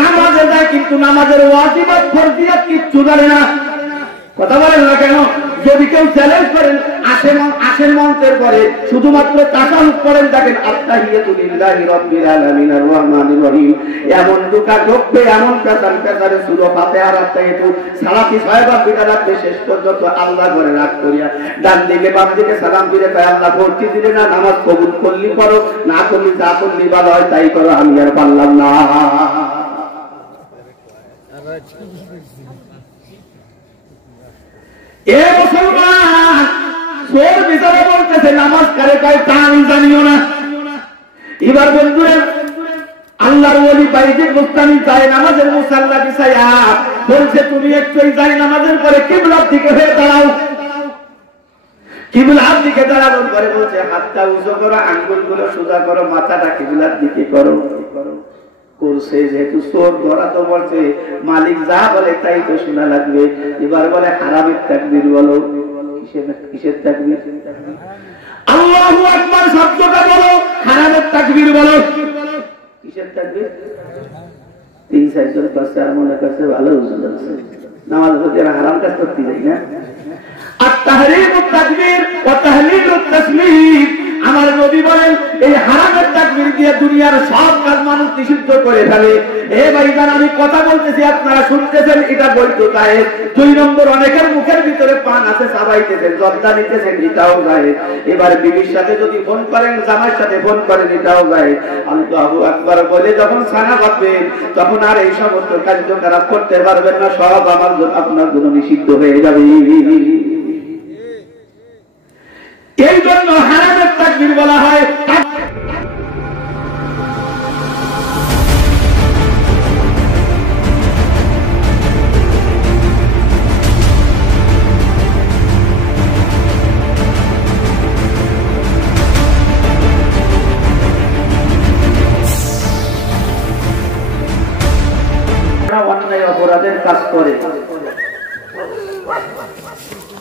নামাজে যায় কিন্তু নামাজের ওয়াজিবাত ফরজিয়াত কিচ্ছু জানে না। কথা বলেন না কেন? যদি কেউ চ্যালেঞ্জ করেন আসেন মঞ্চের পরে শুধুমাত্র তাসাহুদ করেন, দেখেন আত্তাহিয়াতু লিল্লাহি রাব্বিল আলামিন আর রহমানির রহিম, এমন দুকা ঢোকবে, এমন পেছারে সূরা ফাতিহার আত্তাহিয়াতু সালাতি সাহেবা বিদারাত শেষ পর্যন্ত আল্লাহ করে রাগ করিয়া ডান দিকে বাম দিকে সালাম দিলে তাই আল্লাহ ভর্তি দিলে না, নামাজ কবুল করলি করো, না করলি যা করলি ভালো হয় তাই করো, আমি আর পারলাম না। এ মুসলমান, সোর ভিতরে বলতেছে নামাজ কারে কয় তা আমি জানিও না। এবার বন্ধুরা আল্লাহর ওলি বাইজিদ মুস্তামি যায় নামাজের মুসাল্লা বিছায়া বলছে তুমি একটু যাই নামাজের পরে কিবলার দিকে হয়ে দাঁড়াও। কিবলার দিকে দাঁড়ানোর পরে বলছে হাতটা উঁচু করো, আঙ্গুলগুলো সোজা করো, মাথাটা কিবলার দিকে করো। করছে যেহেতু চোর ধরা তো বলছে মালিক যা বলে তাই তো শোনা লাগবে। এবার বলে হারামের তাকবীর বলো। কিসের তাকবীর? আল্লাহু আকবার শব্দটা বলো, হারামের তাকবীর বলো। কিসের তাকবীর? 3-4 জন কাছে আর মনে কাছে ভালো বুঝছে নামাজ পড়তে হারাম কাজ করতে যাই না। আর তাহরিমুত তাকবীর ওয়া তাহলিলুত তাসলিম, আমার নবী বলেন এই হারামের তাকবীর দিয়ে দুনিয়ার সব কাজ মানুষ নিষিদ্ধ করে ফেলে। এ ভাইজান আমি কথা বলতেছি আপনারা শুনতেছেন, এটা বৈধ জায়েজ। 2 নম্বর অনেকের মুখের ভিতরে পান আছে চাবাইতেছেন, জর্দা নিতেছেন, এটাও জায়েজ। এবার বিবির সাথে যদি ফোন করেন, জামাইয়ের সাথে ফোন করেন, এটাও জায়েজ। আল্লাহু আকবার বলে যখন সানা বাঁধবেন তখন আর এই সমস্ত কার্যকলাপ করতে পারবেন না, সব আমার জন্য আপনার জন্য নিষিদ্ধ হয়ে যাবে। এই জন্য হারামের তাকবীর বলা হয়। অন্যায় অপরাধের কাজ করে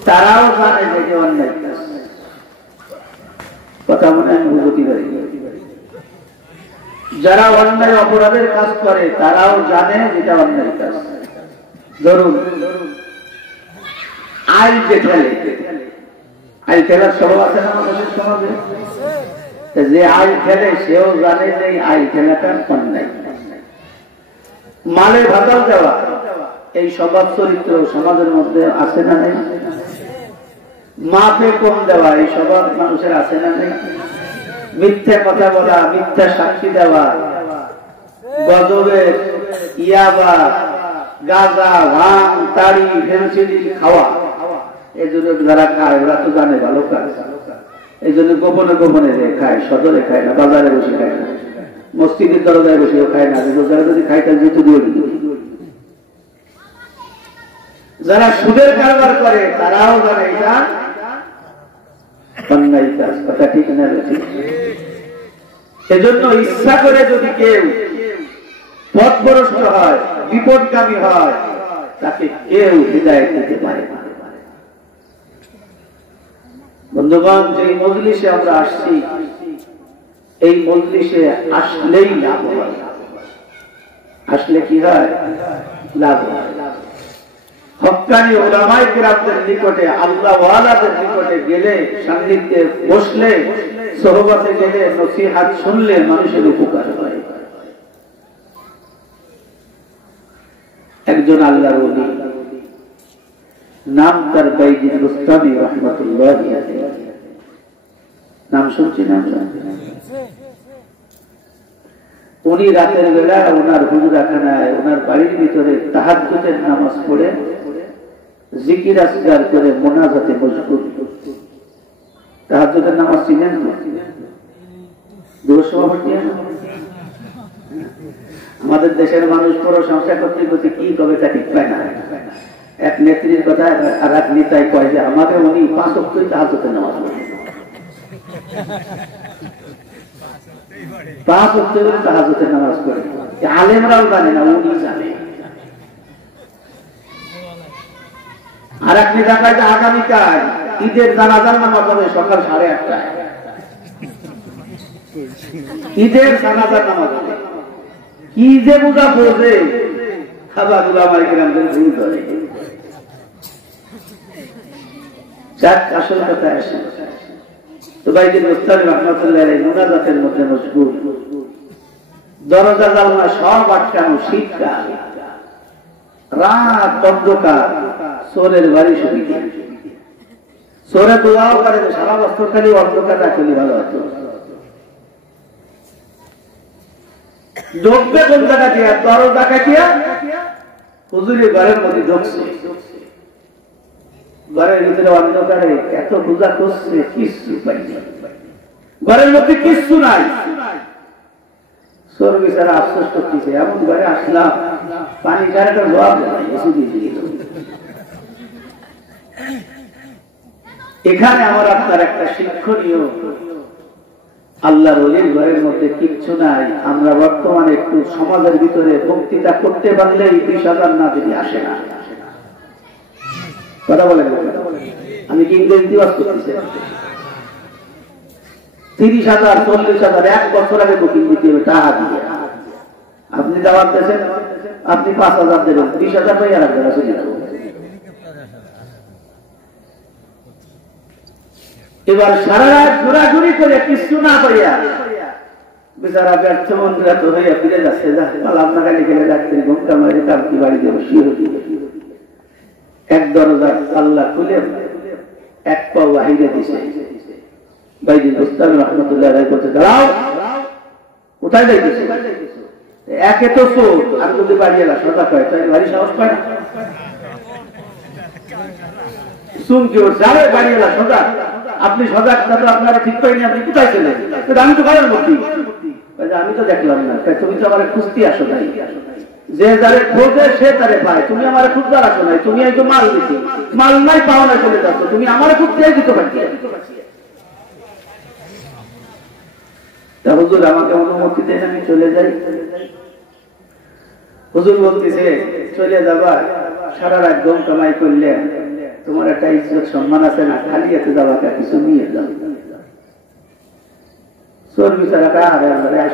তারাও জানে যে অন্যায় কাজ। কথা মনে আমি বুঝতে পারি, যারা অন্যায় অপরাধের কাজ করে তারাও জানে যেটা অন্যায় কাজ। ধরুন আইল যে ঠেলে, আইল ঠেলার স্বভাব আছে না আমাদের সমাজে? যে আইল ঠেলে সেও জানে যে আইল ঠেলাটা অন্যায়। মালে ভাতাল দেওয়া এই স্বভাব চরিত্র সমাজের মধ্যে আছে না নেই? মাপে কম দেওয়া এই স্বভাব মানুষের আছে না নেই? মিথ্যা কথা বলা, মিথ্যা সাক্ষী দেওয়া, গজবের, ইয়াবা, গাঁজা, ভাঙ, তাড়ি, ফেন্সিডিল খাওয়া, এই জন্য যারা খায় ওরা তো জানে ভালো কাজ। এই জন্য গোপনে গোপনে খায়, সদরে খায় না, বাজারে বসে খায় না, মসজিদের দরজায় বসেও খায় না। যারা যদি খায় তার জুতো দিয়ে দিত। যারা সুদের কারবার করে তারাও জানে এটা অন্যায় কাজ। কথা ঠিক না? সেজন্য ইচ্ছা করে যদি কেউ পথভ্রষ্ট হয়, বিপদগামী হয়, তাকে কেউ হিদায়াত দিতে পারে না। বন্ধুগণ, যে মজলিসে আমরা আসছি, এই মজলিসে আসলেই লাভ হয়। আসলে কি হয়? লাভ হয়। হক্কানি উলামায়ে কিরামদের নিকটে, আল্লাহ ওয়ালাদের নিকটে গেলে, সান্নিধ্যে বসলে, সোহবতে গেলে, নসিহত শুনলে মানুষের উপকার হয়। একজন আল্লাহর ওলি, নাম তার বাইজিদ বুস্তামি রাহমাতুল্লাহি আলাইহি। নাম শুনছি না? উনি রাতের বেলা ওনার হুজরাখানায়, ওনার বাড়ির ভিতরে তাহাজ্জুদের নামাজ পড়ে জিকির আসগার করে মোনাজাতে মশগুল। তাহাজ্জুদের নামাজ চিনেন? আমাদের দেশের মানুষ প্রশংসা করতে করতে কি কবে তা ঠিক পায় না। এক নেত্রীর কথা আর এক নেতাই কয় যে আমাকে উনি 5 ওয়াক্তই তাহাজ্জুদের নামাজ পড়ে, 5 ওয়াক্ত তাহাজ্জুদের নামাজ পড়ে। আলেমরাও জানে না, উনি জানে। আর এক নেতা কয় যে আগামীকাল ঈদের জানাজার নামাজ হবে সকাল 8:30টায়। ঈদের জানাজার নামাজ হবে কি যে বোঝা বোঝে খাবার আমার গ্রামদের ভুল ধরে। যাক আসল কথা আসে তো ভাইজি মুস্তাফি রহমতুল্লাহ মুনাজাতের মধ্যে মশগুল, দরজা জানলা সব আটকানো, শীতকাল, রাত অন্ধকার, চোরের বাড়ি সুবিধা, চোরে দোয়াও করে সারা বছর খালি অন্ধকার রাখলে ভালো হতো। ঢুকবে কোন জায়গা দিয়া, দরজা কাটিয়া হুজুরের ঘরের মধ্যে ঢুকছে, ঘরের ভিতরে অন্ধকারে এত পূজা করছে কিচ্ছু পাইনি, ঘরের মধ্যে কিচ্ছু নাই। চোর বিচারা আফসোস করতেছে, এমন ঘরে আসলাম পানি কারেন্টের জবাব এখানে আমার আপনার একটা শিক্ষণীয়, আল্লাহর ওলির ঘরের মধ্যে কিচ্ছু নাই। আমরা বর্তমানে একটু সমাজের ভিতরে বক্তৃতা করতে পারলে 20,000 না যদি আসে না, কথা বলেন আমি কি ইংরেজি বাস করতেছি, 30,000 40,000 এক বছর আগে বুকিং দিতে হবে টাকা দিয়ে। আপনি দাওয়াত দিয়েছেন, আপনি 5,000 দেবেন, 20,000 পাই আর আপনারা চলে যাবো। এবার সারা রাত ঘোরাঘুরি করে কিছু না পাইয়া বেচারা ব্যর্থ মন্দিরাত হইয়া ফিরে যাচ্ছে, আপনার গাড়ি গেলে রাত্রি ঘুমটা মারি তার কি বাড়িতে বসিয়ে এক দরজা আল্লাহ খুলে এক পাও বাহিরে দিছে। ভাইজি মুস্তাফি রহমতুল্লাহ বলতে দাঁড়াও, কোথায় যাইতেছে? একে তো চোর, আর যদি বাড়ি এলা সদা পায় তাই বাড়ি সাহস পায় না, শুনছি ওর যাবে বাড়ি এলা সদা, আপনি সজাগ তো আপনারা ঠিক পাইনি, আপনি কোথায় ছিলেন? আমি তো ঘরের মধ্যে, আমি তো দেখলাম না, তুমি তো আমার খুঁজতে আসো নাই, যে যারে খোঁজে সে তারে পায়, তুমি আমার খুঁজতে আসো নাই, তুমি একটু মাল দিতে, মাল নাই পাও না চলে যাচ্ছ, তুমি আমার খুঁজতে দিতে পারছি। হুজুর আমাকে অনুমতি দেন আমি চলে যাই। হুজুর বলতেছে চলে যাবা, সারা রাত গম কামাই করলে তোমার একটা ইজ্জত সম্মান আছে না, খালি এতে যাবা কিছু নিয়ে যাও। চোর বিচারাটা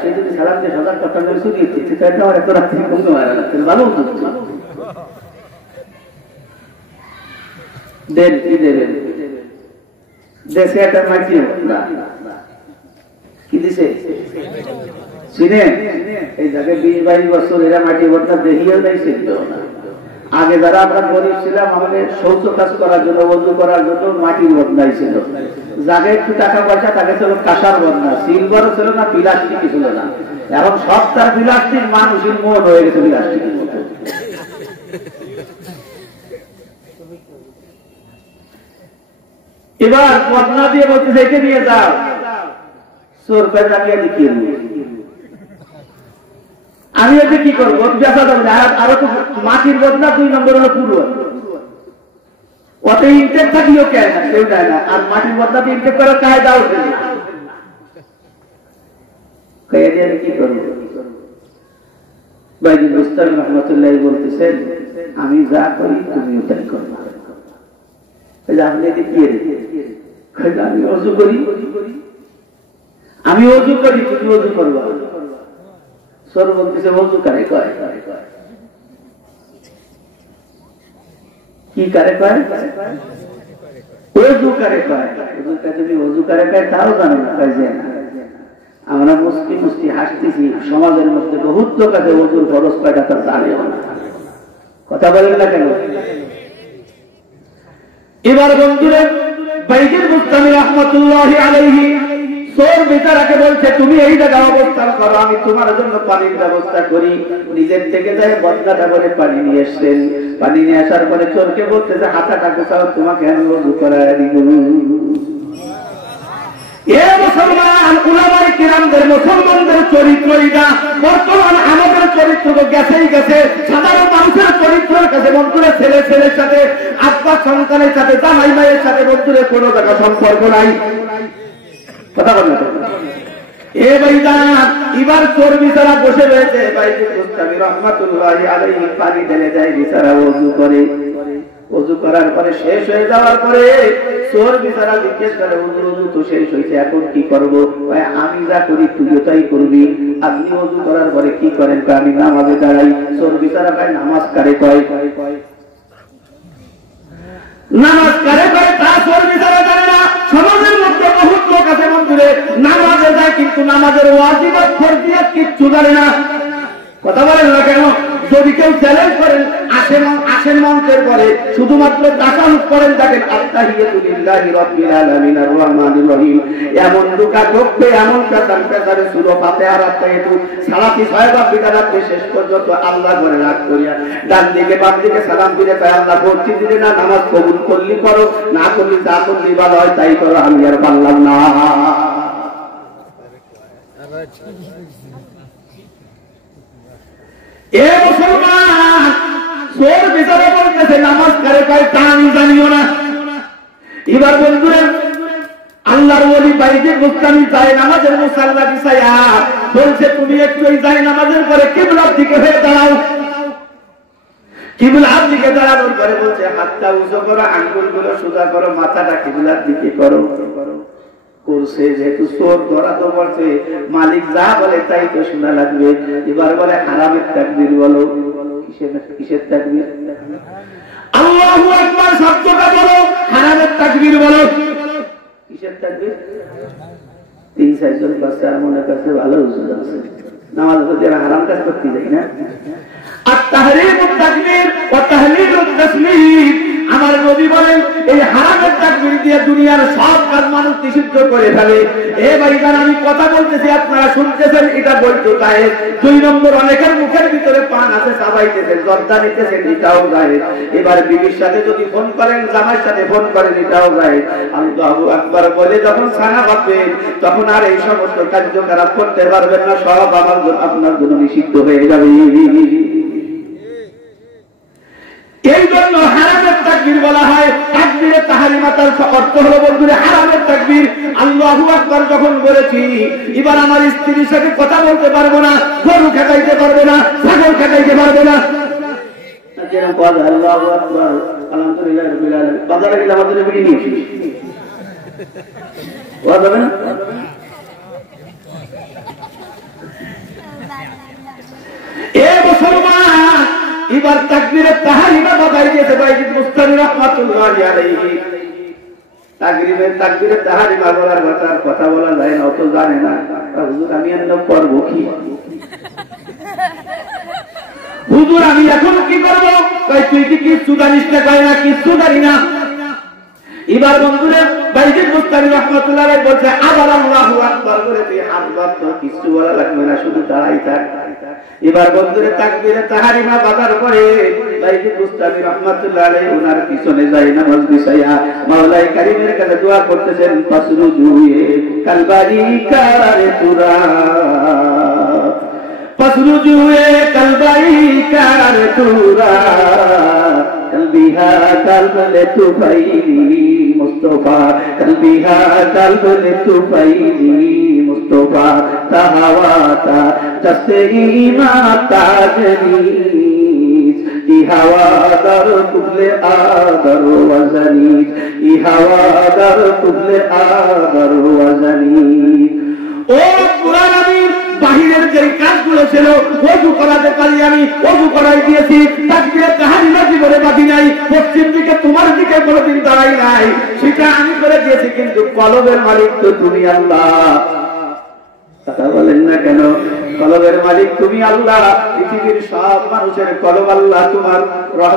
সে যদি সালাম দিয়ে সজাগ কথা শুনিয়েছে তাহলে আমার এত রাত্রি ঘুমতে মারা লাগছে ভালো দেন কি দেবেন, দেশে একটা মাইকি না কি দিছে চিনেন, এই জায়গায় 20-22 বছর এরা মাটি ভর্তা দেখিয়েও নাই, চিনতেও না। আগে যারা আমরা গরিব ছিলাম আমাদের শৌচ কাজ করার জন্য, ওযু করার জন্য মাটির বদনাই ছিল, যাকে একটু টাকা পয়সা তাকে ছিল কাঁসার বদনা, সিলভারও ছিল না, প্লাস্টিকই ছিল না। এখন সব তার প্লাস্টিক, মানুষের মন হয়ে গেছে প্লাস্টিকের মতো। এবার বদনা দিয়ে বলতে দেখে নিয়ে যাও, চোর পেয়ে জানিয়ে দেখিয়ে আমি এতে কি করবো, দেখা যাবে না। আরো তো মাটির বদনা 2 নম্বর হলো পুরো, অত ইনটেক থাকিও কেন না, কেউ দেয় না। আর মাটির বদনাতে ইনটেক করার কায়দা ওঠে না, কি করবো? ভাইজি মুস্তাফি রহমতুল্লাহ বলতেছেন আমি যা করি তুমিও তাই করো, আপনি এতে কি আমি অজু করি, আমি অজু করি তুমি অজু করবো। সর বলতেছে অজু কারে কয়, কি কারে কয়, অজু কারে কয়। তুমি অজু কারে কয় তাও জানো না, কয় যে না। আমরা মুস্তি মুস্তি হাসতেছি, সমাজের মধ্যে বহুত লোক আছে অজুর খরচ কয়টা তার জানেও না, কথা বলেন না কেন? এবার বন্ধুরা ভাইজি মুস্তাফি রাহমাতুল্লাহি আলাইহি চোর বেচারাকে বলছে তুমি এই জায়গায় অবস্থান করো, আমি তোমার জন্য পানির ব্যবস্থা করি। নিজের থেকে যায় বদনাটা করে পানি নিয়ে এসছেন, পানি নিয়ে আসার পরে চোরকে বলতেছে হাতাটা গোছাও, তোমাকে আমি ওযু করায় দিব। এ মুসলমান উলামায়ে কিরামদের, মুসলমানদের চরিত্র এটা। বর্তমান আমাদের চরিত্র তো গেছেই গেছে, সাধারণ মানুষের চরিত্রের কাছে বন্ধুরা ছেলে ছেলের সাথে, আব্বা সন্তানের সাথে, জামাই মায়ের সাথে বন্ধুদের কোনো জায়গা সম্পর্ক নাই, কথা বল না। এ ভাইজান এবার চোর বিচারা বসে রয়েছে, ভাইজি মুস্তাফি রহমাতুল্লাহি আলাইহি পানি ঢেলে দেয়, বিচারা ওযু করে। ওযু করার পরে শেষ হয়ে যাওয়ার পরে চোর বিচারা জিজ্ঞেস করে, ওযু তো শেষ হয়েছে, এখন কি করব? আমি যা করি তুইও তাই করবি। আপনি ওযু করার পরে কি করেন? আমি নামাজে দাঁড়াই। চোর বিচারা ভাই নামাজ কারে কয়? নামাজ কারে কয় তা চোর বিচারা জানে না। সমাজের মধ্যে বহুত লোক আছে মন্দিরে নামাজে যায়, কিন্তু নামাজের ওয়াজিবাত ফরজিয়াত কিচ্ছু জানে না। কথা বলেন না কেন? যদি কেউ চ্যালেঞ্জ করেন আসেন মঞ্চের পরে শুধুমাত্র তাসালুক করেন, দেখেন আত্তাহিয়াতু লিল্লাহি রাব্বিল আলামিন আর রহমানির রহিম, এমন দুকা ঢুকবে, এমন কাতার কাতারে সূরা ফাতিহার আত্তাহিয়াতু সালাতি সাহেবা বিদারাত শেষ পর্যন্ত আল্লাহ করে রাখ করিয়া ডান দিকে বাম দিকে সালাম দিলে তাই আল্লাহ ভর্তি দিলে না, নামাজ কবুল করলি করো, না করলি যা করলি ভালো হয় তাই করো, আমি আর পারলাম না। এ মুসলমান, চোর বিচারে বলতেছে নামাজ কারে কয় তা আমি জানিও না। এবার বন্ধুরা আল্লাহর ওলি বাইরে মুস্তামি যায় নামাজের মুসাল্লা বিছায়া বলছে, তুমি একটু এই যায় নামাজের পরে কিবলার দিকে হয়ে দাঁড়াও। কিবলার দিকে দাঁড়ানোর পরে বলছে, হাতটা উঁচু করো, আঙ্গুলগুলো সোজা করো, মাথাটা কিবলার দিকে করো। করছে, যেহেতু চোর ধরা তো পড়ছে, মালিক যা বলে তাই তো শোনা লাগবে। এবার বলে হারামের তাকবীর বলো। কিসের তাকবীর? আল্লাহু আকবার শব্দটা বলো, হারামের তাকবীর বলো। কিসের তাকবীর? 3-4 জন কাছে মনে কাছে ভালো হুজুর আছে, নামাজ পড়তে হারাম কাজ করতে যাই না। আত-তাহরীমুত তাকবীর ওয়া তাহলিলুত তাসলিম। আমার নবী বলেন এই হারামের তাকবীর দিয়ে দুনিয়ার সব কাজ মানুষ নিষিদ্ধ করে ফেলে। এ ভাইজান, আমি কথা বলতেছি, আপনারা শুনতেছেন, এটা বলতে চায়। 2 নম্বর, অনেকের মুখের ভিতরে পান আছে, চাবাইতেছে, জর্দা নিতেছেন, এটাও যায়। এবার বিবির সাথে যদি ফোন করেন, জামাইয়ের সাথে ফোন করেন, এটাও যায়। আল্লাহু আকবার বলে যখন সানা বাঁধবেন, তখন আর এই সমস্ত কার্যকলাপ করতে পারবেন না, সব আমার জন্য আপনার জন্য নিষিদ্ধ হয়ে যাবে। এই জন্য হারামের তাকবীর বলা হয়। তাকবীরে তাহরিমাতার অর্থ হলো বন্ধুরা হারামের তাকবীর। আল্লাহু আকবার যখন বলেছি, এবার আমার স্ত্রীর সাথে কথা বলতে পারবো না, গরু খেতাইতে পারবো না, ছাগল খেতাইতে পারবো না। আল্লাহু আকবার, আলহামদুলিল্লাহ রাব্বিল আলামিন। বাজারে গেলে আমাদের বিড়ি নিয়েছি, ওয়া যাবে না? এ মুসলমান, এবার তাকবীরে তাহরিমা বাজাই দিয়েছে বাইজিদ মুস্তামি রাহমাতুল্লাহি আলাইহি। তাকবীরে তাহরিমা বলার কথা বলা যায় না, অত জানে না। হুজুর আমি এন্ড করব কি? হুজুর আমি এখন কি করব? কই তুই কি কিছু জানিস না? কয় না, কিছু জানি না। এবার বন্ধুরা বাইজিদ মুস্তামি রাহমাতুল্লাহি আলাইহি বলছে, আবার আল্লাহু আকবার বলে তুই হাত বাঁধ, কিছু বলা লাগবে না, শুধু দাঁড়াই থাক। এবার বন্ধুরা তাকবীরে তাহরিমা বাজার করে বাইজিদ মুস্তামি রাহমাতুল্লাহি আলাইহি ওনার পিছনে যায় নামাজ বিছায়া মাওলাই কারীমের কাছে দোয়া করতেছেন, ফাসরুজুয়ে কালবারি কারে তুরা, ফাসরুজুয়ে কালবারি কারে তুরা, কলবিহা কালবলে তুফাইলি মুস্তাফা, কলবিহা কালবলে তুফাইলি মুস্তাফা, তাহাওয়াতা জসে ইমাতা জনিস, ইহাওয়াদার কুবলে আদর ওয়াজানিস, ইহাওয়াদার কুবলে আদর ওয়াজানিস। ও কুরআন আমিন, বাহিরের যে কাজগুলো ছিল ওযু করাতে পারি, আমি ওযু করাই দিয়েছি। তাকবীরে তাহরিমা জীবনে বাঁধি নাই, পশ্চিম দিকে তোমার দিকে কোনোদিন দাঁড়াই নাই, সেটা আমি করে দিয়েছি, কিন্তু কলবের মালিক তো তুমি আল্লাহ। কথা বলেন না কেন? কলবের মালিক তুমি আল্লাহ। পৃথিবীর সব মানুষের কলব আল্লাহ তোমার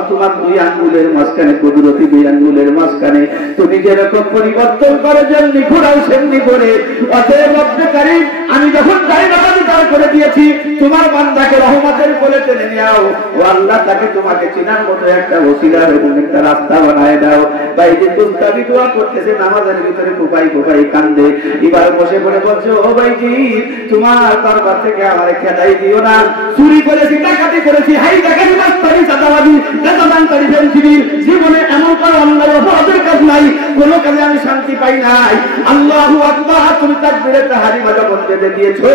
তোমার 2 আঙ্গুলের মাঝখানে, কুদরতি 2 আঙ্গুলের মাঝখানে তুমি যেরকম পরিবর্তন করে যেমনি ঘোরাও সেমনি করে। অতএব রব্বে কারীম, আমি যখন যাই নামাজি দাঁড় করে দিয়েছি, তোমার বান্দাকে রহমতের কোলে টেনে নাও। ও আল্লাহ, তাকে তোমাকে চিনার মতো একটা ওসিলা এবং একটা রাস্তা বানায় দাও। বাইজিদ মুস্তামি দোয়া করতেছে, নামাজের ভিতরে ফুপাই ফুপাই কান্দে। এবার বসে পড়ে বলছে, ও বাইজিদ, তোমার দরবার থেকে আমারে খেদাই দিও না। চুরি করেছি, ডাকাতি করেছি, হাই ডাকাতি, মাস্তানি, চাঁদাবাজি, বেতনদানকারী, বেঞ্চিবির, জীবনে এমন কোনো অন্যায় অপরাধের কাজ নাই, কোনো কাজে আমি শান্তি পাই নাই। আল্লাহু আকবার, তুমি তাকবীরে তাহরিমা যখন বেঁধে দিয়েছো,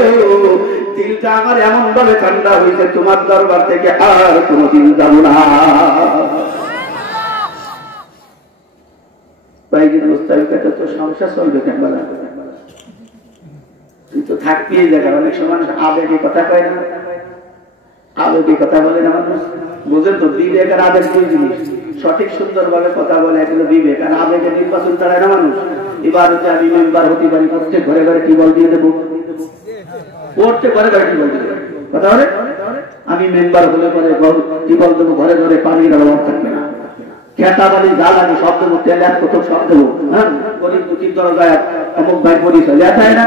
দিলটা আমার এমন ভাবে ঠান্ডা হয়েছে, তোমার দরবার থেকে আর কোনোদিন যাব না। বাইরের মোস্তাফিকাটা তো সংসার চলবে কেন বলা, তুই তো থাকতেই জায়গা। অনেক সময় আবেগে কথা কয় না, আবেগে কথা বলে না মানুষ, বুঝেন তো? বিবেক আর আবেগ দুই জিনিস। সঠিক সুন্দর ভাবে কথা বলে এগুলো বিবেক, আর আবেগে নির্বাচন চালায় না মানুষ। এবার হচ্ছে আমি মেম্বার হতে পারি, প্রত্যেক ঘরে ঘরে কি বল দিয়ে দেবো, প্রত্যেক ঘরে ঘরে কি বল দিয়ে দেবো, কথা বলে আমি মেম্বার হলে পরে কি বল দেবো, ঘরে ঘরে পানির অভাব থাকবে না, খেতা বাড়ি যা লাগে সব দেবো, তেল এক কোথাও সব দেবো। হ্যাঁ, গরিব দুঃখীর দরজায় অমুক ভাই পরিচয় লেখায় না,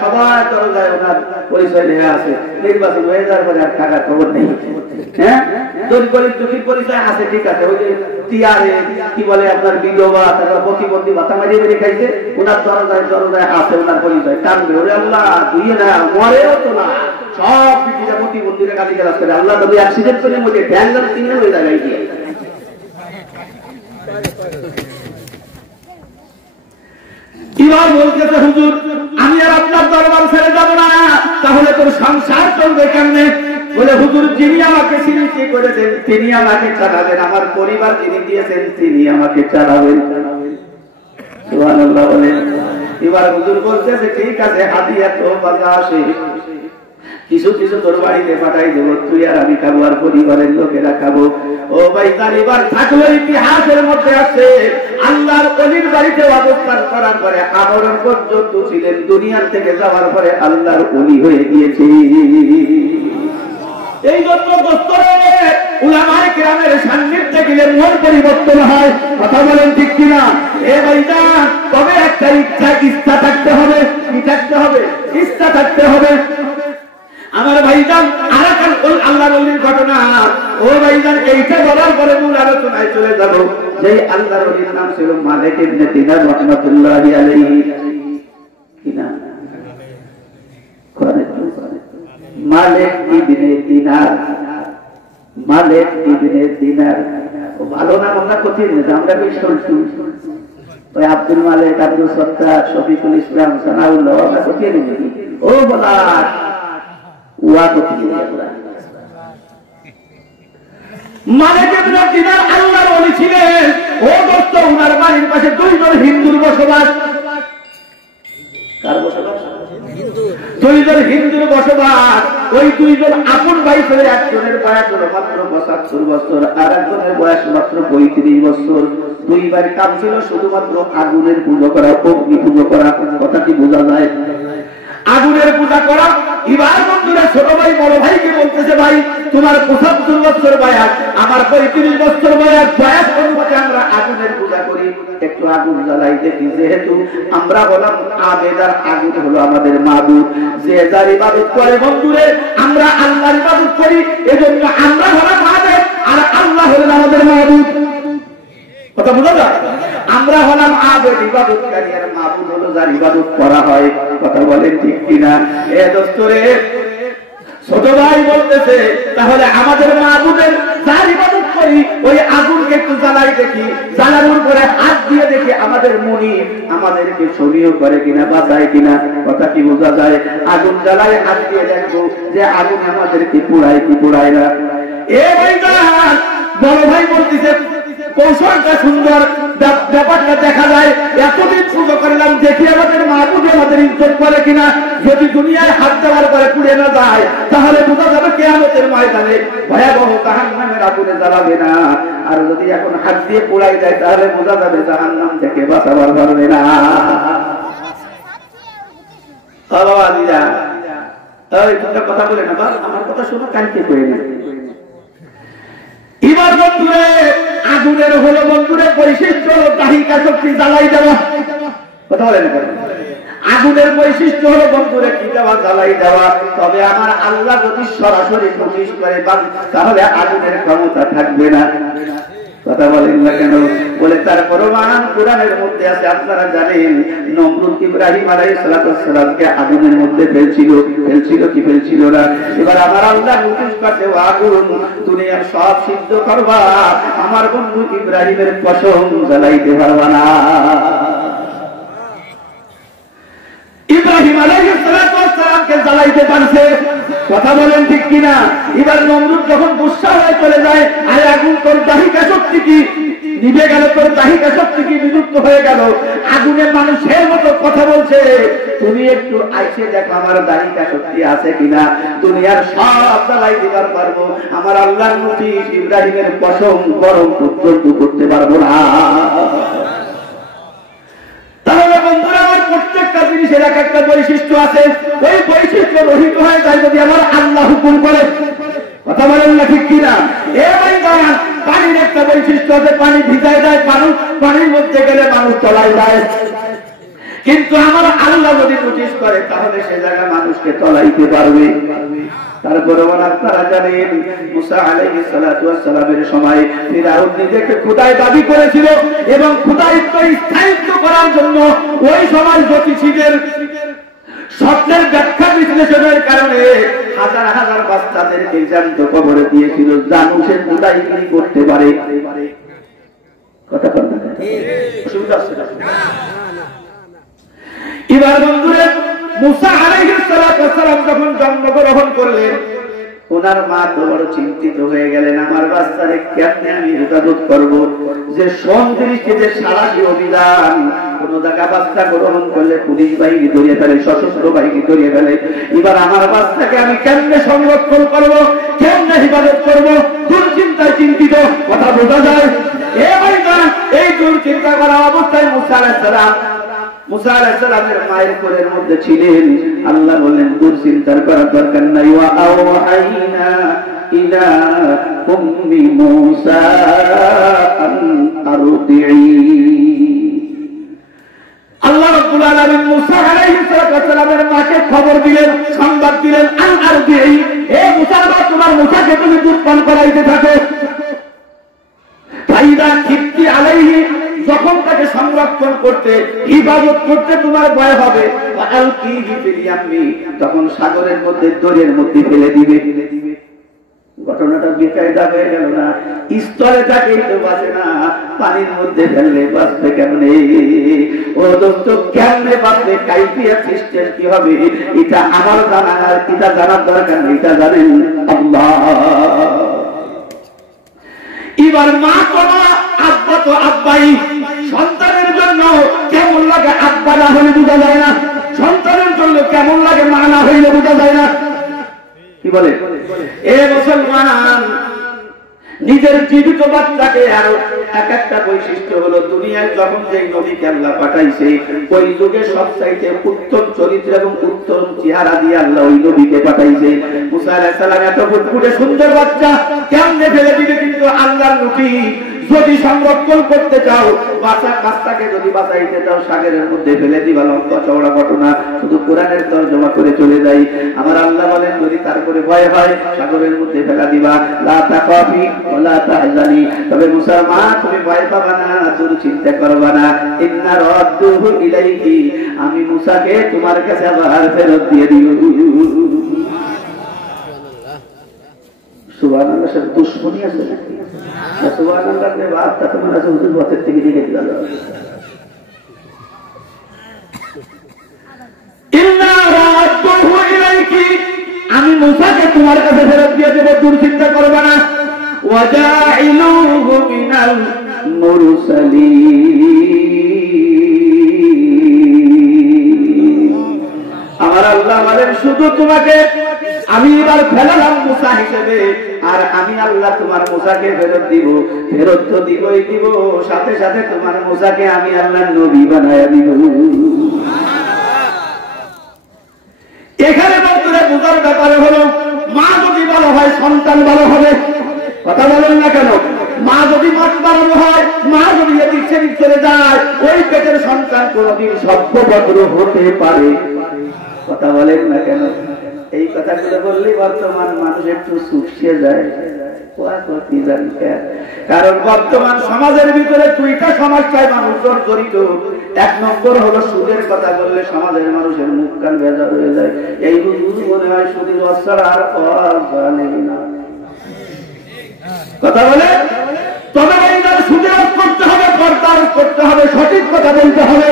সবার দরজায় ওনার পরিচয় লেখা আছে। নির্বাচন হয়ে যাওয়ার পরে আর থাকার খবর নেই। হ্যাঁ, গরিব দুঃখীর পরিচয় আছে, ঠিক আছে। ওই যে টিআরএ কি বলে আপনার বিধবা, তারপর প্রতিবন্ধী ভাতা মারিয়ে মেরে খাইছে, ওনার দরজায় আছে ওনার পরিচয়। টানবে ওরে আল্লাহ দুইয়ে না, মরেও তো না, সব পৃথিবীটা প্রতিবন্ধীরা গালি গালাজ করে। আল্লাহ তবে অ্যাক্সিডেন্ট করে মধ্যে ড্যাঙ্গার কিনে ওই জায়গায় গিয়ে এবার বলতেছে, হুজুর আমি আর আপনার দরবার ছেড়ে যাবো না, তাহলে তোর সংসার চলবে কেমনে? বলে হুজুর যিনি আমাকে সৃষ্টি করেছেন তিনি আমাকে চালাবেন, আমার পরিবার যিনি দিয়েছেন তিনি আমাকে চালাবেন। সুবহানাল্লাহ বলেন। এবার হুজুর বলতেছে ঠিক আছে, হাদিয়া তো বাজা আসে, কিছু কিছু তোর বাড়িতে পাঠাই দেবো, তুই আর আমি খাবো, আর পরিবারের লোকেরা খাবো। ও ভাই তার এবার থাকলো ইতিহাসের মধ্যে আছে, আল্লাহর ওলির বাড়িতে অবস্থান করার পরে আমরণ পর্যন্ত ছিলেন, দুনিয়ার থেকে যাওয়ার পরে আল্লাহর ওলি হয়ে গিয়েছে। এই জন্য উলামায়ে কেরামের সান্নিধ্যে গেলে মন পরিবর্তন হয়, কথা বলেন ঠিক কিনা? এ ভাইটা তবে একটা ইচ্ছা থাকতে হবে, কি থাকতে হবে? ইচ্ছা থাকতে হবে। আমার ভাইজান আরাকান আল্লাহর ওলির ঘটনা, ও ভাইজান এইটা বলার পরে মূল আলোচনায় চলে যাব। যে আল্লাহর ওলির নাম ছিল মালিক ইবনে দিনার রাহমাতুল্লাহি আলাইহি। কি নাম? মালিক ইবনে দিনার, মালিক ইবনে দিনার। ও ভালো নাম আমরা কোথায় নিয়ে আমরা বেশ শুনছি, ওই আব্দুল মালিক, আব্দুল সত্তার, শফিকুল ইসলাম, সানাউল্লাহ, আমরা কোথায় নিয়ে ও বলা মালিক ইবনে দিনার আল্লাহর ওলি ছিলেন। ও দোস্ত, ওনার বাড়ির পাশে দুইজন হিন্দুর বসবাস। কার বসবাস? দুইজন হিন্দুর বসবাস। ওই দুইজন আপন ভাই ছিল, একজনের বয়স হলো মাত্র 75 বছর, আর একজনের বয়স মাত্র 35 বছর। দুইবার কাজ ছিল শুধুমাত্র আগুনের পুজো করা, অগ্নি পুজো করা। কথা কি বোঝা যায়? আগুনের পূজা করা। এবার বন্ধুরা ছোট ভাই বড় ভাইকে বলতেছে, ভাই তোমার 75 বছর বয়স, আমার 35 বছর বয়স, বয়স অনুপাতে আমরা আগুনের পূজা করি, একটু আগুন জ্বালাই দেখি। যেহেতু আমরা হলাম আবেদার, আগুন হলো আমাদের মাবুদ, যে যার ইবাদত করে বন্ধুরে আমরা আল্লাহর ইবাদত করি, এজন্য আমরা হলাম আবেদ আর আল্লাহ হলেন আমাদের মাবুদ। কথা বুঝা যায়? আমরা হলাম আবেদ, ইবাদতকারী, আর মাবুদ হলো যার ইবাদত করা হয়। কথা বলেন ঠিক কিনা? এ দোস্তরে ছোট ভাই বলতেছে, তাহলে আমাদের মাবুদের যার ইবাদত করি ওই আগুনকে একটু জ্বালাই দেখি, জ্বালানোর পরে হাত দিয়ে দেখি আমাদের মনি আমাদেরকে সরিয়ে করে কিনা, বাঁচায় কিনা। কথা কি বোঝা যায়? আগুন জ্বালাই হাত দিয়ে দেখবো যে আগুন আমাদেরকে পোড়ায় কি পোড়ায় না। এ ভাই বড় ভাই বলতেছে কৌশলটা সুন্দর, ব্যাপারটা দেখা যায়। এতদিন পুজো করলাম, দেখি আমাদের মাহবুব আমাদের ইজ্জত করে কিনা। যদি দুনিয়ায় হাত দেওয়ার পরে পুড়ে না যায়, তাহলে বোঝা যাবে কিয়ামতের ময়দানে ভয়াবহ জাহান্নামের আগুনে জ্বালাবে না। আর যদি এখন হাত দিয়ে পোড়াই যায়, তাহলে বোঝা যাবে জাহান্নাম থেকে বাঁচাবার পারবে না। কথা বলে না, আমার কথা শুনো, কালকে করে না। এবার বন্ধুরে আগুনের হলো বন্ধুরে বৈশিষ্ট্য হলো দাহিকা শক্তি জ্বালাই দেওয়া। কথা বলে না, আগুনের বৈশিষ্ট্য হলো বন্ধুরে কি দেওয়া, জ্বালাই দেওয়া। তবে আমার আল্লাহ যদি সরাসরি নোটিশ করে তাহলে আগুনের ক্ষমতা থাকবে না। কথা বলেন না কেন? বলে তার প্রমাণ কোরআনের মধ্যে আছে। আপনারা জানেন নমরুদ ইব্রাহিম আলাইহিস সালামকে আগুনের মধ্যে ফেলছিল কি ফেলছিল না? এবার আমার আল্লাহ নোটিশ করতে, আগুন দুনিয়ার সব সিদ্ধ করবা, আমার বন্ধু ইব্রাহিমের পশম জ্বালাইতে পারবা না। ইব্রাহিম আলাইহিস সালামকে জ্বালাইতে পারছে। কথা বলেন ঠিক কিনা? এবার নমরুদ যখন গুসা হয়ে চলে যায়, আরে আগুন তোর দাহিকা শক্তি কি নিভে গেল, তোর দাহিকা শক্তি কি বিলুপ্ত হয়ে গেল, আগুনে মানুষের মতো কথা বলছে, তুমি একটু আইসে দেখো আমার দাড়িটা সত্যি আছে কিনা, দুনিয়ার সব জ্বালাই দিবার পারবো, আমার আল্লাহর নবী ইব্রাহিমের পশম গরম পর্যন্ত করতে পারবো না। তাহলে বন্ধুরা, আমার প্রত্যেকটা জিনিসের এক একটা বৈশিষ্ট্য আছে, ওই বৈশিষ্ট্য রহিত হয়ে যায় যদি আমার আল্লাহ হুকুম করে। কথা বলেন না ঠিক কিনা? এবার দাঁড়ান, পানির একটা বৈশিষ্ট্য আছে, পানি ভিজায় যায়, পানির মধ্যে গেলে মানুষ তলায় যায়, কিন্তু আমার আল্লাহ যদি নোটিশ করে তাহলে সে জায়গা মানুষকে তলাইতে পারবে। তারপরে আপনারা জানেন মুসা আলাইহিস সালাতু ওয়াস সালামের সময় ফিরআউন নিজেকে খোদাই দাবি করেছিল এবং খোদাইত্ব স্থায়িত্ব করার জন্য ওই সময় জ্যোতিষীদের স্বপ্নের ব্যাখ্যা বিশ্লেষণের কারণে হাজার হাজার বাচ্চাদেরকে জ্যান্ত কবরে দিয়েছিল, জানু সে খোদাই কি করতে পারে। কথা বল না, অসুবিধা আছে না? এবার বন্ধুরা, মুসা আলাইহিস সালাতু ওয়াস সালাম যখন জন্মগ্রহণ করলেন, ওনার মা তো বড় চিন্তিত হয়ে গেলেন, আমার বাচ্চারে কেমনে আমি হেফাজত করব, যে সন্ত্রাসী যে সারাটি অভিযান, কোন জায়গা বাচ্চা গ্রহণ করলে পুলিশ বাহিনী ধরিয়ে ফেলে, সশস্ত্র বাহিনী ধরিয়ে ফেলে, এবার আমার বাচ্চাকে আমি কেমনে সংরক্ষণ করব, কেমনে হেফাজত করব, দুশ্চিন্তায় চিন্তিত। কথা বোঝা যায়? এই দুশ্চিন্তা করা অবস্থায় মুসা আলাইহিস সালামের মায়ের কোলের মধ্যে ছিলেন। আল্লাহ বললেন, দুশ্চিন্তার করার দরকার নাই, ওয়া আওহাইনা ইলা উম্মি মুসা আন আরদিই। আল্লাহ রাব্বুল আলামিন মুসা আলাইহিস সালামের মাকে খবর দিলেন, সংবাদ দিলেন, আন আরদিই, হে মুসা, তোমার মুসাকে তুমি দুধ পান করাইতে থাকো। ফাইদা খিফতি আলাইহি, যখন তাকে সংরক্ষণ করতে ইবাদত করতে তোমার ভয় হবে, আলকিহি ফিল ইয়ামি, তখন সাগরের মধ্যে দরিয়ার মধ্যে ফেলে দিবে। ঘটনাটা বেকায়দা হয়ে গেল না? স্তরে থাকেই তো বাঁচে না, পানির মধ্যে ফেললে বাঁচবে কেমনে? ও দোস্ত, কেমনে বাঁচবে, কাইফিয়াত সিস্টেম কি হবে, এটা আমার জানা, এটা জানার দরকার নেই, এটা জানেন আল্লাহ। এবার মা তো মা, আব্বা তো আব্বাই। সন্তানের জন্য কেমন লাগে আব্বা না হলে বোঝা যায় না, সন্তানের জন্য কেমন লাগে মা না হইলে বোঝা যায় না। কি বলে এ মুসলমান, নিজের জীবিত বাচ্চাকে আরো এক একটা বৈশিষ্ট্য হলো, দুনিয়ায় যখন যে নবীকে আল্লাহ পাঠাইছে ওই যুগে সবচাইতে উত্তম চরিত্র এবং উত্তম চেহারা দিয়ে আল্লাহ ওই নবীকে পাঠাইছে। মুসা আলাইহিস সালাম এত ফুটফুটে সুন্দর বাচ্চা কেমনে ফেলে দিবে? কিন্তু আল্লাহর নবী যদি সংরক্ষণ করতে চাও, বাচ্চাকে যদি বাঁচাইতে চাও, সাগরের মধ্যে ফেলে দিবা। লম্বা চওড়া ঘটনা, শুধু কোরআনের তরজমা করে চলে যাই। আমার আল্লাহ বলেন, যদি তারপরে ভয় হয় সাগরের মধ্যে ফেলা দিবা, লা তাকাফি ওয়ালা তাহজানি, তবে মুসা মা তুমি ভয় পাবা না, দুশ্চিন্তা করবা না, ইন্না রাদ্দুহু ইলাইহি, আমি মুসাকে তোমার কাছে আবার ফেরত দিয়ে দিব। সুবহানাল্লাহ। সব দুশ্মনী আছে নাকি? সুবহানাল্লাহ কে বাতটা তোমার কাছে হুজুর বাতের থেকে দিকে দিল। ইন্না রাদ্দুহু ইলাইহি, আমি মুসাকে তোমার কাছে ফেরত দিয়ে দেব, দুশ্চিন্তা করবা না। ওয়া জাইলুহু মিনাল মুরসালিন, আমার আল্লাহ বলেন, শুধু তোমাকে আমি এবার ফেলালাম মুসা হিসেবে, আর আমি আল্লাহ তোমার মুসাকে ফেরত দিব। ফেরত তো দিবই দিব, সাথে সাথে তোমার মুসাকে আমি আল্লাহ নবী বানায়া দিব। এখানে বন্ধুরা বুঝার ব্যাপারে হলো, মা যদি ভালো হয় সন্তান ভালো হবে। কথা বলেন না কেন? মা যদি মাছ বাড়ানো হয়, মা যদি এদিক সেদিক চলে যায়, ওই পেটের সন্তান কোনদিন সভ্যভদ্র হতে পারে। কথা বলেন না কেন? এই কথাগুলো বললে বর্তমান মানুষ একটু চুপসে যায়, কারণ বর্তমান সমাজের ভিতরে দুইটা সমস্যায় মানুষজন জড়িত। এক নম্বর হলো সুদের কথা বললে সমাজের মানুষের মুখ কান বেজার হয়ে যায়, এই মনে হয় সুদের অস্ত্র আর জানে না। কথা বলে, তবে এইবার সুদের করতে হবে, পর্দার করতে হবে, সঠিক কথা বলতে হবে।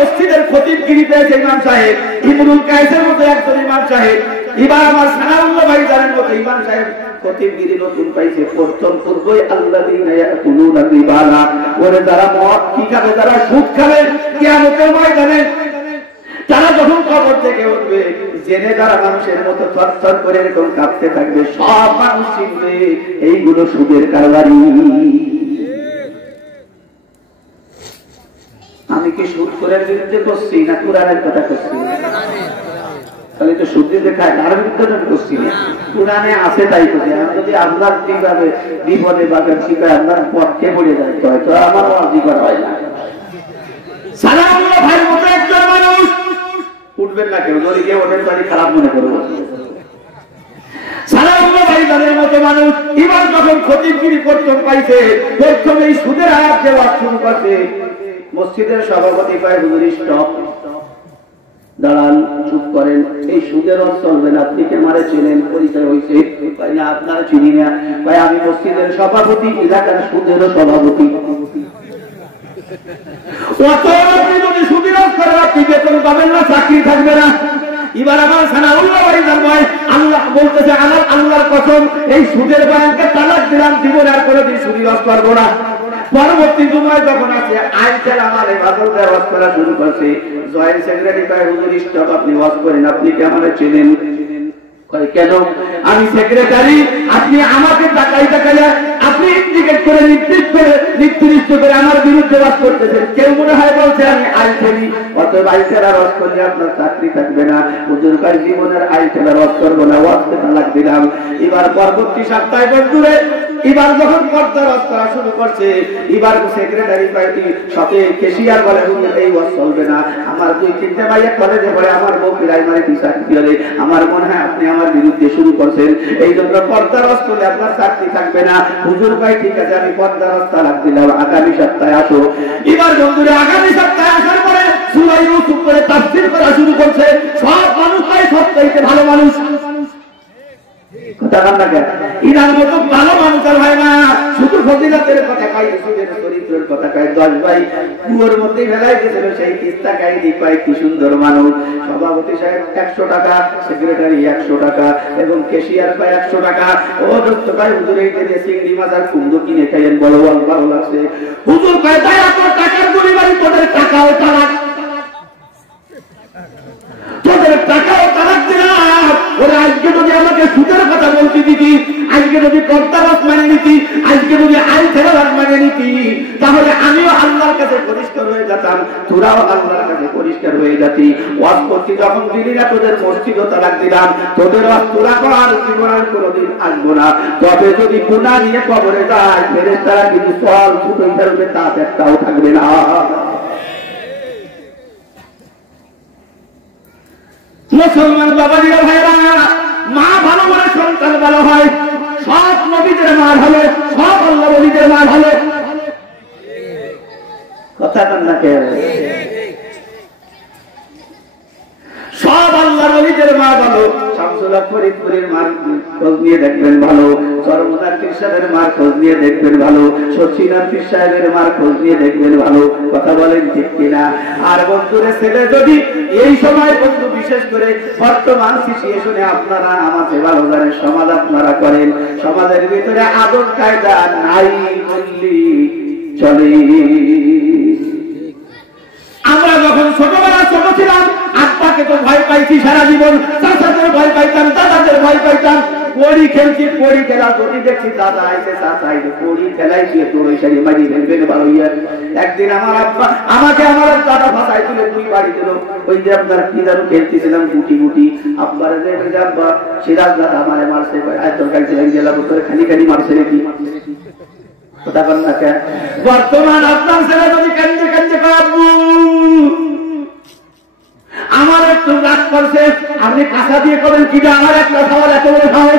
মসজিদের খতিবগিরি পেয়েছে ইমাম সাহেব, ইবনুল কায়েসের মতো একজন ইমাম সাহেব, এবার আমার সানাউল্লাহ ভাইজানের মতো ইমাম সাহেব খতিবগিরি নতুন পাইছে, প্রথম পূর্বই আল্লাযীনা ইয়াকুলুনা রিবা, ওরে যারা মদ কি খাবে, যারা সুদ খাবে, কিয়ামতের ময়দানে তারা যখন কবর থেকে উঠবে, জেনে যারা মানুষের মতো থরথর করে এরকম কাঁপতে থাকবে, সব মানুষ চিনবে এইগুলো সুদের কারবারি। আমি কি সুদ করে বিরুদ্ধে করছি না কোরআনের কথা করছি? তাহলে তো সুদ দিতে খায়, তার বিরুদ্ধে করছি না, কোরআনে আছে তাই করছি। আমি যদি আপনার ঠিকভাবে বিপদে বাগান শিখায় আপনার পক্ষে পড়ে যায় তো আমার অধিকার হয় না। সালামুল্লাহ ভাইয়ের মতো একজন মানুষ উঠবেন না কেউ, যদি কেউ ওঠেন তাহলে খারাপ মনে করবো। সালামুল্লাহ ভাই তাদের মতো মানুষ এবার যখন খতিবগিরি প্রথম পাইছে, প্রথম এই সুদের আয়াত দেওয়া শুরু করছে, মসজিদের সভাপতি পায় হুজুর স্টপ, দাঁড়ান, চুপ করেন, এই সুদের রস চলবে না, আপনি কে মারে চেনেন, পরিচয় হয়েছে? না, আপনারা চিনি না। ভাই আমি মসজিদের সভাপতি, এলাকার সুদেরও সভাপতি। আপনি যদি সুদের রস করেন আপনি বেতন পাবেন না, চাকরি থাকবে না। এবার আমার সানাউল্লাহ ভাই জানবাই আল্লাহ বলতেছে, আমার আল্লাহর কসম এই সুদের বয়ানকে তালাক দিলাম, জীবনে আর কোনোদিন সুদের রস করবো না। পরবর্তী সময় যখন আছে আইনটা আমার এবাদতে ওয়াজ করা শুরু করছে, জয়েন্ট সেক্রেটারি কয় হুজুর স্টপ, আপনি ওয়াজ করেন, আপনি কি আমারে চেনেন? কয় কেন? আমি সেক্রেটারি, আপনি আমাকে টাকাইয়া আপনি ইন্ডিকেট করে নির্দিষ্ট করে আমার বিরুদ্ধে ওয়াজ করতেছেন। কেউ মনে হয় বলছে আমি আইন ফেলি, অতএব আইন ফেলার ওয়াজ করলে আপনার চাকরি থাকবে না। হুজুর কয় জীবনের আইন ফেলার ওয়াজ করবো না, ওয়াজকে তালাক দিলাম। এবার পরবর্তী সপ্তাহে বন্ধুরে এবার যখন পর্দা রদ করা শুরু করছে, এবার সেক্রেটারি পার্টি সাথে কেশিয়ার বলে এই ওয়াজ চলবে না, আমার 2-3টে মাইয়া কলেজে পড়ে, আমার বউ প্রাইমারি টিচার করে, আমার মনে হয় আপনি আমার বিরুদ্ধে শুরু করছেন, এই জন্য পর্দা রদ করলে আপনার চাকরি থাকবে না। হুজুর ভাই ঠিক আছে, আমি পর্দা রদ তালাক দিলাম, আগামী সপ্তাহে আসো। এবার বন্ধুরা আগামী সপ্তাহে আসার পরে সূরা ইউসুফ করে তাফসীর করা শুরু করছে। সব মানুষ তাই সবচাইতে ভালো মানুষ, কথা বল না কেন? ইনার মতো ভালো মানুষ আর হয় না, শুধু ফজিলতের কথা কয়, ইউসুফের চরিত্রের কথা কয়। 10 ভাই কুয়োর মধ্যে ফেলাই দিয়েছিল, সেই কিস্তা কাহিনী কয়, কি সুন্দর মানুষ। সভাপতি সাহেব 100 টাকা, সেক্রেটারি 100 টাকা এবং ক্যাশিয়ার পায় 100 টাকা। ও দোস্ত ভাই হুজুর এই যে চিংড়ি মাছ আর কুমড়ো কিনে খাইয়েন, বড় ভালো লাগছে। হুজুর কয় তাই আপনার টাকার পরিমাণ, তোদের টাকাও তালাক, তোদের টাকাও তালাক দিলাম। ওরা আজকে যদি আমাকে সুদের কথা বলতে দিতি, আজকে যদি কর্তাবাস মানে নিতি, আজকে যদি আইন ফেরাবাস মানে নিতি, তাহলে আমিও আল্লাহর কাছে পরিষ্কার হয়ে যেতাম, তোরাও আল্লাহর কাছে পরিষ্কার হয়ে যাতি। ওয়াজ করছি যখন দিলি না, তোদের মসজিদও তালাক দিলাম, তোদের ওয়াজ তোরা করার জীবনের কোনোদিন আসবো না। তবে যদি গুনাহ নিয়ে কবরে যায়, ফেরেশতারা কিন্তু সব ছুটোই ফেলবে, তা একটাও থাকবে না। মুসলমান বাবাজিরা ভাইরা, মা ভালো বলে সন্তান ভালো হয়। সব নবীদের মা ভালো, সব আল্লাহ ওলিদের মা ভালো, কথা বল না কেন? সব আল্লাহ ওলিদের মা ভালো। শামসুল্লাহ ফরিদপুরের মার খোঁজ নিয়ে দেখবেন ভালো, সরমুদার পীর সাহেবের মার খোঁজ নিয়ে দেখবেন ভালো, সচিনার পীর সাহেবের মার খোঁজ নিয়ে দেখবেন ভালো, কথা বলেন ঠিক কিনা? আর বন্ধুরে ছেলে যদি এই সময় বন্ধু বিশেষ করে বর্তমান সিচুয়েশনে আপনারা আমাকে ভালো জানেন, সমাজ আপনারা করেন, সমাজের ভিতরে আদব কায়দা নাই বললি চলে। আমরা যখন ছোটবেলা ছোট ছিলাম, আব্বাকে তো ভয় পাইছি সারা জীবন, চাচাদের ভয় পাইতাম, দাদাদের ভয় পাইতাম, পড়ি খেলছি, পড়ি খেলা যদি দেখছি দাদা আইছে চাচা আইছে, পড়ি খেলাই দিয়ে তোর ওই সারি মারি ফেলবেন ভালো ইয়া। একদিন আমার আব্বা আমাকে আমার দাদা ভাষায় তুলে 2 বাড়ি দিল, ওই যে আপনার কি যেন খেলতেছিলাম গুটি গুটি, আব্বার যে আব্বা সিরাজ দাদা আমারে মারছে, তরকারি ছিলেন জেলা করে খালি খালি মারছে নাকি, কথা বল না কেন? বর্তমান আপনার ছেলে যদি কান্দে কান্দে আব্বু আমার একটু রাগ করছে, আপনি কাঁচা দিয়ে করেন কি, আমার একটা খাওয়ার এত বড় খাওয়া।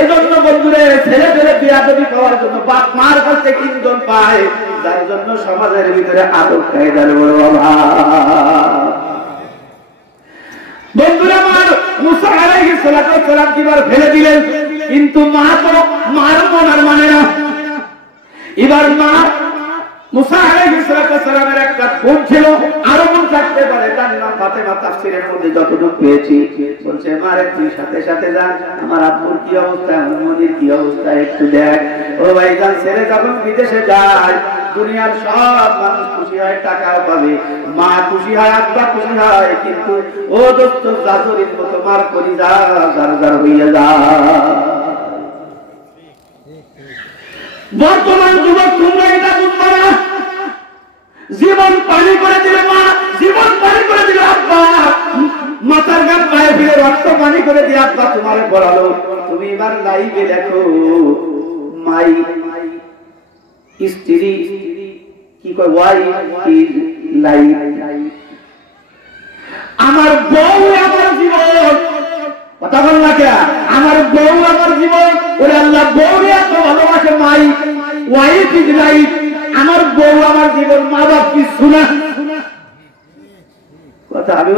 এজন্য বন্ধুরে ছেলে ছেলে বিয়াদবি খাওয়ার জন্য বাপ মার কাছ থেকে ইন্ধন পায়, যার জন্য সমাজের ভিতরে আদব কায়দার বড় অভাব। বন্ধুরা আমার মুসা আলাইহিস সালাতু ওয়াস সালাম কিবার ফেলে দিলেন, কিন্তু মা তো মার মন আর মানে না। এবার মা মুসা আলাইহিস সালাতু ওয়াস সালামের একটা বোন ছিল, আরো বোন থাকতে পারে, বাজান ইমাম ফাতেমা তাফসীরের মধ্যে যতটুকু পেয়েছি বলছে মারে তুই সাথে সাথে যা, আমার আব্বুর কি অবস্থা, আমার মনির কি অবস্থা একটু দেখ। ও ভাইজান ছেলে যখন বিদেশে যায় দুনিয়ার সব মানুষ খুশি হয়, টাকা পাবে, মা খুশি হয়, আব্বা খুশি হয়, কিন্তু ও দোস্ত জাজরির মতো মার করি যা যার যার হইয়া যা। বর্তমান যুবক তোমরা এটা বুঝবা না, জীবন পানি করে দিলে মা, জীবন পানি করে দিলে আব্বা, মাথার গান পায়ে ফিরে রক্ত পানি করে দিয়ে আব্বা তোমারে পড়ালো। তুমি এবার লাইভে দেখো মাই স্ত্রী কি কয়, ওয়াইফ ইজ লাইফ, আমার বউ আমার জীবন, কথা বল না কে, আমার বউ আমার জীবন। ওরে আল্লাহ বউরে এত ভালোবাসে, মাই ওয়াইফ ইজ লাইফ, আমার বউ আমার জীবন, মা বাপ কিছু না। কথা আমি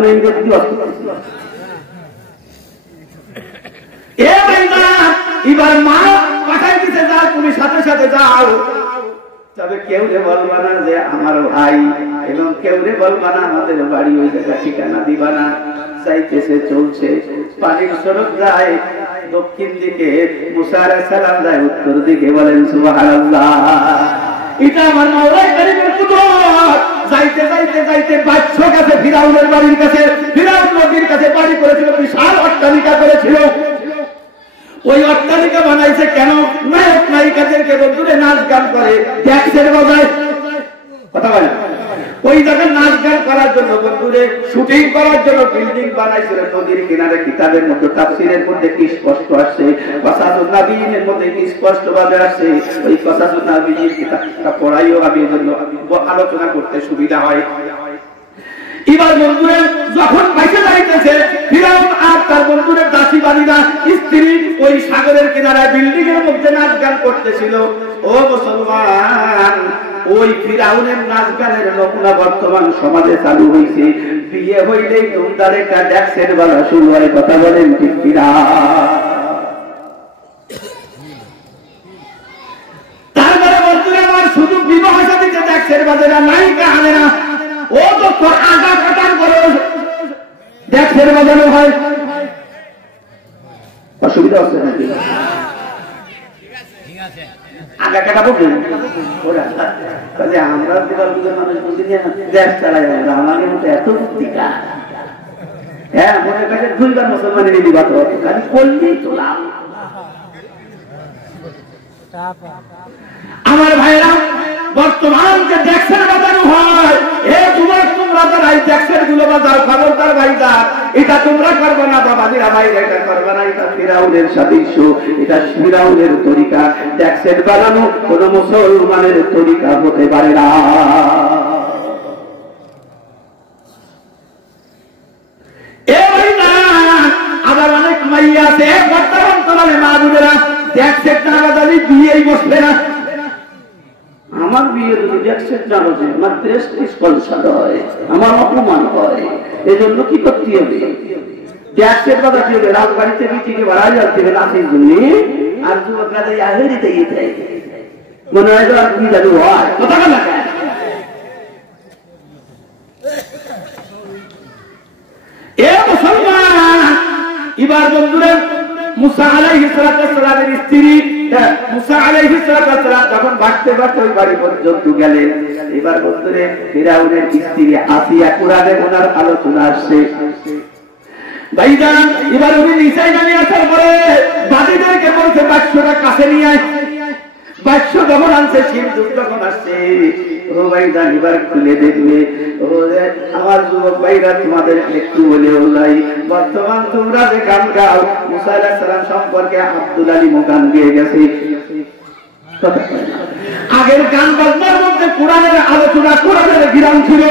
এবার মা পাঠাই দিতে যা, তুমি সাথে সাথে যাও, তবে কেউ রে বলবা না যে আমার ভাই, এবং কেউ রে বলবা না আমাদের বাড়ি ওই জায়গা, ঠিকানা দিবা না। চাইতেছে চলছে, পানির স্রোত যায় দক্ষিণ দিকে, মুসা আলাইহিস সালাম যায় উত্তর দিকে, বলেন সুবহানাল্লাহ। এটা আমার মাওলাই কারীমের কুদরত। যাইতে যাইতে যাইতে বাচ্চা কাছে ফিরাউনের বাড়ির কাছে, ফিরাউন নবীর কাছে বাড়ি করেছিল, বিশাল অট্টালিকা করেছিল। ওই অট্টালিকা বানাইছে কেন? নায়ক নায়িকাদেরকে বন্ধুরে নাচ গান করে, ট্যাক্সের বাজায়, কথা বলে ওই জায়গায় নাচ গান করার জন্য, বন্ধুরে শুটিং করার জন্য বিল্ডিং বানাইছিল নদীর কিনারে। কিতাবের মধ্যে তাফসীরের মধ্যে কি স্পষ্ট আসছে, কসাসুন নবীনের মধ্যে কি স্পষ্ট ভাবে আসছে। ওই কসাসুন নবীর কিতাবটা পড়াইও আমি জন্য আলোচনা করতে সুবিধা হয়। এবার বন্ধুরা যখন বাইকে যাইতেছে, ফিরাউন আর তার বন্ধুদের দাসী বাদীরা স্ত্রী ওই সাগরের কিনারায় বিল্ডিং এর মধ্যে নাচ গান করতেছিল। ও মুসলমান, ওই ফিরাউনের নাচ গানের নমুনা বর্তমান সমাজে চালু হয়েছে। বিয়ে হইলেই ধুমধার একটা ড্যাক্সের বাজা শুরু হয়, কথা বলেন ঠিক কিনা? তারপরে বন্ধুরা আমার শুধু বিবাহ সাথীতে ড্যাক্সের বাজারা নায়িকা আনে না, ও তো আগা কাটার করে ড্যাক্সের বাজানো হয়। অসুবিধা হচ্ছে নাকি? আগা কাটা বলবেন আমরা মানুষ বলছি দেশ চালাই, আমাদের মতো এত বুদ্ধিকা, হ্যাঁ মনে কাছে দুইবার মুসলমানের নিবাদ খালি করলেই তো লাভ। আমার ভাইরা বর্তমান যে ড্যাক্সের বাজানো হয়, এ তোমার তোমরা যারা এই ড্যাক্সের গুলো বাজাও, খবরদার ভাইরা এটা তোমরা করবে না, বাবাজিরা ভাইরা এটা করবে না। এটা ফিরাউনের সাদৃশ্য, এটা ফিরাউনের তরিকা। ড্যাক্সের বাজানো কোন মুসলমানের তরিকা হতে পারে না। আবার অনেক মাইয়া আছে বর্তমান তোমার মা বোনেরা ড্যাক্সের না বাজালে বিয়েই বসবে না। আমার বিয়ে যদি ড্যাক্সের না বাজে আমার প্রেস্টিজ কলসাদ হয়, আমার অপমান হয়। এই জন্য কি করতে হবে? ড্যাক্সের বাজাতে হবে, রাজবাড়িতে বিটিকে বাড়াই যাচ্ছে নাচের জন্য, আর যুবকরা আহেরিতে গিয়ে মনে হয় আর কি জাদু হয়, কথা বলা যায়। এ মুসলমান, এবার বন্ধুরা মুসা আলাইহিস সালামের স্ত্রী মুসা আলাইহিস সালাম যখন বাড়তে বাড়তে ওই বাড়ি পর্যন্ত গেলেন, এবার বন্ধুরে ফিরাউনের স্ত্রী আসিয়া কোরআনে ওনার আলোচনা আসছে। ভাইজান এবার উনি নিচাই নামে আসার পরে বাদীদেরকে বলছে বাক্সটা কাছে নিয়ে আয়। বাক্স যখন আনছে, সিন্দুক যখন আসছে, ও ভাইজান এবার খুলে দেখবে। ও আমার যুবক ভাইরা তোমাদের একটু বলেও নাই, বর্তমান তোমরা যে গান গাও মুসা আলাইহিস সালাম সম্পর্কে আব্দুল আলী গান গেয়ে গেছে। আগের গান বাজনার মধ্যে কোরআনের আলোচনা, কোরআনের বিরাম ছিল।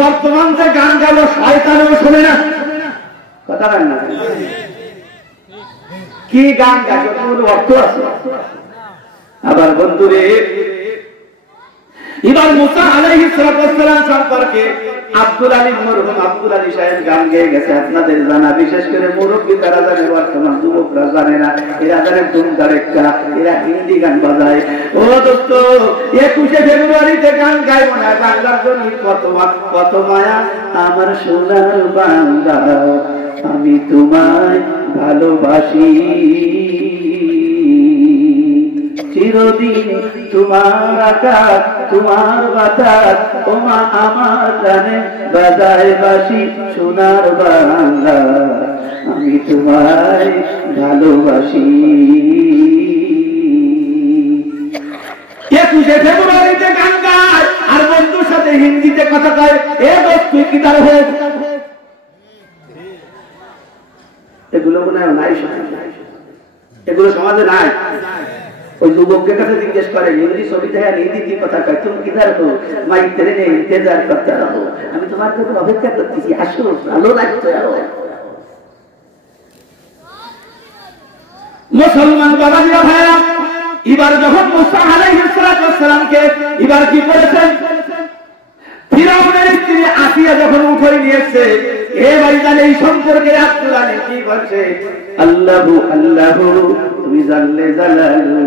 বর্তমান যে গান গাল শয়তানও শোনে না, কথা বলেন না? কি গান গায় অর্থ আছে। আবার বন্ধুরে এবার মুসা আলাইহিস সালাম সম্পর্কে আব্দুল আলী মরহুম আব্দুল আলী সাহেব গান গেয়ে গেছে, আপনাদের জানা, বিশেষ করে মুরব্বী তারা জানে, বর্তমান যুবকরা জানে না। এরা জানে ধুমধার একটা, এরা হিন্দি গান বাজায়। ও দোস্ত, 21শে ফেব্রুয়ারিতে গান গাইব না, বাংলার জন্য কত মায়া আমার সোনার বাংলা, আমি তোমায় ভালোবাসি, চিরদিন তোমার আকাশ তোমার বাতাস, ওমা আমার গানে বাজায় বাসি সোনার বাংলা, আমি তোমায় ভালোবাসি। 21শে ফেব্রুয়ারিতে গান গায় আর বন্ধুর সাথে হিন্দিতে কথা কয়, এ দোস্ত তুই কি তার হোক, এগুলো মনে হয় নাই, এগুলো সমাজে নাই। ওই যুবকের কাছে জিজ্ঞেস করে, হিন্দি ছবিতে হিন্দি কি কথা কয়, তুমি কিধার হো, মাই ট্রেনে ইন্তজার করতে রহো, আমি তোমার জন্য অপেক্ষা করতেছি, আসো, ভালো লাগতো। মুসলমান বাবাজিরা ভাইরা, এবার যখন মুসা আলাইহিস সালামকে এবার কি করেছেন, ফিরাউনের স্ত্রী আসিয়া যখন উঠাই নিয়েছে, এবারে জানে এই সম্পর্কে আব্দুল আলী কি বলছে, আল্লাহু আল্লাহু তুমি জানলে জালালু,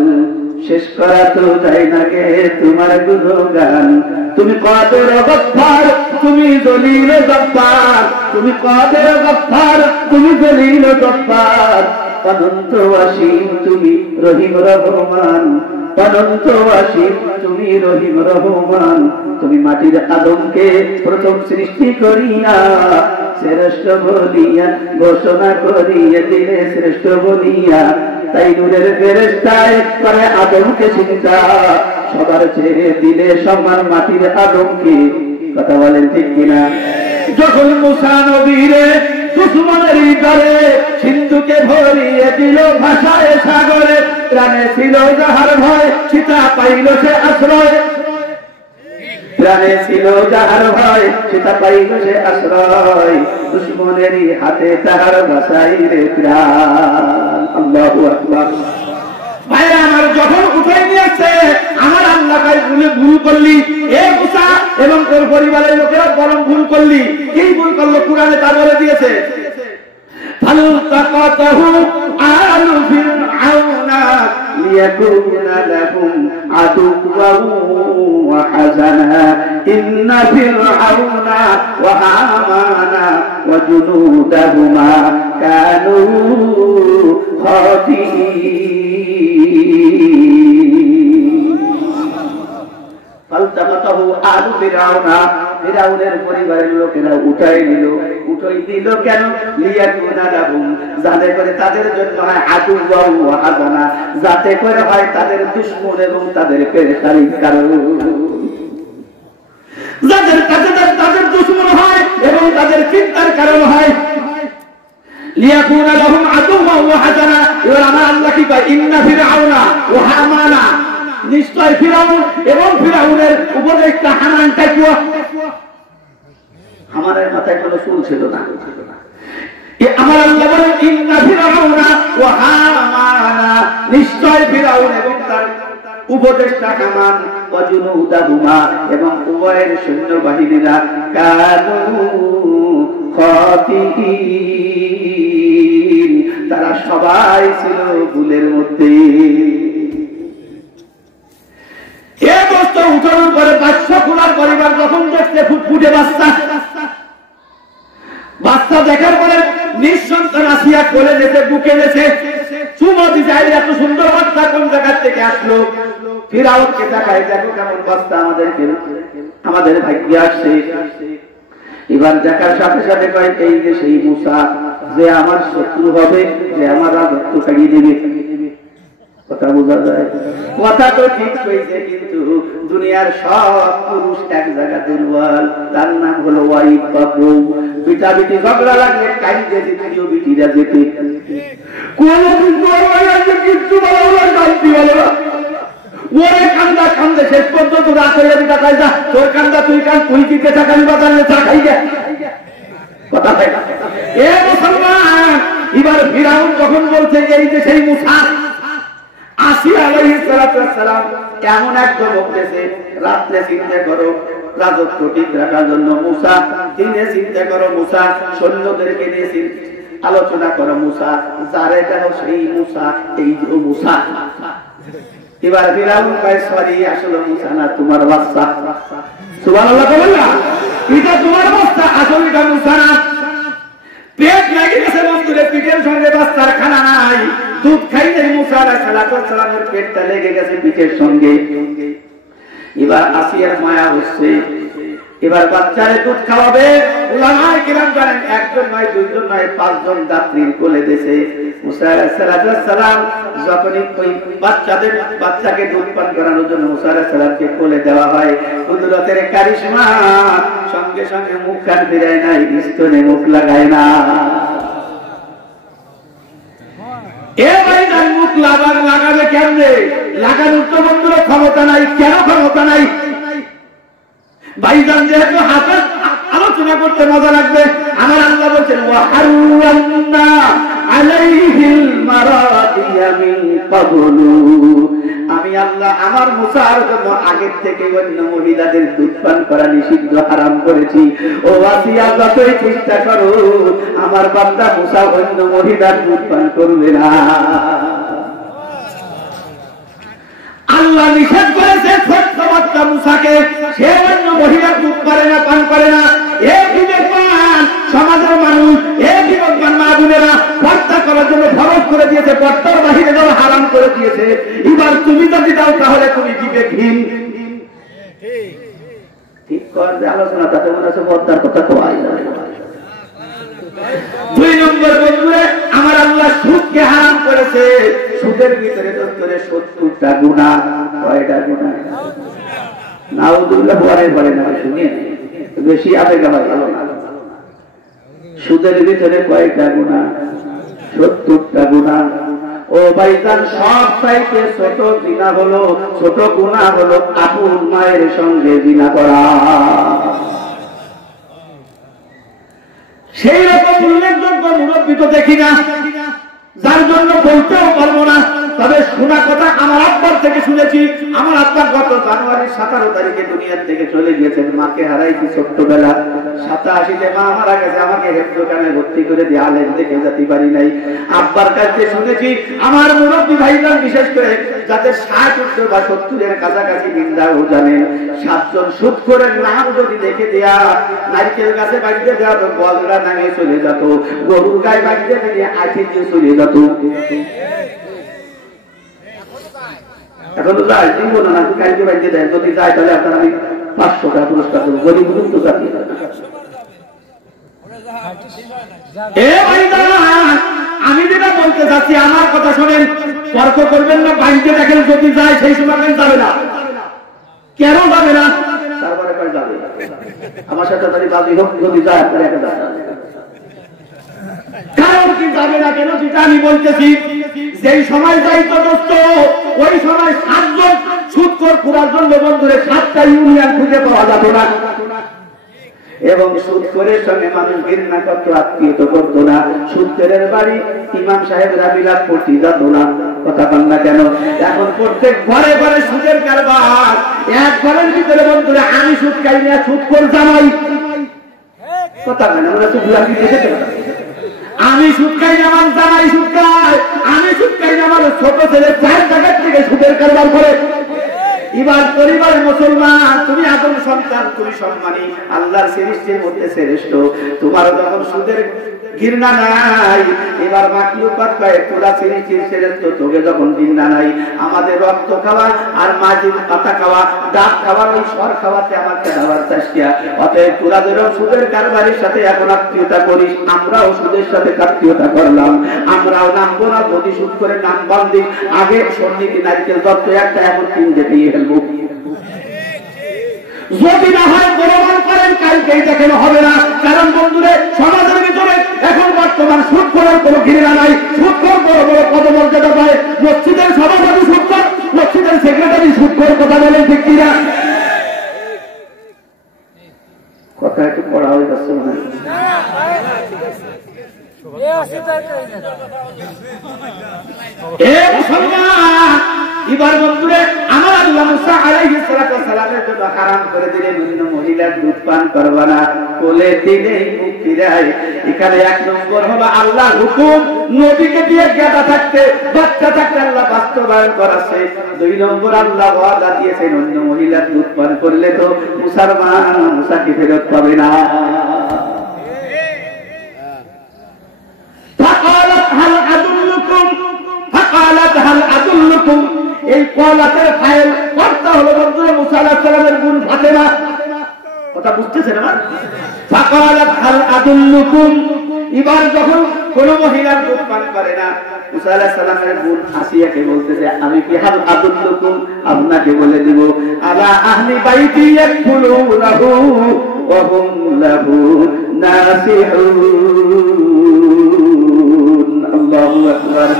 শেষ করা তো যায় না গে তোমার গুণগান, তুমি কাদের গফফার তুমি জলিল জব্বার, তুমি কাদের গফফার তুমি জলিল জব্বার, অনন্ত অসীম তুমি রহিম রহমান, অনন্ত অসীম তুমি রহিম রহমান, তুমি মাটির আদমকে প্রথম সৃষ্টি করিয়া শ্রেষ্ঠ বলিয়া ঘোষণা করিয়া দিলে শ্রেষ্ঠ বলিয়া, তাই নূরের ফেরেশতায় করে আদমকে চিন্তা, সবার চেয়ে দিলে সম্মান মাটির আদমকে। কথা বলেন ঠিক কিনা? যখন মুসা নবীরে দুশমনের করে সিন্ধুকে ভরিয়ে দিল ভাষায় সাগরে, প্রাণে ছিল যাহার ভয় সীতা পাইল সে আশ্রয়, প্রাণে ছিল যাহার ভয় সীতা পাইল সে আশ্রয়, দুশমনেরই হাতে তাহার ভাষাই রে প্রাণ। আল্লাহু আকবার। ভাইরা আমার, যখন উঠাই নিয়েছে আমার আল্লাহ কাই ভুল করলি, এ মুসা এবং তোর পরিবারের লোকেরা বরং ভুল করলি। কি ভুল করলো কুরআনে তা বলে দিয়েছে, ফালতাকাতাহু আলু ফিরআউনা লিয়াকুনা লাহুম আদুওয়ান ওয়া হাযানা ইন্না ফিরআউনা ওয়া হামানা ওয়া জুনুদাহুমা কানু ফিরআউনের পরিবারের লোকেরা উঠাই দিল কেন, যাতে করে তাদের জন্য হয় আদুওয়া ওয়া হাযানা, যাতে করে হয় তাদের দুশমন এবং তাদের পেরেশানির কারণ, যাদের কাছে তাদের দুশমন হয় এবং তাদের চিন্তার কারণ হয়। লিয়াকুনা লাহুম আদুওয়া ওয়া হাযানা, এবার আমার আল্লাহ কি কয়, ইন্না ফিরআউনা ওয়া হামানা, নিশ্চয় ফিরআউন এবং ফিরআউনের উপদেষ্টা হামানটা কি, আমাদের মাথায় কোনো চুল ছিল না। আমার আল্লাহ বলেন ইন্না ফিরআউনা ওয়া হামানা, নিশ্চয় ফিরআউন এবং তার উপদেষ্টা হামান, ওয়া জুনুদাহুমা এবং উভয়ের সৈন্যবাহিনীরা, কানু খাতিঈন, তারা সবাই ছিল ভুলের মধ্যে। এ বস্তু উঠানোর পরে বাদশা খোলার পরিবার যখন দেখতে ফুটফুটে বাচ্চা দেখার পরে নিঃসন্তান আসিয়া কোলে নেছে, বুকে নেছে, চুমো দিতে, এত সুন্দর বাচ্চা কোন জায়গা থেকে আসলো। ফিরআউনকে দেখায়, দেখো কেমন বাচ্চা আমাদের ভাগ্যে আসছে। এবার দেখার সাথে সাথে কয়, এই যে সেই মুসা, যে আমার শত্রু হবে, যে আমার রাজত্ব কাটিয়ে দেবে। কথা বোঝা যায়? কথা তো ঠিক হয়েছে, কিন্তু দুনিয়ার সব পুরুষ এক জায়গা দুর্বল, তার নাম হলো ওয়াইফ বা বউ। পিতা বিটি ঝগড়া লাগলে কাইন্দে দ্বিতীয় বিটিরা যেতে, কিচ্ছু বলো না, শান্তি বলো না, ওরে কান্দা কান্দে শেষ পর্যন্ত রাত হয়ে বিটা খাই, যা তোর কান্দা তুই কান, তুই কি কেটা কান বাজারে চা খাই গে। কথা হয় না? এ মুসলমান, এবার ফিরআউন যখন বলছে যে এই যে সেই মুসা আসিয়া আলাইহিস সালাম এমন এক জবাব দিয়েছে, রাত্রে চিন্তা করো রাজত্ব ঠিক রাখার জন্য মুসা, দিনে চিন্তা করো মুসা, সৈন্যদেরকে নিয়ে আলোচনা করো মুসা, যারে দেখো সেই মুসা, এই যে মুসা। এবার ফিরাউন কয় সরি, আসলে মুসা না, তোমার বাচ্চা। সুবহানাল্লাহ বলেন না, এটা তোমার বাচ্চা, আসলে এটা মুসা না। পেট লাগি গেছে বন্ধুরে, পিঠের সঙ্গে বাচ্চার খানা নাই, দুধ খাইলে মুসা আলাইহিস সালামের পেটটা লেগে গেছে পিঠের সঙ্গে। এবার আসিয়ার মায়া হচ্ছে, এবার বাচ্চারে দুধ খাওয়াবে। উলামায়ে কিরাম জানেন একজন নয়, দুইজন নয়, পাঁচজন যাত্রীর কোলে দিয়েছে। মুসা আলাইহিস সালাম যখনই ওই বাচ্চাকে দুধ পান করানোর জন্য মুসা আলাইহিস সালামকে কোলে দেওয়া হয়, কুদরতের কারিশমা, সঙ্গে সঙ্গে মুখ কান ফিরায় না, স্তনে মুখ লাগায় না। এ ভাইজান মুখ লাগাবে কেমনে? লাগানোর তো বন্ধুরা ক্ষমতা নাই। কেন ক্ষমতা নাই? ভাইজান যেহেতু হাতে আলোচনা করতে মজা লাগবে, আমার আল্লাহ বলছেন ওয়াহারুন্না আলাইহিল মারাদিয়া মিন ক্বাবলু, আমি আল্লাহ আমার মুসার জন্য আগের থেকে অন্য মহিলাদের দুধ পান করা নিষিদ্ধ, হারাম করেছি। ও আসিয়া যতই চেষ্টা করো, আমার বান্দা মুসা অন্য মহিলার দুধ পান করবে না। আল্লাহ নিষেধ করেছে ছোট্ট বাচ্চা মুসাকে, সে অন্য মহিলার দুধ পারে না, পান করে না। এ বিবেকবান সমাজের মানুষ, এ বিবেকবান মা বোনেরা পর্দা করার জন্য ফরজ করে দিয়েছে, পর্দার বাহিরে যাওয়া হারাম করে দিয়েছে। এবার তুমি যদি দাও তাহলে তুমি বিবেকহীন। ঠিক কর যে আলোচনা, তাতে মনে হচ্ছে পর্দার কথা কয় না। দুই নম্বর বন্ধুরে, আমার আল্লাহ সুদকে হারাম করেছে। সুদের ভিতরে 70টা গুনাহ। কয়টা গুনাহ? নাউযুবিল্লাহ বলে না, শুনিয়ে বেশি আবেগ ভালো না। সুদের ভিতরে কয়টা গুনাহ? 70টা গুনাহ। ও ভাইজান, সব চাইতে ছোট জিনা হলো, ছোট গুনাহ হলো আপন মায়ের সঙ্গে জিনা করা। সেই রকম উল্লেখযোগ্য মুরব্বী তো দেখি না, যার জন্য বলতেও পারবো না। তবে শোনা কথা আমার আব্বার থেকে শুনেছি। আমার আব্বা গত জানুয়ারির 17 তারিখে দুনিয়ার থেকে চলে গিয়েছেন। মাকে হারাইছি ছোট্টবেলা, 87-তে মা মারা গেছে। আমাকে হেফজখানায় ভর্তি করে দিয়ে আলেম দেখে যেতে পারি নাই। আব্বার কাছে শুনেছি, আমার মুরব্বী ভাইজান বিশেষ করে যাদের 60 বা 70-এর কাছাকাছি বিন্দাও জানেন, 7 জন সুদ করে নাম যদি দেখে দেয়া, নারকেল গাছে বাড়িতে দেওয়া তো বজরা নামিয়ে চলে যেত, গরুর গায়ে বাড়িতে দিয়ে আঠি দিয়ে চলে যেত। এখন তো যাই দিব না, কালকে বাড়িতে দেয়, যদি যায় তাহলে আপনার আমি 500 টাকা পুরস্কার দেবো। গরিব তো জাতি। আমি যেটা বলতে চাচ্ছি, আমার কথা শোনেন, তর্ক করবেন না। বাড়িতে দেখেন যদি যায়, সেই সময় যাবে না। কেন যাবে না? তারপরে যাবে আমার সাথে তারি বাজি হোক, যদি যায় আপনার একটা যাবে। কারণ কি যাবে না কেন সেটা আমি বলতেছি। যেই সময় যাইতো দোস্ত, ওই সময় 7 জন সুদখোর করার জন্য বন্ধুরে 7টা ইউনিয়ন খুঁজে পাওয়া যেত না। এবং সুদখোরের সঙ্গে মানুষ ঘৃণা করতো, আত্মীয়তা করতো না। সুদখোরের বাড়ি ইমাম সাহেবরা বিলাপ করতে যেত না। কথা বল না কেন? এখন প্রত্যেক ঘরে ঘরে সুদের কারবার। এক ঘরের ভিতরে বন্ধুরা আমি সুদ খাই না, সুদখোর জামাই। কথা বলে না, ওরা সুদ লাগি দেখে আমি সুদ খাই, আমার জামাই সুদ খায়। আমি সুদ খাই, আমার ছোট ছেলে 4 জায়গার থেকে সুদের কারবার করে। এবার পরিবার মুসলমান, তুমি আদম সন্তান, তুমি সম্মানী, আল্লাহর সৃষ্টির মধ্যে শ্রেষ্ঠ। তোমার যখন সুদের ঘৃণা নাই, এবার মাকলুকাত কয় তোরা সৃষ্টির শ্রেষ্ঠ, তোকে যখন ঘৃণা নাই, আমাদের রক্ত খাওয়া আর মাটির পাতা খাওয়া, ডাব খাওয়া, ওই সর খাওয়াতে আমাকে খাওয়ার চাষিয়া। অতএব তোরা যেরকম সুদের কারবারের সাথে এখন আত্মীয়তা করিস, আমরাও সুদের সাথে আত্মীয়তা করলাম। আমরাও নামবো না, যদি সুদ করে নাম বান্ধি। আগে সন্ন্যাসী নারকেল যত একটা, এখন 3 দিয়ে ফেলবো। যদি না হয় প্রমাণ করেন, কালকেই দেখেন হবে না। কারণ বন্ধুরে, সমাজের ভিতরে এখন বর্তমান সুদ করার কোনো ঘৃণা নাই। সুদ কর বড় বড় পদমর্যাদা পায়। মসজিদের সভাপতি সুদ কর, মসজিদের সেক্রেটারি সুদ কর। কথা বলে ঠিক কিনা? কথা একটু পড়া হয়ে যাচ্ছে মনে হয়। এবার বন্ধুরে, আমার আল্লাহ মুসা আলাইহিস সালামের জন্য হারাম করে দিলেন অন্য মহিলার দুধ পান করবে না, কোলে দিলেই মুখ ফিরায়। এখানে এক নম্বর হলো আল্লাহর হুকুম নবীকে দিয়ে গাদা থাকতে বাচ্চা থাকতে আল্লাহ বাস্তবায়ন করাছে। দুই নম্বর আল্লাহ ওয়াদা দিয়েছেন অন্য মহিলার দুধ পান করলে তো মুসাকে ফেরত পাবে না। এই কলাতের ফাইল কর্তা হলো বন্ধুরা মুসা আলাইহিস সালামের বোন ফাতেমা। কথা বুঝতেছেন আমার? ফাকালাত হাল আদুল্লুকুম, এবার যখন কোন মহিলার দুধ পান করে না মুসা আলাইহিস সালামের বোন আসিয়াকে বলতেছে আমি কি হাল আদুল্লুকুম আপনাকে বলে দিব আলা আহলি বাইতি ইয়াকুলুনাহু ওয়া হুম লাহু নাসিহুন। আল্লাহু আকবার।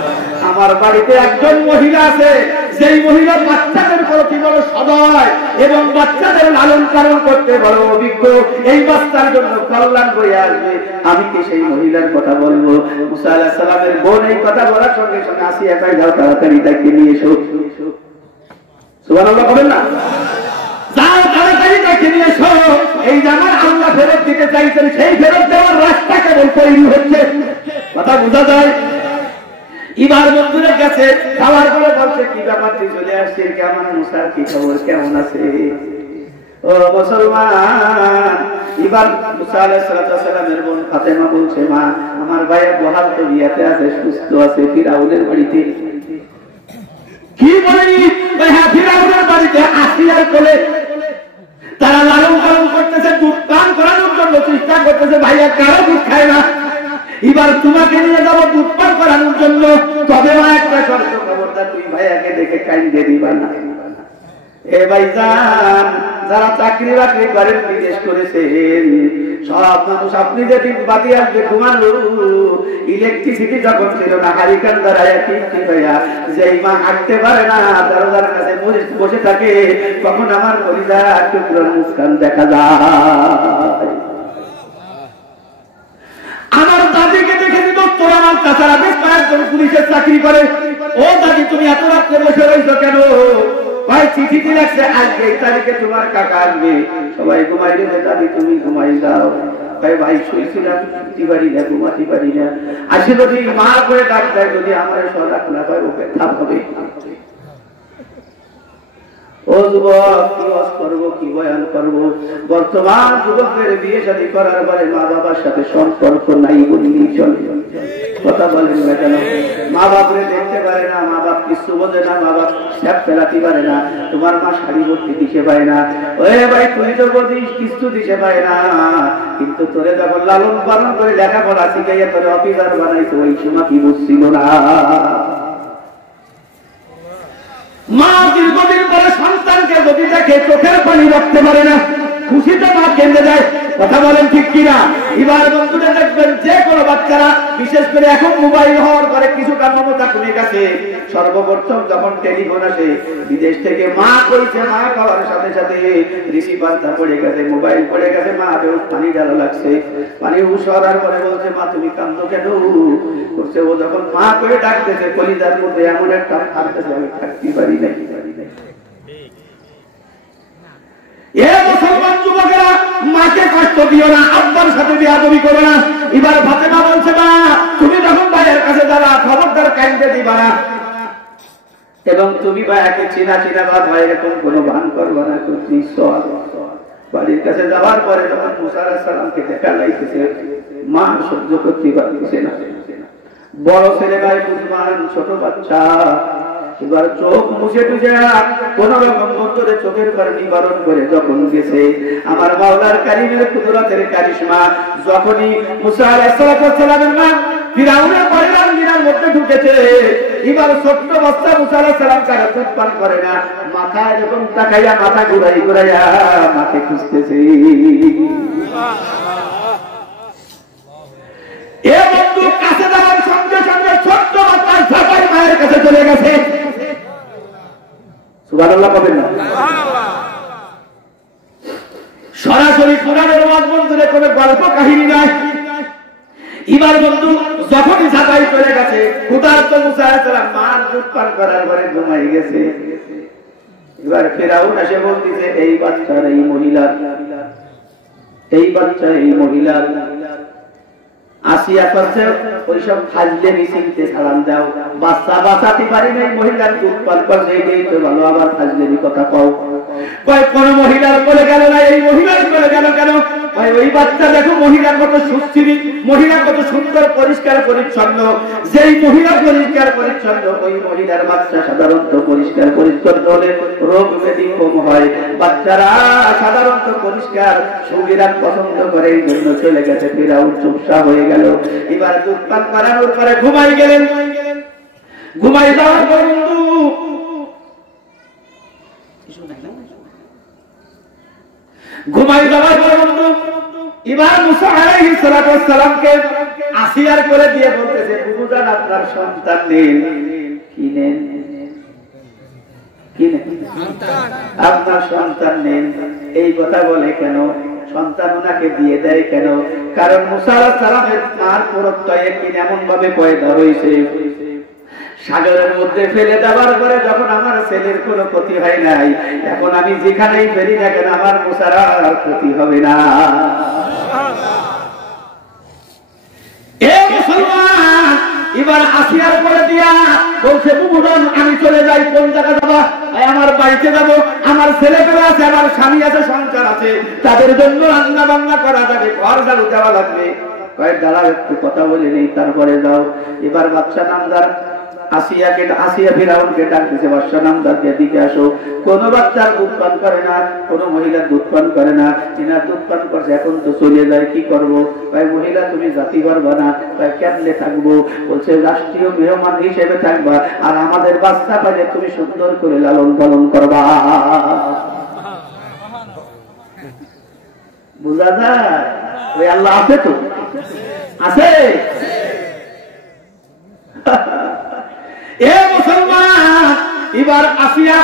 আমার বাড়িতে একজন মহিলা আছে যেই মহিলা বাচ্চাদের প্রতি বড় সদয় এবং বাচ্চাদের লালন পালন করতে বড় অভিজ্ঞ, এই বাচ্চার জন্য কল্যাণ বয়ে আসবে, আমি কি সেই মহিলার কথা বলবো? মুসা আলাইহিস সালামের বোন এই কথা বলার সঙ্গে সঙ্গে আসিয়া কই যাও তাড়াতাড়ি তাকে নিয়ে এসো। সুবহানাল্লাহ বলেন না? যাও তাড়াতাড়ি তাকে নিয়ে এসো। এই জামান আল্লাহ ফেরত দিতে চাইছেন, সেই ফেরত দেওয়ার রাস্তা কেবল তৈরি হচ্ছে। কথা বোঝা যায়? এবার বন্ধুদের কাছে খাবার পরে বলছে কি ব্যাপার তুই চলে আসছে, কেমন মুসা, কি খবর, কেমন আছে? ও মুসলমান। এবার মুসা আলাইহিস সালামের বোন ফাতেমা বলছে মা আমার ভাইয়া বহাল তো বিয়াতে আছে, সুস্থ আছে ফিরাউনের বাড়িতে। কি বলি? হ্যাঁ ফিরাউনের বাড়িতে আসিয়ার কোলে তারা লালন পালন করতেছে, দুধ পান করানোর জন্য চেষ্টা করতেছে, ভাইয়া কারো দুধ খায় না, এবার তোমাকে নিয়ে যাবো দুধ পান করানোর জন্য। তবে মা একটা শর্ত, খবরদার তুই ভাইয়াকে দেখে কাইন্দে দিবা না। এ ভাইজান যারা চাকরি বাকরি করেন বিদেশ করেছেন সব মানুষ আপনি যদি বাতি আসবে ঘুমানো ইলেকট্রিসিটি যখন ছিল না হারিকান দ্বারা ভাইয়া যেই মা হাঁটতে পারে না দরজার কাছে বসে থাকে তখন আমার পরিবার টুকরোর মুস্কান দেখা যায়। আমার দাদিকে দেখে দিত তোর আমার চাচারা বেশ কয়েকজন পুলিশের চাকরি করে, ও দাদি তুমি এত রাত্রে বসে রয়েছো কেন? ভাই চিঠিতে লাগছে আজকে এই তারিখে তোমার কাকা আসবে, সবাই ঘুমাই দেবে, দাদি তুমি ঘুমাই যাও। ভাই ভাই শুয়েছিলাম, উঠতে পারি না, ঘুমাতে পারি না, আসে যদি মা করে ডাক দেয়, যদি আমার সদা খোলা পায় ওকে থাপ হবে। ও যুবক কি ওয়াজ করবো, কি বয়ান করবো? বর্তমান যুবকদের বিয়ে শাদী করার পরে মা বাবার সাথে সম্পর্ক নাই বললেই চলে। কথা বলেন না কেন? মা বাপরে দেখতে পারে না, মা বাপ কিছু বোঝে না, মা বাপ স্যাপ ফেলাতে পারে না, তোমার মা শাড়ি ভর্তি দিতে পারে না, ওরে ভাই তুই তো বলছিস কিছু দিতে পারে না, কিন্তু তোরে যখন লালন পালন করে লেখাপড়া শিখাইয়া তোরে অফিসার বানাইতো ওই সময় কি বুঝছিল না? মা দীর্ঘদিন পরে সন্তানকে যদি দেখে চোখের পানি রাখতে পারে না, খুশিতে মা কেঁদে যায়। কথা বলেন ঠিক কিনা? এবার বন্ধুরা দেখবেন যে কোনো বাচ্চারা বিশেষ করে এখন মোবাইল হওয়ার পরে কিছুটা মমতা কমে গেছে। সর্বপ্রথম যখন টেলিফোন আসে বিদেশ থেকে মা কইছে, মা পাওয়ার সাথে সাথে রিসিভারটা পড়ে গেছে, মোবাইল পড়ে গেছে, মা বেশ পানি ঢালা লাগছে, পানি উসরার পরে বলছে মা তুমি কাঁদো কেন? করছে ও যখন মা করে ডাকতেছে কলিজার মধ্যে এমন একটা ফাটতেছে আমি থাকতে পারি না। এ মুসলমান যুবকেরা মাকে কষ্ট দিও না, আব্বার সাথে বেয়াদবি করো না। এবার ফাতেমা বলছে না তুমি যখন ভাইয়ের কাছে যাবা খবরদার কাইন্দে দিবা না, এবং তুমি ভাইয়াকে চিনা চিনা বা ভাই এরকম কোনো ভান করবা না। বাড়ির কাছে যাওয়ার পরে যখন মুসা আলাইহিস সালামকে দেখা লাইতেছে মা সহ্য করতে পারতেছে না। বড় ছেলে ভাই বুঝমান, ছোট বাচ্চা, এবার চোখ মুছে টুছে কোন রকম বন্ধুরে চোখের পর নিবারণ করে যখন গেছে আমার মাওলার কারিমের কুদরতের কারিশমা, যখনই মুসা আলাইহিস সালামের মা ফিরাউনের পরিবার মিনার মধ্যে ঢুকেছে, এবার ছোট্ট বাচ্চা মুসা আলাইহিস সালাম কারা দুধ পান করে না, মাথায় যখন তাকাইয়া মাথা ঘুরাইয়া মাকে খুঁজতেছে। এ বন্ধু কাছে যাওয়ার সঙ্গে সঙ্গে ছোট্ট বাচ্চার ঝাঁপাই মায়ের কাছে চলে গেছে। সুবহানাল্লাহ বলেন না? সরাসরি কোরআনের ওয়াজ বন্ধুরে কোনো গল্প কাহিনী নাই। এবার বন্ধু যখনই ঝাঁপাই চলে গেছে ক্ষুধার্ত মুসা আলাইহিস সালাম মার দুধ পান করার পরে ঘুমাই গেছে। এবার ফেরাউন এসে বলতেছে এই বাচ্চার এই মহিলার আসিয়া করছে ওইসব খাজলে মিছিলতে সালাম দাও, বাচ্চা বাঁচাতে পারি না, মহিলার দুধ পান করছে এই তো ভালো, আবার খাজলেরই কথা কও। কোন মহিলার বলে গেল না, এই মহিলার বলে গেল কেন? ওই বাচ্চা দেখো মহিলা কত সুস্থির, মহিলা কত সুন্দর পরিষ্কার পরিচ্ছন্ন, যেই মহিলা পরিষ্কার পরিচ্ছন্ন ওই মহিলার বাচ্চা সাধারণত পরিষ্কার পরিচ্ছন্ন হলে রোগ ব্যাধি কম হয়। বাচ্চারা সাধারণত পরিষ্কার সুবিধার পছন্দ করে, এই জন্য চলে গেছে। ফিরাউন চুপসা হয়ে গেল। এবার দুধ পান করানোর পরে ঘুমাই গেলেন। ঘুমাই যাওয়ার বন্ধু এবার মুসা আলাইহিস সালামকে আসিয়ার করে দিয়ে বলতেছে, বুবুজান আপনার সন্তান নেন। কি নেন? আপনার সন্তান নেন। এই কথা বলে কেন? সন্তান ওনাকে দিয়ে দেয় কেন? কারণ মুসা আলাইহিস সালামের মার প্রত্যয় একদিন এমন ভাবে পয়দা হয়েছে, সাগরের মধ্যে ফেলে দেওয়ার পরে যখন আমার ছেলের কোনো ক্ষতি হয় নাই, এখন আমি যেখানেই ফেলি না কেন আমার মুসার আর ক্ষতি হবে না। এবার আসিয়ার করে দিয়া বলছে, বুবুজন আমি চলে যাই, কোন জায়গা যাবা? আমার বাড়িতে যাবো, আমার ছেলেপেলে আছে, আমার স্বামী আছে, সংসার আছে, তাদের জন্য রান্না বান্না করা যাবে, ঘর ঝাড়ু দেওয়া লাগবে। কয়েক দাঁড়াও একটু কথা বলে নেই, তারপরে যাও। এবার বাদশা নামদার আসিয়া ফিরাউনকে ডাকতেছে, বাদশা নামদারকে দিকে আসো। কোন বাচ্চার দুধ পান করে না, কোন মহিলার দুধ পান করে না, এনার দুধ পান করছে, এখন তো চলে যায়, কি করবো? ভাই মহিলা তুমি জাতি পারবা না, ভাই কেমনে থাকবো? বলছে রাষ্ট্রীয় মেহমান হিসেবে থাকবা, আর আমাদের বাচ্চা পাইলে তুমি সুন্দর করে লালন পালন করবা। বুঝা যায়? ওই আল্লাহ আছে তো, আছে। এ মুসলমান, এবার আসিয়া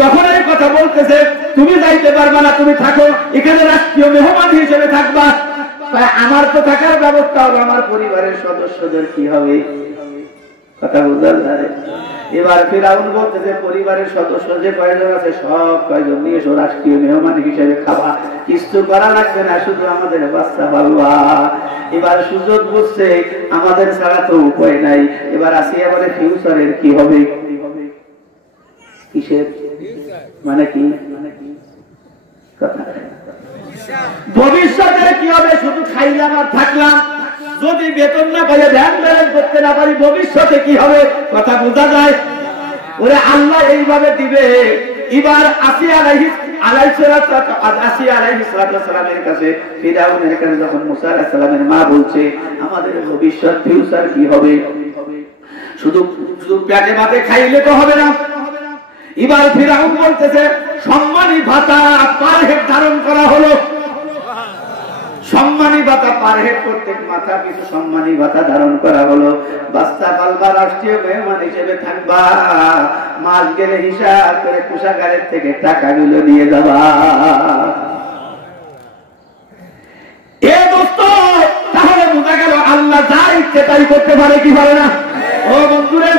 যখন এই কথা বলতেছে, তুমি যাইতে পারবা না, তুমি থাকো এখানে, রাষ্ট্রীয় মেহমান হিসেবে থাকবা। আমার তো থাকার ব্যবস্থা হবে, আমার পরিবারের সদস্যদের কি হবে? কথা বুঝা যায়? এবার ফিরাউন বলতেছে, পরিবারের সদস্য যে কয়জন আছে সব কয়জন নিয়ে এসো, রাষ্ট্রীয় মেহমান হিসেবে খাবা, কিছু করা লাগবে না, শুধু আমাদের বাচ্চা পালবা। এবার সুযোগ বুঝছে আমাদের ছাড়া তো উপায় নাই। এবার আসিয়া বলে, ফিউচারের কি হবে? কিসের মানে কি? ভবিষ্যতের কি হবে? শুধু খাইলাম আর থাকলাম, যদি বেতন না পাই, ধ্যান ধারণ করতে না পারি, ভবিষ্যতে কি হবে? কথা বোঝা যায়? ওরে আল্লাহ এইভাবে দিবে। এবার আসিয়া আলাইহিস সালামের কাছে, ফিরাউনের কাছে যখন মুসা আলাইহিস সালামের মা বলছে, আমাদের ভবিষ্যৎ ফিউচার কি হবে? শুধু পেটে ভাতে খাইলে তো হবে না। এবার ফিরাউন বলতেছে, সম্মানী ভাতা পার হেড ধারণ করা হলো। সম্মানী ভাতা পার হেড, প্রত্যেক মাথা কিছু সম্মানী ভাতা ধারণ করা হলো। বাচ্চা পালবা, রাষ্ট্রীয় মেহমান হিসেবে থাকবা, মাস গেলে হিসাব করে কোষাগারের থেকে টাকাগুলো নিয়ে যাবা। এ দোস্ত, তাহলে বোঝা গেল আল্লাহ যা ইচ্ছে তাই করতে পারে, কি পারে না? ও বন্ধুরে,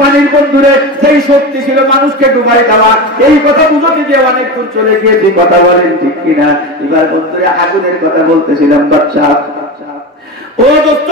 পানির বন্ধুরে, সেই শক্তি ছিল মানুষকে ডুবাই দেওয়া, এই কথা বুঝতে গিয়ে অনেক দূর চলে গিয়েছি। কথা বলেন ঠিক কিনা? এবার বন্ধুরে, আগুনের কথা বলতেছিলাম। বাচ্চা ও দোস্ত,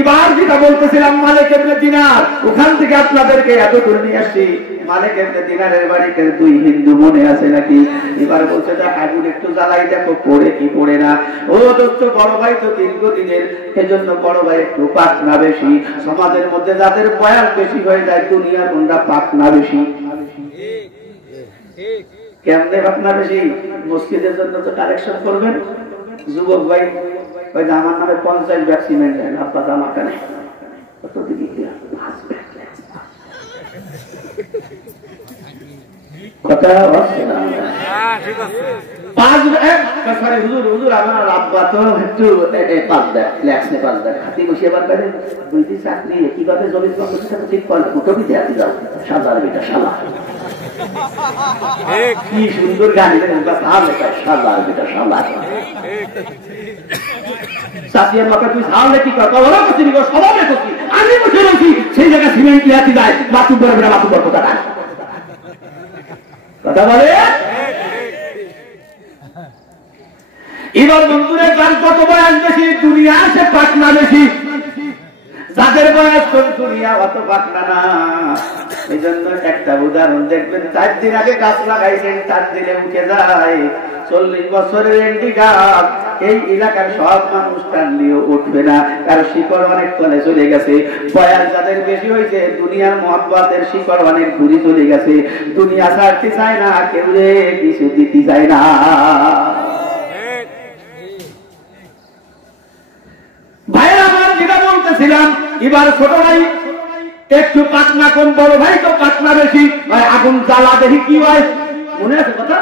এবার যেটা বলতেছিলাম মালিক ইবনে দিনার, ওখান থেকে আপনাদেরকে এত দূর নিয়ে আসছি। মালিক ইবনে দিনারের বাড়িতে দুই হিন্দু মনে আছে নাকি? এবার বলছে যে আগুন একটু জ্বালাই দেখো, পড়ে কি পড়ে না। ও দোস্ত, বড় ভাই তো দীর্ঘদিনের, এজন্য বড় ভাই একটু পাক না বেশি। সমাজের মধ্যে যাদের বয়স বেশি হয়ে যায়, দুনিয়ার কোনটা পাক না বেশি? কেমনে পাক না বেশি? মসজিদের জন্য তো কালেকশন করবেন। যুবক ভাই আমার নামে 50 ব্যাগ সিমেন্ট দেন, আপনার আমার কানে কত দিকে কথা হচ্ছে না। 5 ব্যাগ সরি হুজুর আমার আব্বা তো একটু 5 ব্যাগ লেখছে, 5 ব্যাগ হাতি বসিয়ে বার করে দুইটি চাকরি কিভাবে জমির কর্মসূচিটা ঠিক করে ফুটবি দিয়ে যাও, সাদার বেটা শালা। কি সুন্দর গান, সাদার বেটা শালা। সাথিয়ার মাথা তুই সামনে কি কর? ওরা করছি সবাই করছি, আমি বসে রয়েছি, সেই জায়গায় সিমেন্ট লিয়াতি যায়, বাথরুম করে বেটা বাথরুম করবো। কথা বলে। এবার বন্ধুরে যার কত বয়স বেশি দুনিয়া সে পাকনা বেশি, যাদের বয়স কম দুনিয়া অত পাকনা না। এই জন্য একটা উদাহরণ দেখবেন, 4 দিন আগে গাছ লাগাইছেন, 4 দিনে উঠে যায়। 40 বছরের এন্ডি গাছ, এই এলাকার সব মানুষ টানলেও উঠবে না, কারণ শিকড় অনেক তলে চলে গেছে। বয়স যাদের বেশি হয়েছে, দুনিয়ার মহব্বতের শিকড় অনেক দূরে চলে গেছে, দুনিয়া ছাড়তে চায় না, কেউ কিছু দিতে চায় না। ভাইয়ের আমার যেটা বলতেছিলাম, এবার ছোট ভাই একটু পাকনা কম, বড় ভাই তো পাকনা বেশি। ভাই আগুন জ্বালা দেখি কি হয়, মনে আছে কথা?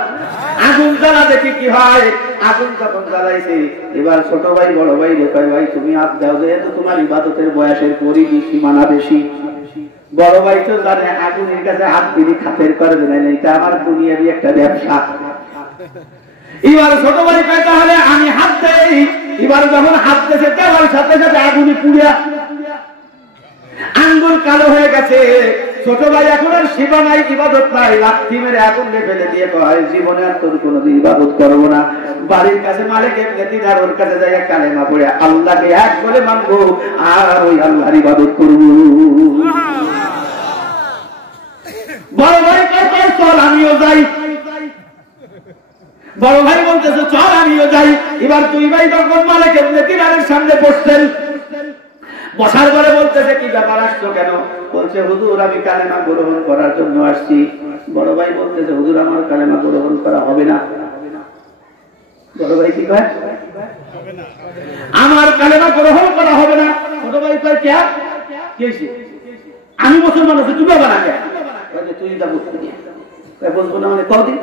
আগুন জ্বালা দেখি কি হয়। আগুন যখন জ্বালাইছে, এবার ছোট ভাই বড় ভাই রেখে, ভাই তুমি হাত দাও, যেহেতু তোমার ইবাদতের বয়সের পরিধি সীমানা বেশি। বড় ভাই তো জানে আগুনের কাছে হাত দিলি খাতের করবে না, এটা আমার দুনিয়ারই একটা ব্যবসা। এবার ছোট ভাই কয় তাহলে আমি হাত দেই। এবার যখন হাত দিয়েছে, দেওয়ার সাথে সাথে আগুনে পুড়িয়া আঙ্গুল কালো হয়ে গেছে। ছোট ভাই এখন আর সেবা নাই, ইবাদত নাই, লাথি মেরে আগুন ফেলে দিয়ে কয়, জীবনে আর তোর কোনোদিন ইবাদত করবো না। বাড়ির কাছে মালিক এমনি দিনার, ওর কাছে যাই কালেমা পড়ে আল্লাহকে এক বলে মানবো, আর ওই আল্লাহর ইবাদত করবো। বড় ভাই কয় চল আমিও যাই। বড় ভাই বলতেছে চল আমিও যাই। এবার তুই ভাই তখন মালিক এমনি দিনারের সামনে বসছেন, বসার পরে বলতেছে কি ব্যাপার, আসছো কেন? বলছে হুজুর আমি কালেমা গ্রহণ করার জন্য আসছি। বড় ভাই বলতেছে হুজুর আমার কালেমা গ্রহণ করা হবে না। বড় ভাই কি কয়? আমার কালেমা গ্রহণ করা হবে না। ছোট ভাই কয় কে? আমি মুসলমান আছি, তুমি বাবা কে? তুই যা বুঝতে দিয়ে বলবো না মানে কদিন।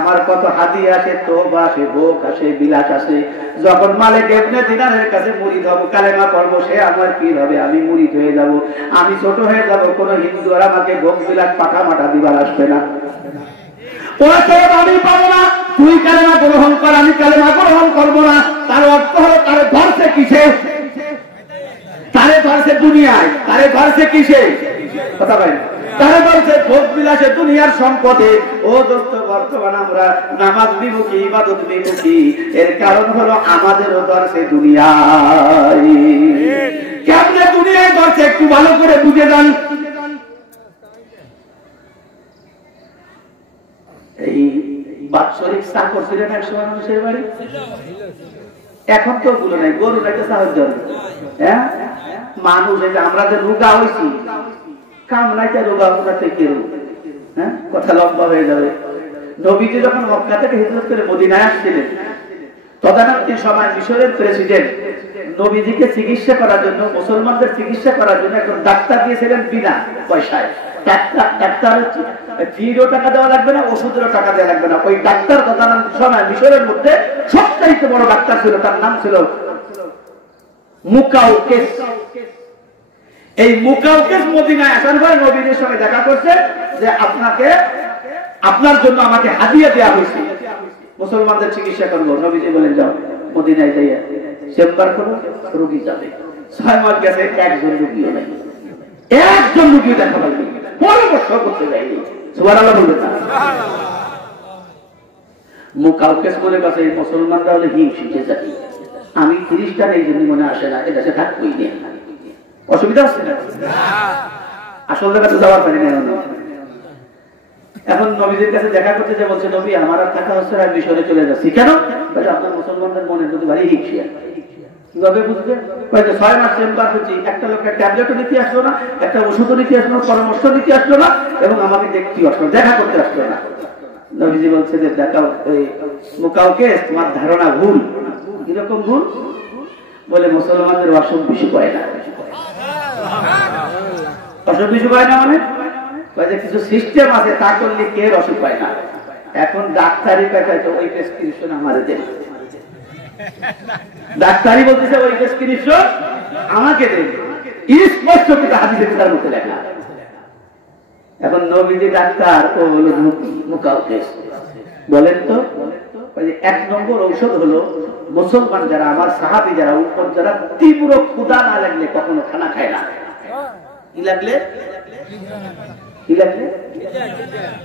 আমার কত হাদিয়া আসে, তোবা আসে, ভোগ আসে, বিলাস আসে। যখন মালিক ইবনে দিনারের কাছে মুরিদ হব, কালেমা পড়বো, সে আমার কি হবে? আমি মুরিদ হয়ে যাব, আমি ছোট হয়ে যাব। কোন হিন্দু আর আমাকে ভোগ বিলাস পাঠা মাঠা দিবার আসবে না। আমি পাবো না, তুই কালেমা গ্রহণ কর, আমি কালেমা গ্রহণ করবো না। তার অর্থ হলো তারে ধরছে কিসে? তারে ধরছে দুনিয়ায়, তারে ধরছে কিসে? কথা বলেন। তারা বলছে ভোগ বিলাসে দুনিয়ার সম্পদে। ও দোস্ত, বর্তমান আমরা নামাজ বিমুখী, ইবাদত বিমুখী। এর কারণ হলো আমাদেরও ধরছে দুনিয়ায়। কেমনে দুনিয়ায় ধরছে একটু ভালো করে বুঝে যান। এই বাৎসরিক চাকর ছিলেন একসময় মানুষের বাড়ি, এখন তো ওগুলো নাই। গরু নাকি সাহায্য, হ্যাঁ মানুষ আমরা যে রোগা হয়েছি, কামনাইতে রোগা থেকে হ্যাঁ কথা লম্বা হয়ে যাবে। নবীজি যখন মক্কা থেকে হিজরত করে মদিনায় আসছিলেন, তদানীন্তন সময় মিশরের প্রেসিডেন্ট নবীজিকে চিকিৎসা করার জন্য, মুসলমানদের চিকিৎসা করার জন্য একজন ডাক্তার দিয়েছিলেন বিনা পয়সায়। ডাক্তার ফিরও টাকা দেওয়া লাগবে না, ওষুধেরও টাকা দেওয়া লাগবে না। ওই ডাক্তার তদানীন্তন সময় মিশরের মধ্যে সবচাইতে বড় ডাক্তার ছিল, তার নাম ছিল মুকাউকেস। এই মুকাউকেস মদিনায় আসার পরে নবীদের সঙ্গে দেখা করছে যে আপনাকে, আপনার জন্য আমাকে হাদিয়া দেওয়া হয়েছে, মুসলমানদের চিকিৎসা করবো। নবীজি বলেন যাও মদিনায় যাইয়া চেম্বার করো, রোগী যাবে। 6 মাস গেছে, একজন রোগীও নাই, একজন রোগীও দেখা পাইনি, পরামর্শ করতে যায়নি। সুবহানাল্লাহ বলবেন না? মুকাউকেস বলে কাছে মুসলমানরা হলে হিম শিখে যায়। আমি খ্রিস্টান, এই জন্য মনে আসে না, এদেশে থাকবই না, অসুবিধা হচ্ছে না। আসলে কাছে যাওয়ার পারি না। এখন নবীদের কাছে দেখা করতে যে বলছে, নবী আমার আর থাকা হচ্ছে না, মিশরে চলে যাচ্ছি। কেন? আপনার মুসলমানদের মনের প্রতি ভারী হিংসা। কিভাবে বুঝবে? 6 মাস চেম্বার হচ্ছে, একটা লোকের ট্যাবলেটও নিতে আসলো না, একটা ওষুধও নিতে আসলো না, পরামর্শ নিতে আসলো না, এবং আমাকে দেখতে আসলো, দেখা করতে আসলো না। নবীজি বলছে যে দেখাও মুকাউকে, তোমার ধারণা ভুল। কিরকম ভুল? বলে মুসলমানদের অসুখ বিসুখ হয় না। অসুখ বিসুখ হয় না মানে কিছু সিস্টেম আছে, তা করলে কে অসুখ হয় না। এখন ডাক্তারি পেটাইছে, ওই প্রেসক্রিপশন আমাদের দেন। ডাক্তারি বলতেছে ওই প্রেসক্রিপশন আমাকে দেন, স্পষ্ট কিন্তু হাদিসের কিতাবের মধ্যে লেখা। এখন নবীজি ডাক্তার, ও হলো মুকাউকেস। বলেন তো, 1 নম্বর ঔষধ হলো মুসলমান যারা, আমার সাহাবী যারা, উপর যারা তীব্র ক্ষুধা না লাগলে কখনো খানা খায় না। কি লাগলে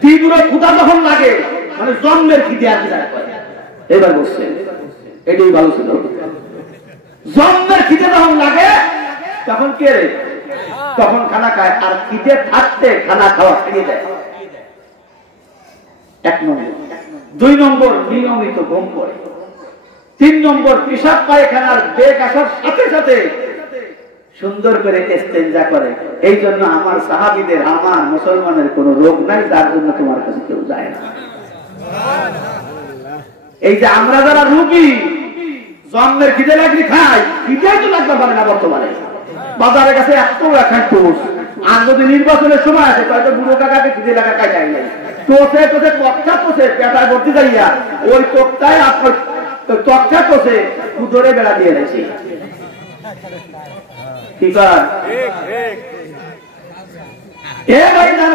তীব্র ক্ষুধা যখন লাগে, মানে জন্মের খিদে আর কি এবার বসছে, এটাই ভালো ছিল। জন্মের খিদে যখন লাগে তখন কে রে, তখন খানা খায়, আর খিদে থাকতে খানা খাওয়া খেয়ে দেয়। 1 নম্বর। 2 নম্বর নিয়মিত ঘুম পড়ে। 3 নম্বর পেশাব পায়খানার বেগ আসার সাথে সাথে সুন্দর করে ইস্তেঞ্জা করে। এই জন্য আমার সাহাবীদের, আমার মুসলমানের কোন রোগ নাই যার জন্য তোমার কাছে কেউ যায় না। এই যে আমরা যারা রোগী, জন্মের খিদে লাগলে খাই, খিদে তো লাগতে পারে না বর্তমানে। বাজারের কাছে এত খাই টোস, আর যদি নির্বাচনের সময় আছে হয়তো বুড়ো কাকাকে খিদে লাগা খাই যায় নাই, টোসে টোসে তক্তা টোসে পেটায় ভর্তি যাইয়া ওই তক্তায় আপনার তক্তা টোসে ধরে বেড়া দিয়ে গেছে।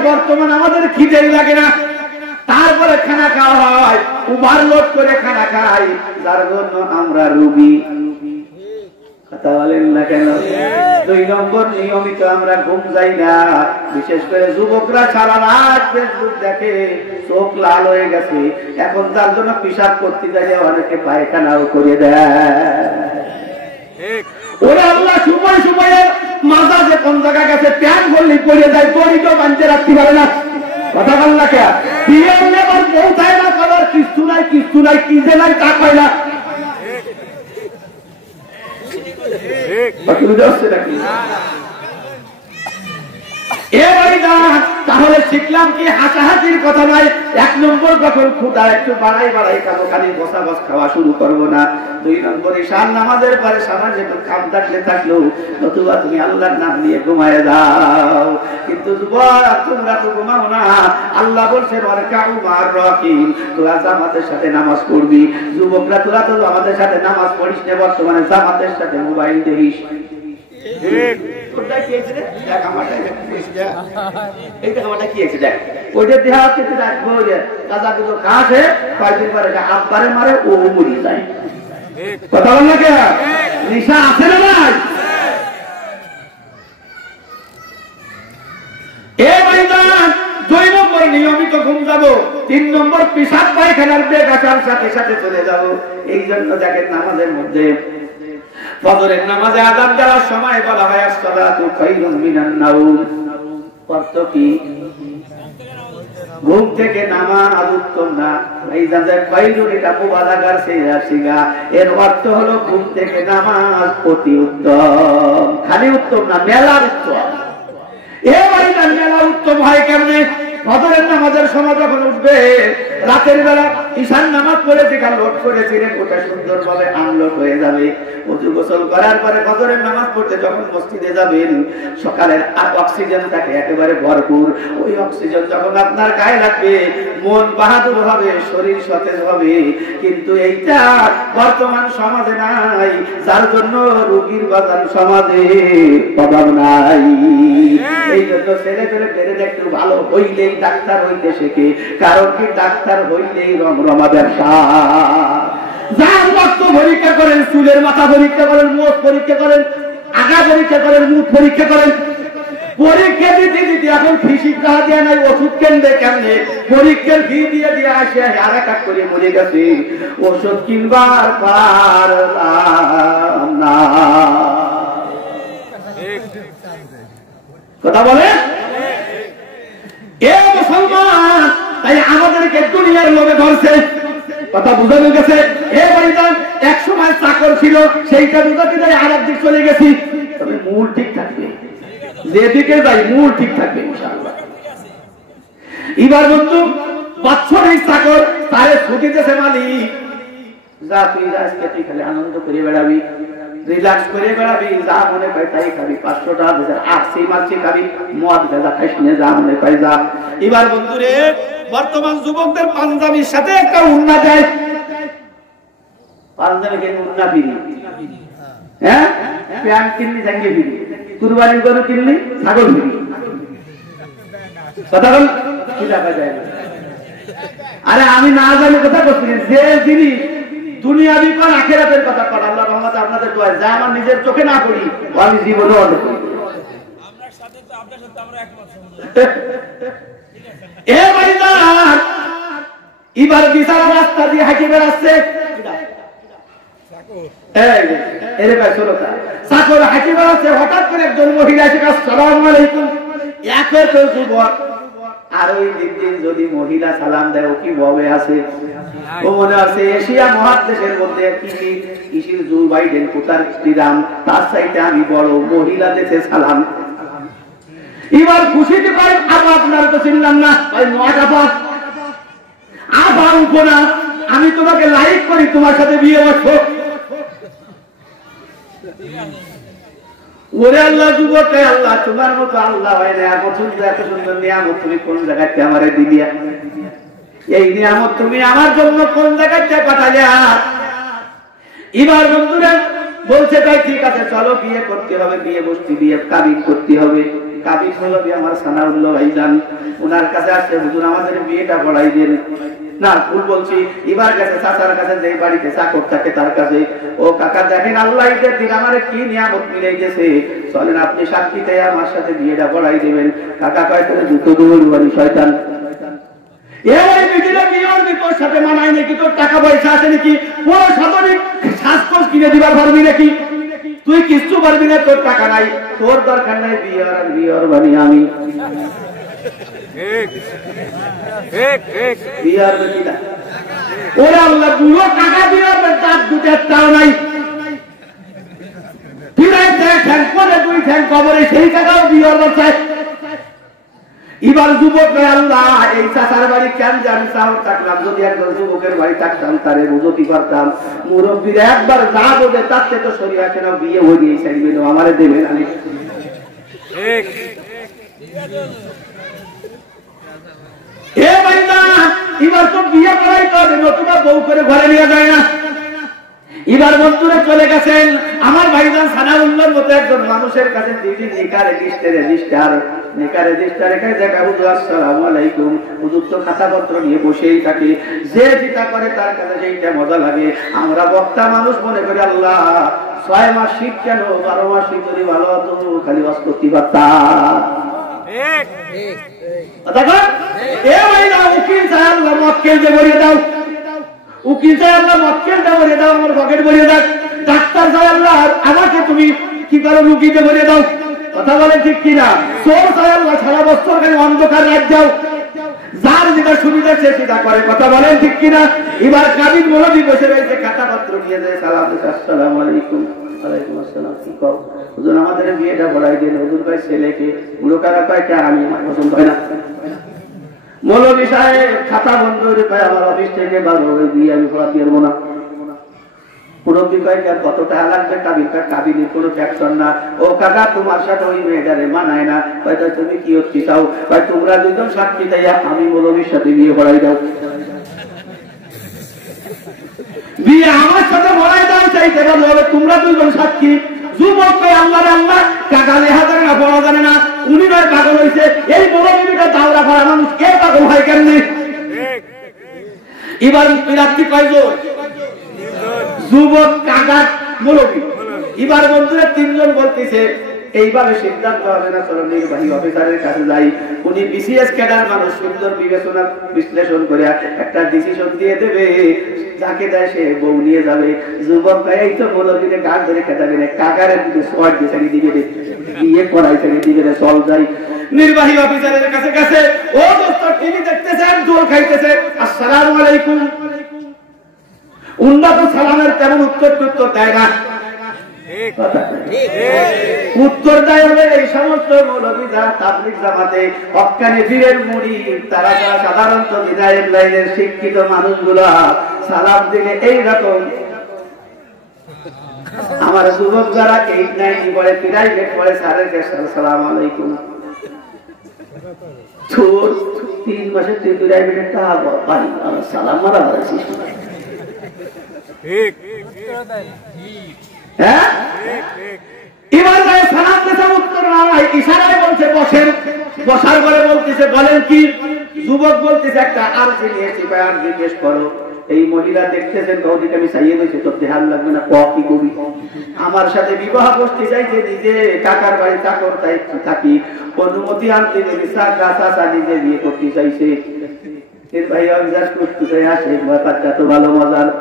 বর্তমান আমাদের খিদেই লাগে না, তারপরে খানা খাওয়া হয়, ওভারলোড করে খানা খাই, যার জন্য আমরা রোগী। কথা বলেন না কেন? 2 নম্বর নিয়মিত আমরা ঘুম যাই না। বিশেষ করে যুবকরা সারা রাত ফেসবুক দেখে, চোখ লাল হয়ে গেছে। এখন তার জন্য পেশাব করতে যাই অনেকে পায়খানাও করে দেয়। ওরা আল্লাহ সময় সময়ে মাজা যে কোন জায়গা গেছে প্যান করলে পড়ে যায়, দড়িটাও বাঁধতে রাখতে পারে না। কথা বল না কে? বিয়ে নেবার পৌঁছায় না, খাবার কিছু নাই, কিছু নাই, কি যে নাই তা কয় না। তাহলে শিখলাম কি হাসাহাসির কথা নয়। 1 নম্বর যখন ক্ষুধা একটু বাড়াই খাবো, খালি বসা বস খাওয়া শুরু করবো না। 2 নম্বর ঈশান নামাজের পরে সামান্য একটু খাম থাকলে থাকলো, নতুবা তুমি আল্লাহর নাম নিয়ে ঘুমায় যাও। কিন্তু যুবক তোমরা তো ঘুমাও না, আল্লাহ বলছেন ওয়ারকাউ মা'আর রাকিন, তোরা জামাতের সাথে নামাজ পড়বি। যুবকরা তোরা তো আমাদের সাথে নামাজ পড়িস না, বর্তমানে জামাতের সাথে মোবাইল দেখিস। আব্বারে মারে ও মরি যায়। কথা বল না কে? নিশা আছে না নাই? নিয়মিত ঘুম যাবো। 3 নম্বর পেশাব পায়খানার বেগ আসার সাথে সাথে চলে যাবো। এই জন্য দেখেন নামাজের মধ্যে ফজরের নামাজে আযান দেওয়ার সময় বলা হয় আসসালাতু খায়রুম মিনান নাওম। অর্থ কি? ঘুম থেকে নামাজ উত্তম না। এই যে খায়রুন এটা মুবালাগার সিগা, এর অর্থ হলো ঘুম থেকে নামাজ অতি উত্তম। খালি উত্তম না, মেলা উত্তম। এবারে মেলা উত্তম হয় কেমনে? ফজরের নামাজের সময় যখন উঠবে, রাতের বেলা ঈশান নামাজ পড়ে যেখানে লোড করেছিলেন ওটা সুন্দরভাবে আনলোড হয়ে যাবে। ওযু গোসল করার পরে ফজরের নামাজ পড়তে যখন মসজিদে যাবেন, সকালের অক্সিজেন থাকে একেবারে ভরপুর। ওই অক্সিজেন যখন আপনার গায়ে লাগবে, মন বাহাদুর হবে, শরীর সতেজ হবে। কিন্তু এইটা বর্তমান সমাজে নাই, যার জন্য রোগীর বাজার সমাজে অভাব নাই। এই জন্য ছেলে পেলে পেরে একটু ভালো হইলেই ডাক্তার হইতে শেখে, কারণ কি ডাক্তার হইলেই রমরমা ব্যবসা। যার রক্ত পরীক্ষা করেন, চুলের মাথা পরীক্ষা করেন, মুখ পরীক্ষা করেন, আগা পরীক্ষা করেন, মুখ পরীক্ষা করেন। পরীক্ষা দিতে দিতে এখন ফিসিক টাকা দেয় নাই, ওষুধ কেন্দ্রে কেমনে পরীক্ষার ফি দিয়ে দিয়ে আসে আর এক করে মরে গেছে। ওষুধ কিনবার পারলাম না। কথা বলে এ মুসলমান, তাই আমাদেরকে দুনিয়ার লোভে ধরছে। কথা বুঝানো গেছে? এ ভাইজান, এক সময় চাকর ছিল, সেইটা বুঝাতে যাই আর একদিক চলে গেছি। তবে মূল ঠিক থাকবে, যেদিকে যাই মূল ঠিক থাকবে ইনশাআল্লাহ। এবার বন্ধু বাৎসরিক চাকর, তারে ছুটি দিয়েছে মালিক, যা তুই আজকে তুই খালি আনন্দ করে বেড়াবি, রিল্যাক্স করে বেড়াবি, যা মনে পাই তাই খাবি, 500 টাকা আরসি মারছি খাবি, মদ গাঁজা খাইস না, যা মনে পাই যা। এবার বন্ধুরে বর্তমান যুবকদের পাঞ্জাবির সাথে একটা উন্না দেয়, পাঞ্জাবি কেন উন্না ফিরি, হ্যাঁ প্যান্ট কিনলি জাঙ্গিয়ে ফিরি, কুরবানির গরু কিনলি ছাগল ফিরি। কথা বল কি দেখা যায়? আরে আমি না জানি কথা বলছি, যে জিনিস দুনিয়াবি কোন আখিরাতের কথা কর, আল্লাহ রহমতে আপনাদের দোয়া, যা আমার নিজের চোখে না পড়ি আমি জীবনে অর্জন করি। এবার বিচার রাস্তা দিয়ে হাঁটি বেড়াচ্ছে, হঠাৎ করে একজন মহিলা এসে আসসালামু আলাইকুম। আর ওই দিন যদি মহিলা সালাম দেয় ও কি ভাবে আছে, ও মনে আছে এশিয়া মহাদেশের মধ্যে কৃষির জো বাইডেন কোথার শ্রীরাম, তার চাইতে আমি বড়, মহিলা দেশে সালাম। এবার খুশিতে পাই আপনার তো চিনলাম না, আবার উঠো না, আমি তোমাকে লাইক করি, তোমার সাথে বিয়ে বসবো। ওরে আল্লাহ যুবক, আল্লাহ তোমার মতো আল্লাহ হয় না, এত সুন্দর নিয়ামত তুমি কোন জায়গাতে আমারে দিলিয়া, এই নিয়ামত তুমি আমার জন্য কোন জায়গাতে পাঠালে। এবার বন্ধুরা বলছে তাই ঠিক আছে চলো বিয়ে করতে হবে, বিয়ে বসতে বিয়ে কাবিন করতে হবে। কাবিন হলো আমার সানাউল্লাহ ভাইজান, ওনার কাছে আসছে হুজুর আমাদের বিয়েটা পড়াই দেন। না ভুল বলছি, এবার গেছে চাচার কাছে, যে বাড়িতে চাকর থাকে তার কাছে। ও কাকা দেখেন আল্লাহ ঈদের দিন আমার কি নিয়ামত মিলাই গেছে, চলেন আপনি সাক্ষীতে আমার সাথে বিয়েটা পড়াই দেবেন। কাকা কয় তোর জুতো দৌড়ি শয়তান, তোর সাথে মানায় নাকি, তোর টাকা পয়সা আছে নাকি, পুরো সাধনিক শ্বাসকোষ কিনে দিবার পারবি নাকি, তুই কিছু পারবি না, তোর টাকা নাই, তোর দরকার নাই বিয়ার বানি আমি বিয়ার বানি না। ওরে আল্লাহ পুরো টাকা বিয়ার তার দুটো একটাও নাই, দুই ঠ্যাং কবরে সেই টাকাও বিয়ার বাচ্চায়। এবার যুবক আল্লাহ এই চাচার বাড়ি কেন জানি চাওয়ার থাকলাম, যদি একজন যুবকের বাড়ি থাকতাম তারে বুঝতে পারতাম। মুরব্বীরা একবার যা বোঝে তার থেকে তো সরিয়া কেন বিয়ে হয়ে গিয়েছে, আমারে দেবেন আমি। এবার তো বিয়ে করাই তো নতুবা বউ করে ঘরে নিয়ে যায় না। এবার বন্ধুরা চলে গেছেন আমার ভাইজান সানাউল্লাহর মতো একজন মানুষের কাছে দিদি নিকা রেজিস্টার রেখে দেখা হুজুর আসসালামু আলাইকুম। হুজুর তো খাতাপত্র নিয়ে বসেই থাকে, যে যেটা করে তার কাছে সেইটা মজা লাগে। আমরা বক্তা মানুষ মনে করি আল্লাহ 6 মাস শীত কেন 12 মাস শীত যদি ভালো হতো খালি বাস করতে পারতাম। দেখো এ ভাইরা উকিল সাহেব মক্কেল যে বলিয়ে দাও, উকিল সাহেব মক্কেলটা বলিয়ে দাও, আমার পকেট বলিয়ে দাও, ডাক্তার সাহেব আমাকে তুমি কি করো রুগীকে বলিয়ে দাও। কথা বলে ঠিক কিনা? চোর সাহেব সারা বছর খালি অন্ধকার রাত যাও, যার যেটা সুবিধা সে সেটা করে। কথা বলেন ঠিক কিনা? এবার কাবিন মৌলবি বসে রয়েছে, খাতাপত্র নিয়ে যায়, সালাম দিচ্ছে আসসালামু আলাইকুম। ওয়ালাইকুম আসসালাম। কি কও হুজুর আমাদের বিয়েটা পড়াই দিন। হুজুর ভাই ছেলেকে, বুড়ো কাকা কয় কে আমি, আমার পছন্দ হয় না। মৌলবি সাহেব খাতা বন্ধ করে পায় আমার অফিস থেকে বার হয়ে দিয়ে আমি পড়াতে পারবো না। মুরব্বী কয় কত টাকা লাগবে, কাবিনের কোনো ফ্যাকশন না। ও কাকা তোমার সাথে ওই মেয়েটারে মানায় না। হয়তো তুমি কি হচ্ছি চাও, ভাই তোমরা দুজন সাক্ষী তাইয়া আমি মৌলবীর সাথে বিয়ে পড়াই দাও, বিয়ে আমার সাথে পড়াই দাও চাইতে হবে, তোমরা দুজন সাক্ষী। যুবক আল্লাহ আল্লাহ কাকা লেহা জানে না, পড়া জানে না, উনি নয় পাগল হয়েছে। এই মৌলবীটা দাওরা ভরা মানুষ কে পাগল হয় কেমনি? এবার রাত্রি কয়জন? যুবক কাকা মৌলবী। এবার বন্ধুরা 3 জন বলতেছে এইভাবে সিদ্ধান্ত হবে না, চলো নির্বাহী অফিসারের কাছে যাই। উনি বিসিএস ক্যাডার মানুষ, সুন্দর বিবেচনা বিশ্লেষণ করে একটা ডিসিশন দিয়ে দেবে, যাকে দেয় সে বউ নিয়ে যাবে। যুবক এই তো মৌলবীকে গাছ ধরে খেতাবে না, কাকারের কিন্তু শর্ট দিয়ে দিবে, বিয়ে করাই থেকে দিবে, চল যাই। নির্বাহী অফিসারের কাছে গেছে, ও দোস্ত টিভি দেখতেছেন, জোর খাইতেছে, আসসালামু আলাইকুম। উন্নত সালামের তেমন উত্তর দেয় না, উত্তর দেয় হবে এই সমস্ত মৌলবী যারা তাবলীগ জামাতে হক্কানি পীরের মুরিদ, তারা যারা সাধারণত বিদায়ের লাইনের শিক্ষিত মানুষগুলা সালাম দিলে এইরকম। আমার যুবক যারা 8, 9 পড়ে, প্রাইভেট পড়ে, স্যারের কাছে আসসালামু আলাইকুম। 3 মাসে তুই প্রাইভেটের টাকা পারি, সালাম মারা হয়েছিস। হ্যাঁ এবার সালাম দেশে উত্তর নাই, ইশারায় বলছে বসেন। বসার পরে বলতেছে বলেন কি? যুবক বলতেছে একটা আরজি নিয়েছি, আর জিজ্ঞেস করো। এই মহিলা দেখতেছেন কৌদিকে আমি চাইয়ে দিয়েছি, তোর ধ্যান লাগবে না, কি কবি আমার সাথে বিবাহ করতে চাইছে, নিজে কাকার বাড়ি চাকর তাই থাকি, অনুমতি আনতে চাচা নিজে বিয়ে করতে চাইছে।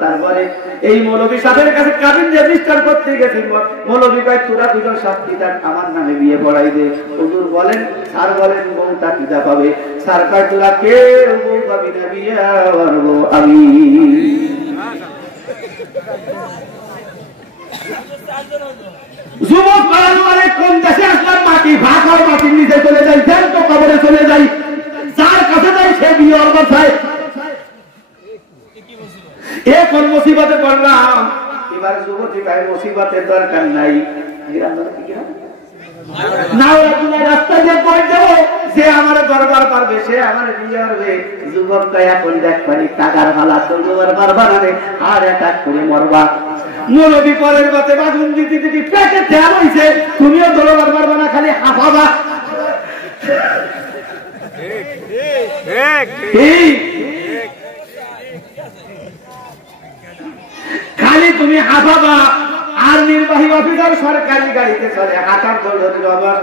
তারপরে এই মৌলবী সাহেবের কাছে কাবিন রেজিস্টার করতে গেছি, মৌলবী কয় তোরা দুজন সাথী আমার নামে বিয়ে পড়াই দে। হুজুর বলেন, স্যার বলেন বউটা কিতা পাবে? স্যার কয় তোরা কেউ বউ পাবি না, বিয়ে করবো আমি। যুবক পালানো কোন দেশে আসলাম, মাটি ভাগ হয়, মাটির নিচে চলে যাই, তো কবরে চলে যাই, যার কাছে যাই সে বিয়ে অবস্থায় এখন মুসিবতে পড়লাম। এবার যুবতী ভাই মুসিবতের দরকার নাই, রাস্তা দিয়ে পড়ে যাবো, সে আমার দরবার পারবে, সে আমার বিয়ে করবে। যুবক এখন দেখবানি টাকার ভালা তোর মারবা না রে, আর এক করে মরবা। মৌলবী পরের বাতে বাগুন দিতে দিতে পেটে দেওয়া হয়েছে, তুমিও দরবার মারবা না, খালি হাফাবা। খালি তুমি হাফাবা। আর নির্বাহী অফিসার সরকারি গাড়িতে চলে, হাঁটার দৌড় আমার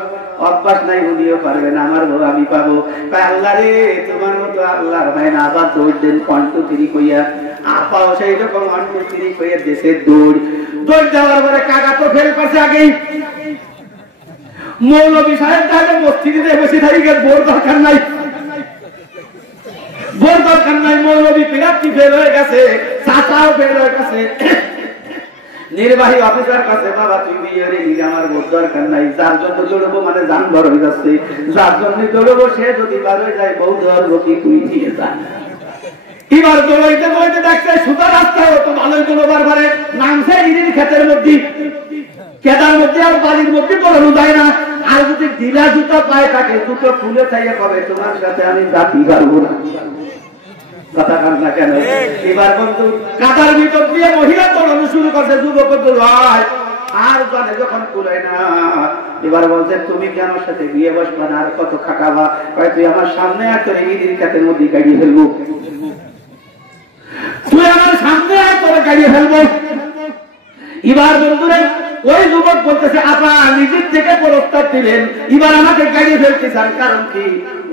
অভ্যাস নাই, উনিও পারবে না, আমার বউ আমি পাবো। আল্লাহ রে, তোমার মতো আল্লাহর ভাই না, আবার দৌড় দেন 1 2 3 কইয়া, আপাও সেই রকম 1 2 3 কইয়া দেশের দৌড় দেওয়ার পরে কাকা তো ফেল করছে আগেই। মৌলবী সাহেব তাহলে মসজিদে বসে থাকি, বোর দরকার নাই, বোর দরকার নাই। মৌলবী পিরাতি ফেল হয়ে গেছে, চাচাও ফেল হয়ে গেছে। নির্বাহী অফিসার কাছে, বাবা তুই বিয়ে রে, আমার বোর দরকার নাই, যার জন্য দৌড়বো মানে যান বড় হয়ে যাচ্ছে, যার জন্য দৌড়বো সে যদি বার হয়ে যায়, বউ ধরবো কি তুই নিয়ে যা। এবার দৌড়াইতে দৌড়াইতে দেখছে সুতা রাস্তায় তো ভালোই দৌড়বার পারে, নামছে ইরির ক্ষেতের মধ্যে, কেদার মধ্যে আর বালির মধ্যে দৌড়ানো যায় না। আর যদি ঢিলা জুতো পায় তাকে জুতো খুলে চাইয়ে কবে তোমার সাথে আমি জাতি পারবো না, কথা কান না কেন? এবার বন্ধু কাদার ভিতর দিয়ে মহিলা দৌড়ানো শুরু করছে, যুবক দৌড়ায় আর জানে যখন কুলায় না। এবার বলছে তুমি কি আমার সাথে বিয়ে বসবা না, আর কত খাটাবা? কয় তুই আমার সামনে আর তোর ইদির ক্ষেতের মধ্যে গাড়িয়ে ফেলবো, তুই আমার সামনে আর তোর গাড়িয়ে ফেলবো। এবার বন্ধুরা ওই যুবক বলতেছে, আপা নিজের থেকে প্রস্তাব দিলেন, এবার আমাকে গাড়িয়ে ফেলতে চান, কারণ কি?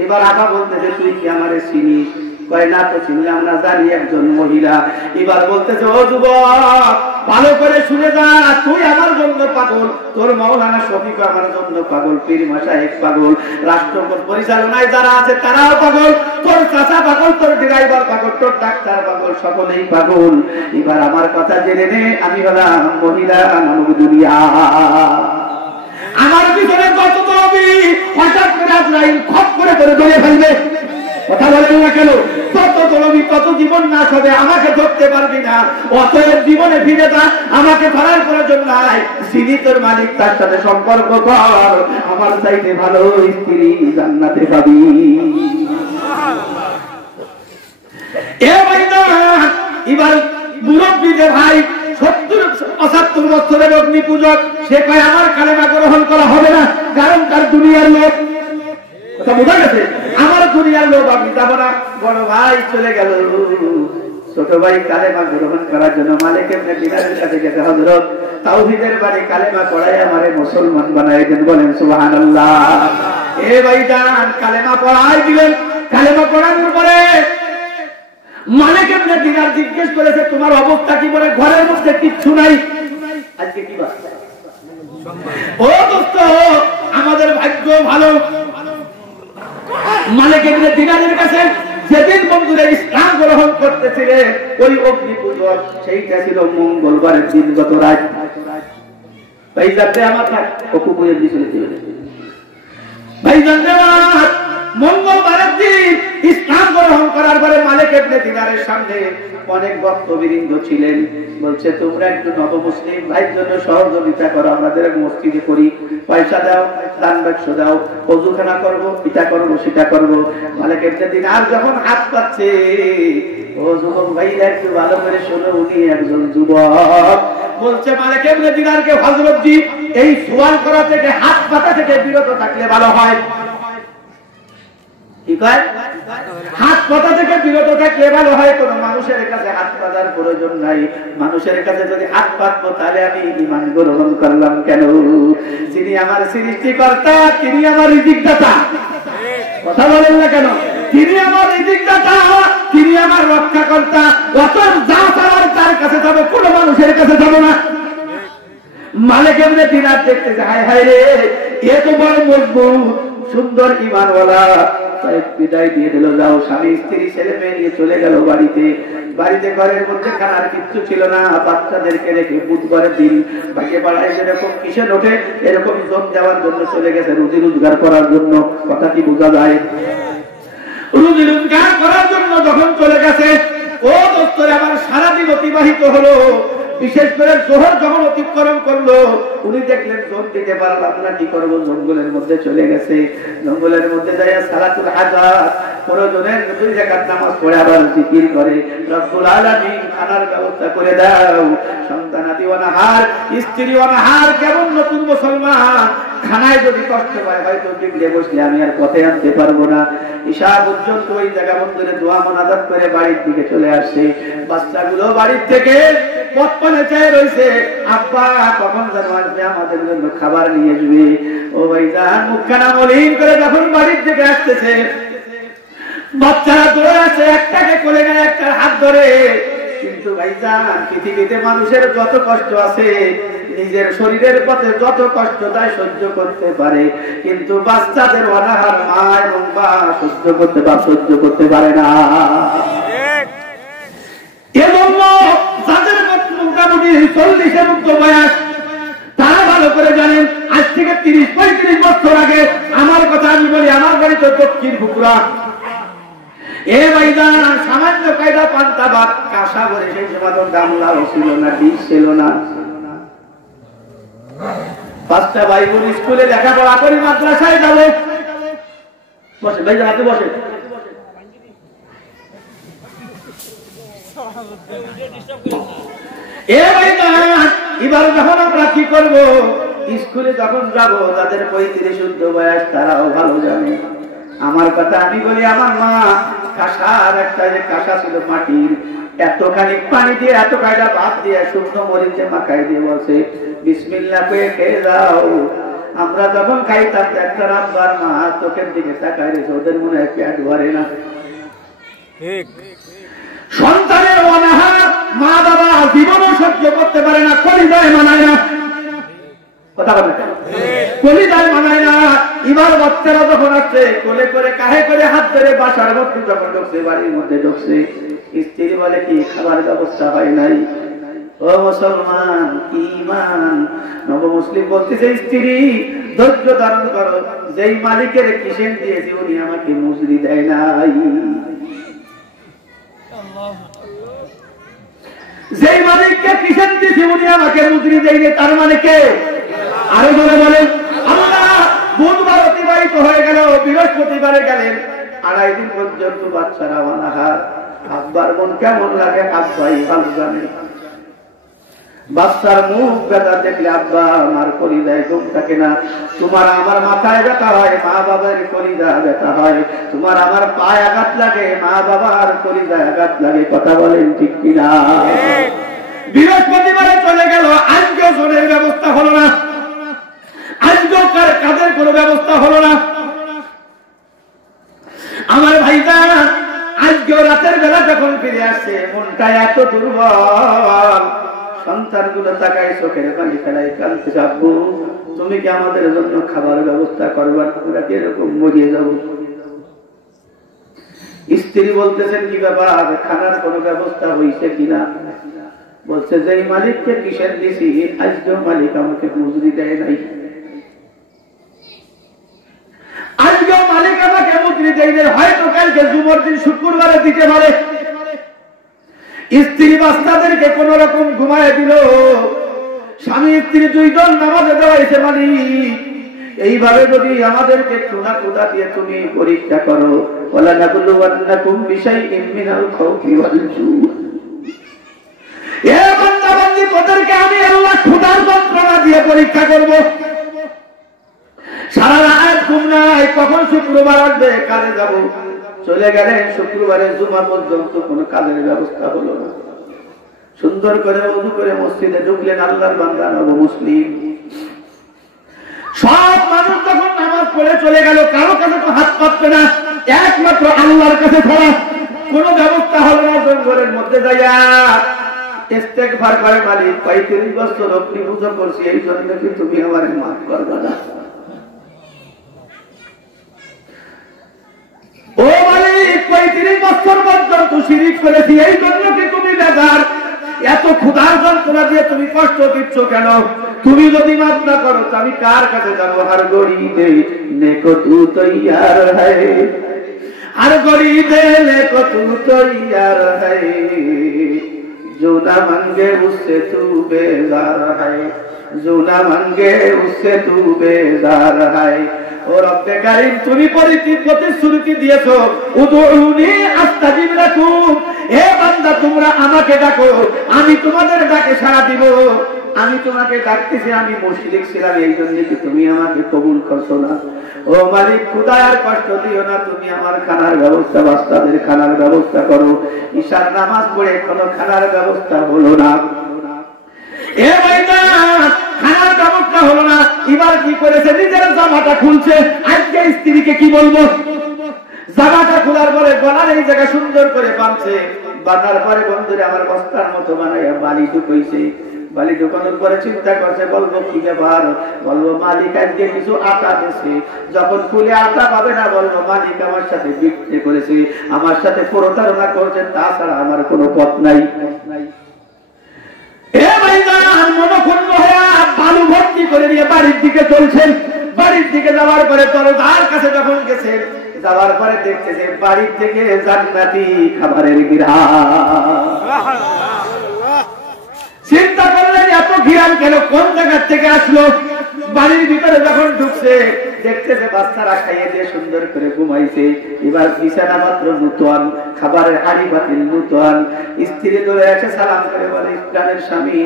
এবার আপা বলতেছে তুই কি আমারে চিনিস? কয় না তো চিনলাম না, জানি একজন মহিলা। এবার বলতেছে, ও যুবক ভালো করে শুনে যা, তুই আমার জন্য পাগল, তোর মাওলানা শফিক আমার জন্য পাগল, পীর মাশায়েখ পাগল, রাষ্ট্র পরিচালনায় যারা আছে তারাও পাগল, তোর চাচা পাগল, তোর ড্রাইভার পাগল, তোর ডাক্তার পাগল, সকলেই পাগল। এবার আমার কথা জেনে নে, আমি হলাম মহিলা নামক দুনিয়া। আমার ভিতরে যত তরবি হঠাৎ করে আজরাইল খপ করে ধরে ফেলবে, কথা বলেন না কেন? তত তরবি তত জীবন নাশ হবে, আমাকে ধরতে পারবি না। অতএব জীবনে ফিরে যা, আমাকে ধরার প্রয়োজন নাই, যিনি তোর মালিক তার সাথে সম্পর্ক কর, আমার চাইতে ভালো স্ত্রী জান্নাতে পাবি। এবার মুরব্বী যে ভাই 70-75 বছরের অগ্নি পূজক, সে কয় আমার কালেমা গ্রহণ করা হবে না, কারণ তার দুনিয়ার লোক। কথা বোঝা গেছে? আমার দুনিয়ার লোক, আমি যাবো না। বড় ভাই চলে গেল, ছোট ভাই কালেমা গ্রহণ করার জন্য মালিক ইবনে দিনারের কাছে গেছে, হযরত তাওহীদের বাড়ি কালেমা পড়াই আমারে মুসলমান বানাই দেন, বলেন সুবহানাল্লাহ। এ ভাইজান কালেমা পড়াই দিলেন। কালেমা পড়ানোর পরে মালিক ইবনে দিনার জিজ্ঞেস করেছে, তোমার অবস্থা কি? বলে ঘরের মধ্যে কিচ্ছু নাই। আজকে কি বার? ও দোস্ত, আমাদের ভাগ্য ভালো। মালিক ইবনে দিনারের কাছে যেদিন বন্ধুরা ইসলাম গ্রহণ করতেছিলেন, ওই অগ্নি পূজক সেইটা ছিল মঙ্গলবারের দিন, গত রাত। ভাইজানতে আমার অপু পুজোর দিছিল, ভাইজানতে আমার মঙ্গলবারের দিন ইসলাম গ্রহণ করার পরে মালিক ইবনে দিনারের সামনে অনেক ভক্তবৃন্দ ছিলেন। বলছে তোমরা একটু নবমুসলিম ভাইয়ের জন্য সহযোগিতা করো, আমাদের মসজিদে করি, পয়সা দাও, দান বাক্স দাও, ওযুখানা করবো, এটা করবো, সেটা করবো। মালিক ইবনে দিনার যখন হাত পাচ্ছে, ও যুবক ভাইরা একটু ভালো করে শোনো, উনি একজন যুবক। বলছে মালিক ইবনে দিনারকে, হযরত জি এই সোয়াল করা থেকে, হাত পাতা থেকে বিরত থাকলে ভালো হয়। কি কয়? হাত পাতা থেকে বিরত থাকলে ভালো হয়। কোনো মানুষের কাছে হাত পাতার প্রয়োজন নাই। মানুষের কাছে যদি হাত পাতবো তাহলে আমি ঈমান গ্রহণ করলাম কেন? যিনি আমার সৃষ্টিকর্তা, তিনি আমার রিজিকদাতা। কথা বলেন না কেন? তিনি আমার রিজিকদাতা, তিনি আমার রক্ষাকর্তা। অতএব যা চাওয়ার তার কাছে যাবো, কোনো মানুষের কাছে যাবো না। মালিক এমনি দিনার দেখতে যায়, হায় রে এ তো বড় মজবুত সুন্দর ঈমানওয়ালা। বিদায় দিয়ে দিল, যাও। স্বামী স্ত্রী ছেলে মেয়ে নিয়ে চলে গেল বাড়িতে। বাড়িতে ঘরের মধ্যে খানার কিচ্ছু ছিল না। বাচ্চাদেরকে রেখে বুধবারের দিন বাকি পাড়ায় যেরকম কিসের ওঠে এরকম জম যাওয়ার জন্য চলে গেছে, রুজি রোজগার করার জন্য। কথা কি বোঝা যায়? রুজি রোজগার করার জন্য যখন চলে গেছে, ও দোস্তরে আমার সারাদিন অতিবাহিত হলো। বিশেষ করে জোহর যখন অতিক্রম করলো, উনি দেখলেন জোর দিতে পারলাম না, কি করবো? জঙ্গলের মধ্যে চলে গেছে। জঙ্গলের মধ্যে যাইয়া সালাতুল হাজাত প্রয়োজনের 2 রাকাত নামাজ পড়ে আবার জিকির করে, রব্বুল আলামিন খানার ব্যবস্থা করে দাও। সন্তানাদি অনাহার, স্ত্রী অনাহার। কেমন নতুন মুসলমান, খানায় যদি কষ্ট পায় হয়তো টিকলে বসলে আমি আর পথে আনতে পারবো না। ঈশা পর্যন্ত ওই জায়গা বন্ধুরে দোয়া মোনাজাত করে বাড়ির দিকে চলে আসছে। বাচ্চাগুলো বাড়ির থেকে পথ পানে চেয়ে রয়েছে, আব্বা কখন যেন আসবে আমাদের জন্য খাবার নিয়ে আসবে। ও ভাইজান মুখখানা মলিন করে যখন বাড়ির থেকে আসতেছে, বাচ্চারা দৌড়ে আসে, একটাকে কোলে নেয়, একটা হাত ধরে। কিন্তু ভাইজান পৃথিবীতে মানুষের যত কষ্ট আছে, নিজের শরীরের পথে যত কষ্ট তাই সহ্য করতে পারে, কিন্তু বাচ্চাদের অনাহার মা এবং বাবা সহ্য করতে পারে না। এজন্য যাদের মোটামুটি 40-এর ঊর্ধ্ব বয়স, তারা ভালো করে জানেন আজ থেকে 30-35 বছর আগে আমার কথা আমি বলি, আমার বাড়ি তো দক্ষিণ ফুকুরা। এ ভাইজান সামান্য কায়দা পান্তা ভাত কাঁসা করে সেই সময় গামলাও ছিল না, ডিশ ছিল না। 5টা ভাই বোন স্কুলে লেখাপড়া করি, মাদ্রাসায় যাবো। বসে ভাইজান, আপনি বসে। এবার যখন আমরা কি করবো, স্কুলে যখন যাবো, তাদের 35 বয়স, তারাও ভালো জানে আমার কথা আমি বলি। আমার মা কাঁসার একটা যে কাঁসা ছিল মাটির, এতখানি পানি দিয়ে এত কায়দা ভাত দিয়ে শুকনো মরিচে মাখাই দিয়ে বলছে বিসমিল্লাহ করে খেয়ে যাও। আমরা যখন খাইতাম একটা রাতবার মা চোখের দিকে তাকায় রেখে, ওদের মনে হয় পেট ভরে না। সন্তানের অনাহার মা বাবা জীবনও সহ্য করতে পারে না, কলিজায় মানায় না। কথা বলে কলিজায় মানায় না। এবার বাচ্চারা যখন আসছে, কোলে করে কাহে করে হাত ধরে বাসার মধ্যে যখন ঢুকছে, বাড়ির মধ্যে ঢুকছে, স্ত্রী বলে কি খাবার ব্যবস্থা হয় নাই? ও মুসলমান, কি ঈমান! নব মুসলিম বলতেছে, স্ত্রী ধৈর্য ধারণ করো, যেই মালিকের কিসেন দিয়েছি উনি আমাকে মজুরি দেয় নাই। যেই মালিককে কিসেন দিয়েছি উনি আমাকে মজুরি দেয়নি, তার মানে কে? আরো বলে বলেন আল্লাহ। বুধবার অতিবাহিত হয়ে গেল, বৃহস্পতিবারে গেলেন, 2.5 দিন পর্যন্ত বাচ্চারা অনাহার। আব্বার মন কেমন লাগে আব্বাই ভালো জানে। বাচ্চার মুখ ব্যথা দেখলে আব্বা আমার কলিজায় ঘুম থাকে না। তোমার আমার মাথায় ব্যথা হয়, মা বাবার কলিজা ব্যথা হয়। তোমার আমার পায়ে আঘাত লাগে, মা বাবার কলিজায় আঘাত লাগে। কথা বলেন ঠিক কিনা? বৃহস্পতিবারে চলে গেল, আজকেও জোরের ব্যবস্থা হলো না, আজকেও কাজের কোনো ব্যবস্থা হলো না। আমার ভাইজান আজকেও রাতের বেলা যখন ফিরে আসছে, মনটা এত দুর্বল। সন্তানগুলো তাকায় চোখের পানি ফেলায়, কাঁদতে, আব্বু তুমি কি আমাদের জন্য খাবার ব্যবস্থা করবার? আমরা কি এরকম মরিয়ে যাব? স্ত্রী বলতেছেন কি ব্যাপার, খানার কোনো ব্যবস্থা হয়েছে কিনা? বলছে যে মালিককে কিসের দিছি, আজকেও মালিক আমাকে মজুরি দেয় নাই। আজকেও মালিক আমাকে মজুরি দেয় নাই। হয়তো কালকে জুমার দিন শুক্রবারে দিতে পারে। স্ত্রী বাচ্চাদেরকে কোন রকম ঘুমায় দিল, স্বামী স্ত্রী 2 জন নামাজে দেওয়াইছে মালিক। এইভাবে যদি আমাদেরকে টুনা কুদা দিয়ে তুমি পরীক্ষা করো, ওয়ালা নাবলুওয়ান্নাকুম বিশাইইন মিনাল খাউফি ওয়াল জু। এ বান্দা বান্দি, তোদেরকে আমি আল্লাহ ক্ষুধার যন্ত্রণা দিয়ে পরীক্ষা করব। সারা রাত ঘুম নাই, কখন শুক্রবার আসবে, কাজে যাব। চলে গেলেন, শুক্রবারে জুমা পর্যন্ত কোনো কাজের ব্যবস্থা হলো না। সুন্দর করে ওযু করে মসজিদে ঢুকলেন, আল্লাহর বান্দা নব মুসলিম। সব মানুষ যখন নামাজ পড়ে চলে গেল, কারো কাছে তো হাত পাতবে না, একমাত্র আল্লাহর কাছে ধরা। কোনো ব্যবস্থা হলো না। জঙ্গলের মধ্যে যাইয়া ইস্তেগফার করে, মালিক 35 বছর আপনি পূজা করছি, এই জন্য কি তুমি আমারে মাফ করবে না? ও মালিক, 35 বছর পর্যন্ত শিরিক করেছি, এই জন্য কি তুমি বেজার? এত ক্ষুধার যন্ত্রণা দিয়ে তুমি কষ্ট দিচ্ছ কেন? তুমি যদি মাফ না করো তো আমি কার কাছে যাবো? হর গরিবে নেকো তু তৈয়ার হ্যায়, हर गरीबे को तू तैयार है, जो ना मांगे उससे तू बेजार है, जो ना मांगे उससे तू बेजार है। और रब्बे करीम তুমি প্রতিশ্রুতি দিয়েছো, উদউনি আস্তাজিব লাকুম, হে বান্দা তোমরা আমাকে ডাকো, আমি তোমাদের ডাকে সাড়া দিব। আমি তোমাকে ডাকতেছি, আমি মুশরিক ছিলাম, এই জন্য কি তুমি আমাকে কবুল করছো না? ও মালিক, ক্ষুধার কষ্ট দিও না, তুমি আমার খানার ব্যবস্থা, বাচ্চাদের খানার ব্যবস্থা করো। ঈশার নামাজ পড়ে কোনো খানার ব্যবস্থা হলো না। এ ভাইরা, খানার ব্যবস্থা হলো না। এবার কি করেছে? নিজের জামাটা খুলছে। আজকে স্ত্রীকে কি বলবো? জামাটা খোলার পরে গলার এই জায়গা সুন্দর করে বাঁধছে। বাঁধার পরে বন্ধুরে আমার বস্তার মতো বানাইয়া বালি ঢুকাইছে। বালি ঢুকানোর পরে চিন্তা করছে, বলবো কি ব্যাপার? বলবো মালিক আজকে কিছু আটা দিয়েছে। যখন খুলে আটা পাবে না, বলবো মালিক আমার সাথে বিক্রি করেছে, আমার সাথে প্রতারণা করছেন, তাছাড়া আমার কোনো পথ নাই। বালু ভর্তি করে নিয়ে বাড়ির দিকে চলছেন। বাড়ির দিকে যাওয়ার পরে দরজার কাছে যখন গেছেন, যাওয়ার পরে দেখতেছে বাড়ির থেকে জান্নাতি খাবারের ঘ্রাণ। চিন্তা করলেন এত ঘ্রাণ কেন, কোন জায়গা থেকে আসলো? বাড়ির ভিতরে যখন ঢুকছে, দেখতেছে বাচ্চারা খাইয়ে দিয়ে সুন্দর করে ঘুমাইছে। এবার বিছানা মাত্র নূতন, খাবারের হাড়ি বাতিল নূতন। স্ত্রী ধরে এসে সালাম করে বলে, প্রাণের স্বামী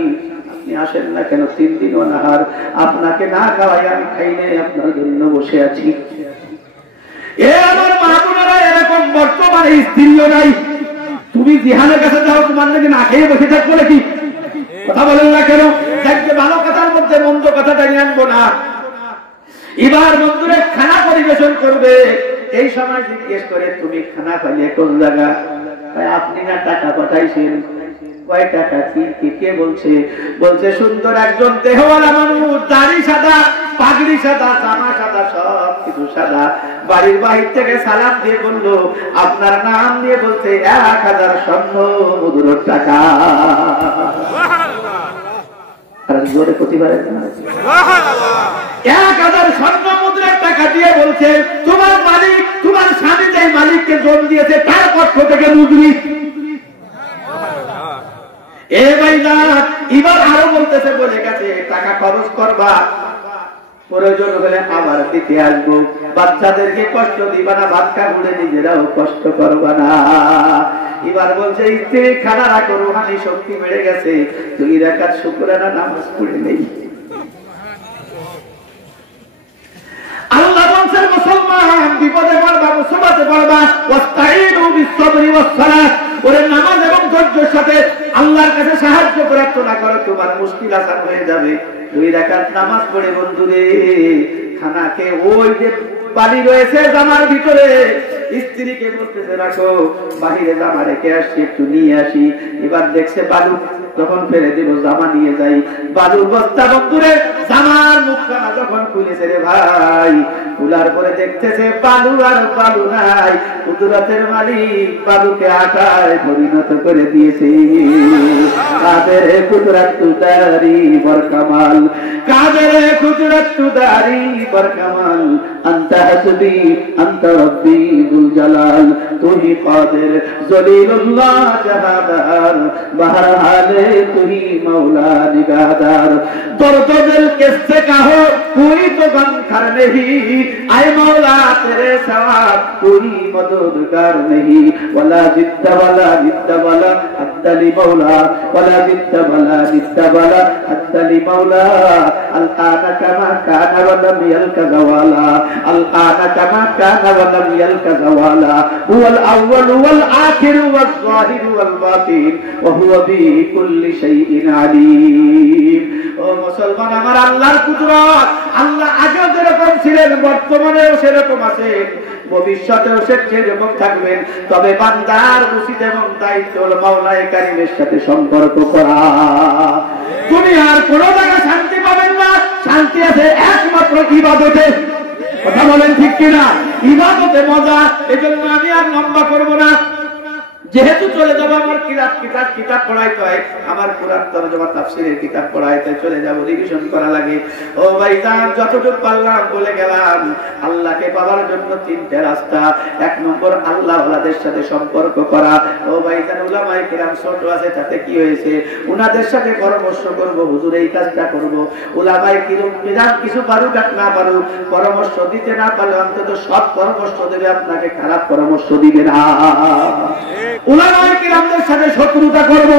আপনি আসেন না কেন? 3 দিন অনাহার, আপনাকে না খাওয়াই আমি খাই নাই, আপনার জন্য বসে আছি। এ আমার মা বোনেরা, এরকম বর্তমানে স্ত্রীও নাই। তুমি জিহানের কাছে যাও, তোমার নাকি না খেয়ে বসে থাকবো নাকি? কথা বলেন না কেন? দেখতে ভালো কথার মধ্যে মন্দ কথাটা নিয়ে আনবো না। এবার বন্ধুরা খানা পরিবেশন করবে, এই সময় জিজ্ঞেস করে, তুমি খানা পাইলে কোন জায়গা? আপনি না টাকা পাঠাইছেন। কয় টাকা? কি কে বলছে? বলছে সুন্দর একজন দেহওয়ালা মানুষ, দাড়ি সাদা, পাগড়ি সাদা, জামা সাদা, সব কিছু সাদা, বাড়ির বাহির থেকে সালাম দিয়ে বললো, আপনার নাম দিয়ে বলছে 1000 স্বর্ণ মুদ্রার টাকা। জোরে প্রতিবারে 1000 স্বর্ণ মুদ্রার টাকা দিয়ে বলছে, তোমার মালিক, তোমার স্বামী যে মালিককে জোর দিয়েছে তার পক্ষ থেকে মুদ্রি। এ ভাইরা, এবার আরো বলতেছে, বলে গেছে টাকা খরচ করবা, প্রয়োজন হলে আবার দিতে আসবো, বাচ্চাদেরকে কষ্ট দিবা না, ভাত কাপড়ে নিজেরাও কষ্ট করবা না। এবার বলছে স্ত্রী খানা রাখো, রুহানি শক্তি বেড়ে গেছে, 2 রাকাত শুকরানা নামাজ পড়ে নেই। আল্লাহ বলছেন মুসলমান বিপদে পড়বা, মুসিবতে পড়বা, ওয়াস্তাঈনু বিস-সাবরি ওয়াস-সালাত, ওরে নামাজ এবং ধৈর্যের সাথে আল্লাহর কাছে সাহায্য প্রার্থনা করো, তোমার মুশকিল আসান হয়ে যাবে। 2 রাকাত নামাজ পড়ে বন্ধুরে খানা খেয়ে ওই যে বাড়ি রয়েছে জামার ভিতরে, স্ত্রীকে বলতেছে রাখো, বাহিরে জামা রেখে আসছি, একটু নিয়ে আসি। এবার দেখছে বালু, যখন ফেলে দেব জামা নিয়ে যাই, বালুর বস্তা বন্ধুরে জামার মুখখানা যখন খুলেছে রে ভাই, খোলার পরে দেখতেছে বালু আর বালু নাই, কুদরতের মালিক বালুকে আটায় পরিণত করে দিয়েছে। কাদের কুদরত তুদারি বরকামাল, কাদের কুদরত তুদারি বরকামাল, আনতা হাসবি আনতা রব্বি যুল জালাল, তুই কাদের জলিলুল্লাহ জাহাদার, বহরহালে তুই मौला निगाहदार, दर्द दिल किससे कहो कोई तो गम कर नहीं, आए मौला तेरे सवा कोई मददगार नहीं, वला जिद्द वला হাত্তালি মাওলা ওয়ালা বিদ্দা ওয়ালা নিদ্দা ওয়ালা হাত্তালি মাওলা আলকানা কামা কানা ওয়া লাম ইয়ালকা যাওয়ালা আলকানা কামা কানা ওয়া লাম ইয়ালকা যাওয়ালা হুয়াল আউয়াল ওয়াল আখির ওয়াল যাহির ওয়াল বাতিন ওয়া হুয়া বিকুল্লি শাইইন আলীম। ও মুসলমান, আমার আল্লাহর কুদরত, আল্লাহ আগেও যেরকম ছিলেন বর্তমানেও সেরকম আছেন, ভবিষ্যতেও সেরকম থাকবেন। তবে বান্দার উচিত এবং দায়িত্ব হলো মাওলায়ে কারীমের সাথে সম্পর্ক করা। দুনিয়ার কোনো জায়গায় শান্তি পাবেন না, শান্তি আছে একমাত্র ইবাদতে। কথা বলেন ঠিক কিনা? ইবাদতে মজা। এজন্য আমি আর লম্বা করব না, যেহেতু চলে যাবো আমার কিতাব পড়াইতে হয়, আমার কোরআন তরজমা তাফসীরের কিতাব পড়াইতে চলে যাবো, রিভিশন করা লাগে। ও ভাইজান, যতটুকু পারলাম বলে গেলাম। আল্লাহকে পাওয়ার জন্য তিনটে রাস্তা। এক নম্বর, আল্লাহ ওয়ালাদের সাথে সম্পর্ক করা। ও ভাইজান, উলামায়ে কিরাম ছোট আছে, তাতে কি হয়েছে? উনাদের সাথে পরামর্শ করব, হুজুর এই কাজটা করব। উলামায়ে কিরাম কিছু পারুক আর না পারুক, পরামর্শ দিতে না পারলে অন্তত সৎ পরামর্শ দেবে, আপনাকে খারাপ পরামর্শ দিবে না। উলামায়ে কিরামদের সাথে শত্রুতা করব।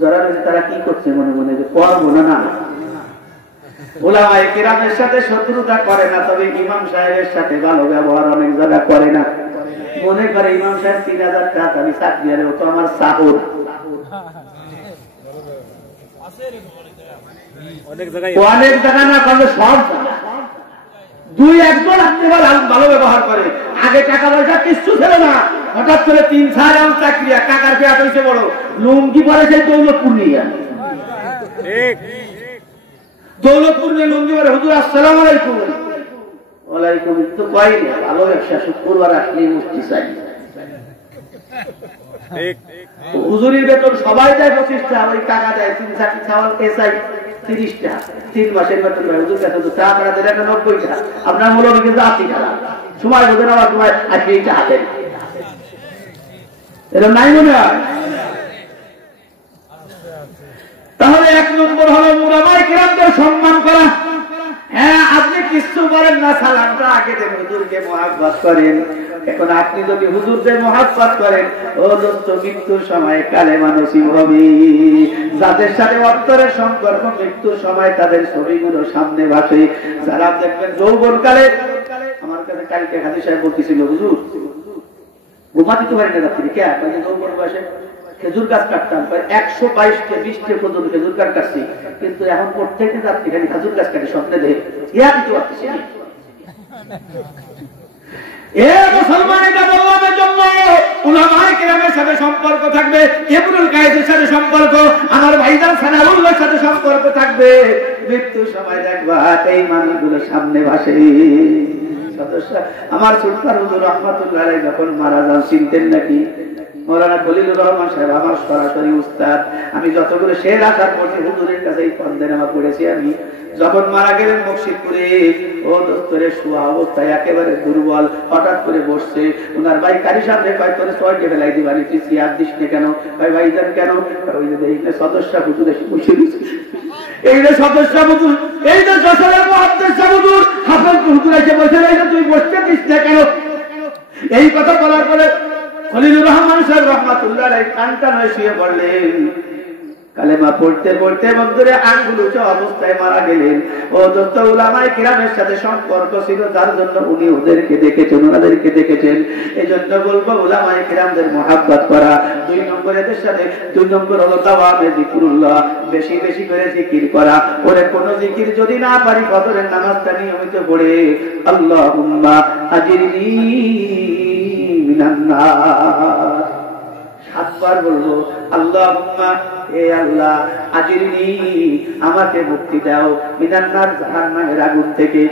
যারা তারা কি করছে মনে মনে, যে করবো না। না, উলামায়ে কিরামের সাথে শত্রুতা করে না, তবে ইমাম সাহেবের সাথে ভালো ব্যবহার অনেক জায়গা করে না। মনে করে ইমাম সাহেব 3000 টাকা আমি চাকরি, আরে ও তো আমার সাহুর। অনেক জায়গা না করলে সব দুই একজন আপনি ভালো ব্যবহার করে। আগে টাকা পয়সা কিছু ছিল না, হঠাৎ করে 3-4 আম চাকরি, কাকার পেট হয়েছে বড়, লুঙ্গি পরে সেই দৌলতপুর নিয়ে। দৌলতপুর নিয়ে লুঙ্গি পরে, হুজুর আসসালামু আলাইকুম। ওয়ালাইকুম। তো কয় না ভালো ব্যবসা, শুক্রবার আসলেই মুক্তি চাই। হুজুরের বেতন সবাই দেয় 25টা, ওই টাকা দেয় 3-4 চাওয়াল কে চাই 30টা, 3 মাসের বেতন দেয়। হুজুর বেতন তো টাকা দিলেন 90টা, আপনার মূল্য কিন্তু 80 টাকা। সময় বোঝেন, আমার সময় আজকে এইটা হাতে এরকম নাই মনে হয়। তাহলে এক নম্বর হলো উলামায়ে কিরামদের সম্মান করা। হ্যাঁ, আপনি কিছু বলেন না, সালামটা আগে দেন, হুজুরকে মহব্বত করেন। এখন আপনি যদি হুজুরকে মহব্বত করেন, ও দোস্ত, মৃত্যুর সময় কালেমা নসিব হবে। যাদের সাথে অন্তরের সম্পর্ক, মৃত্যুর সময় তাদের ছবিগুলো সামনে ভাসে। যারা দেখবেন যৌবনকালে, আমার কাছে কালকে হাজী সাহেব বলতেছিল, হুজুর ঘুমাতে তো পারি না রাত্রি, কে যৌবন বয়সে খেজুর গাছ কাটতাম, 122-20 পর্যন্ত খেজুর গাছ কাটছি, কিন্তু এখন প্রত্যেকটা রাত্রি খালি খেজুর গাছ কাটে, স্বপ্নে দেহে ইয়া দিতে পারতেছি। উলামায়ে কিরামের সাথে সম্পর্ক থাকবে, ইবনুল কায়েসের সাথে সম্পর্ক, আমার ভাইজান সানাউল্লাহর সাথে সম্পর্ক থাকবে। মৃত্যুর সময় দেখবা এই মানুষগুলো সামনে ভাসে। আমার সুলতান হুজুর রহমাতুল্লাহ আলাইহি যখন মারা যান, চিনতেন নাকি? মৌলানা খলিলুর রহমান সাহেব আমার সরাসরি উস্তাদ। আমি যতগুলো শের আসার পড়ছি হুজুরের কাছে এই কন্দেনামা পড়েছি। আমি যখন মারা গেলেন মুর্শিদপুরে, ও দোস্তরে শোয়া অবস্থায় একেবারে দুর্বল, হঠাৎ করে বসছে। ওনার ভাই কারি সামনে কয় করে 6টা ফেলাই দিবানি, তুই আর দিস নে কেন? ভাই যান কেন? ওই যে দেখলে সদস্য হুজুর এসে বসে দিচ্ছে। এই যে সদস্য হুজুর, এই যে যশোরের মুহাদ্দিস হুজুর হাফেজ হুজুর এসে বসে, এই যে তুই বসতে দিস না কেন? এই কথা বলার পরে খলিলুর রহমান সাহেব রহমাতুল্লাহ আলাইহি কান্না হয়ে শুয়ে পড়লেন। কালেমা পড়তে পড়তে বন্ধুরে আঙ্গুল উঁচু অবস্থায় মারা গেলেন। ও দোস্ত, উলামায়ে কিরামের সাথে সম্পর্ক ছিল, তার জন্য উনি ওদেরকে দেখেছেন, ওনাদেরকে দেখেছেন। এই জন্য বলবো উলামায়ে কিরামদের মহব্বত করা। 2 নম্বর এদের সাথে 2 নম্বর হলো দাওয়ামে যিকরুল্লাহ, বেশি বেশি করে জিকির করা। ওরে কোন জিকির যদি না পারি, ফজরের নামাজটা নিয়মিত পড়ে আল্লাহুম্মা আজিরনি মিনান নার 7 বার বলবো, আল্লাহুম্মা, এ আল্লাহ, আজিরনি, আমাকে মুক্তি দাও, মিনান নার, জাহান্নামের আগুন থেকে।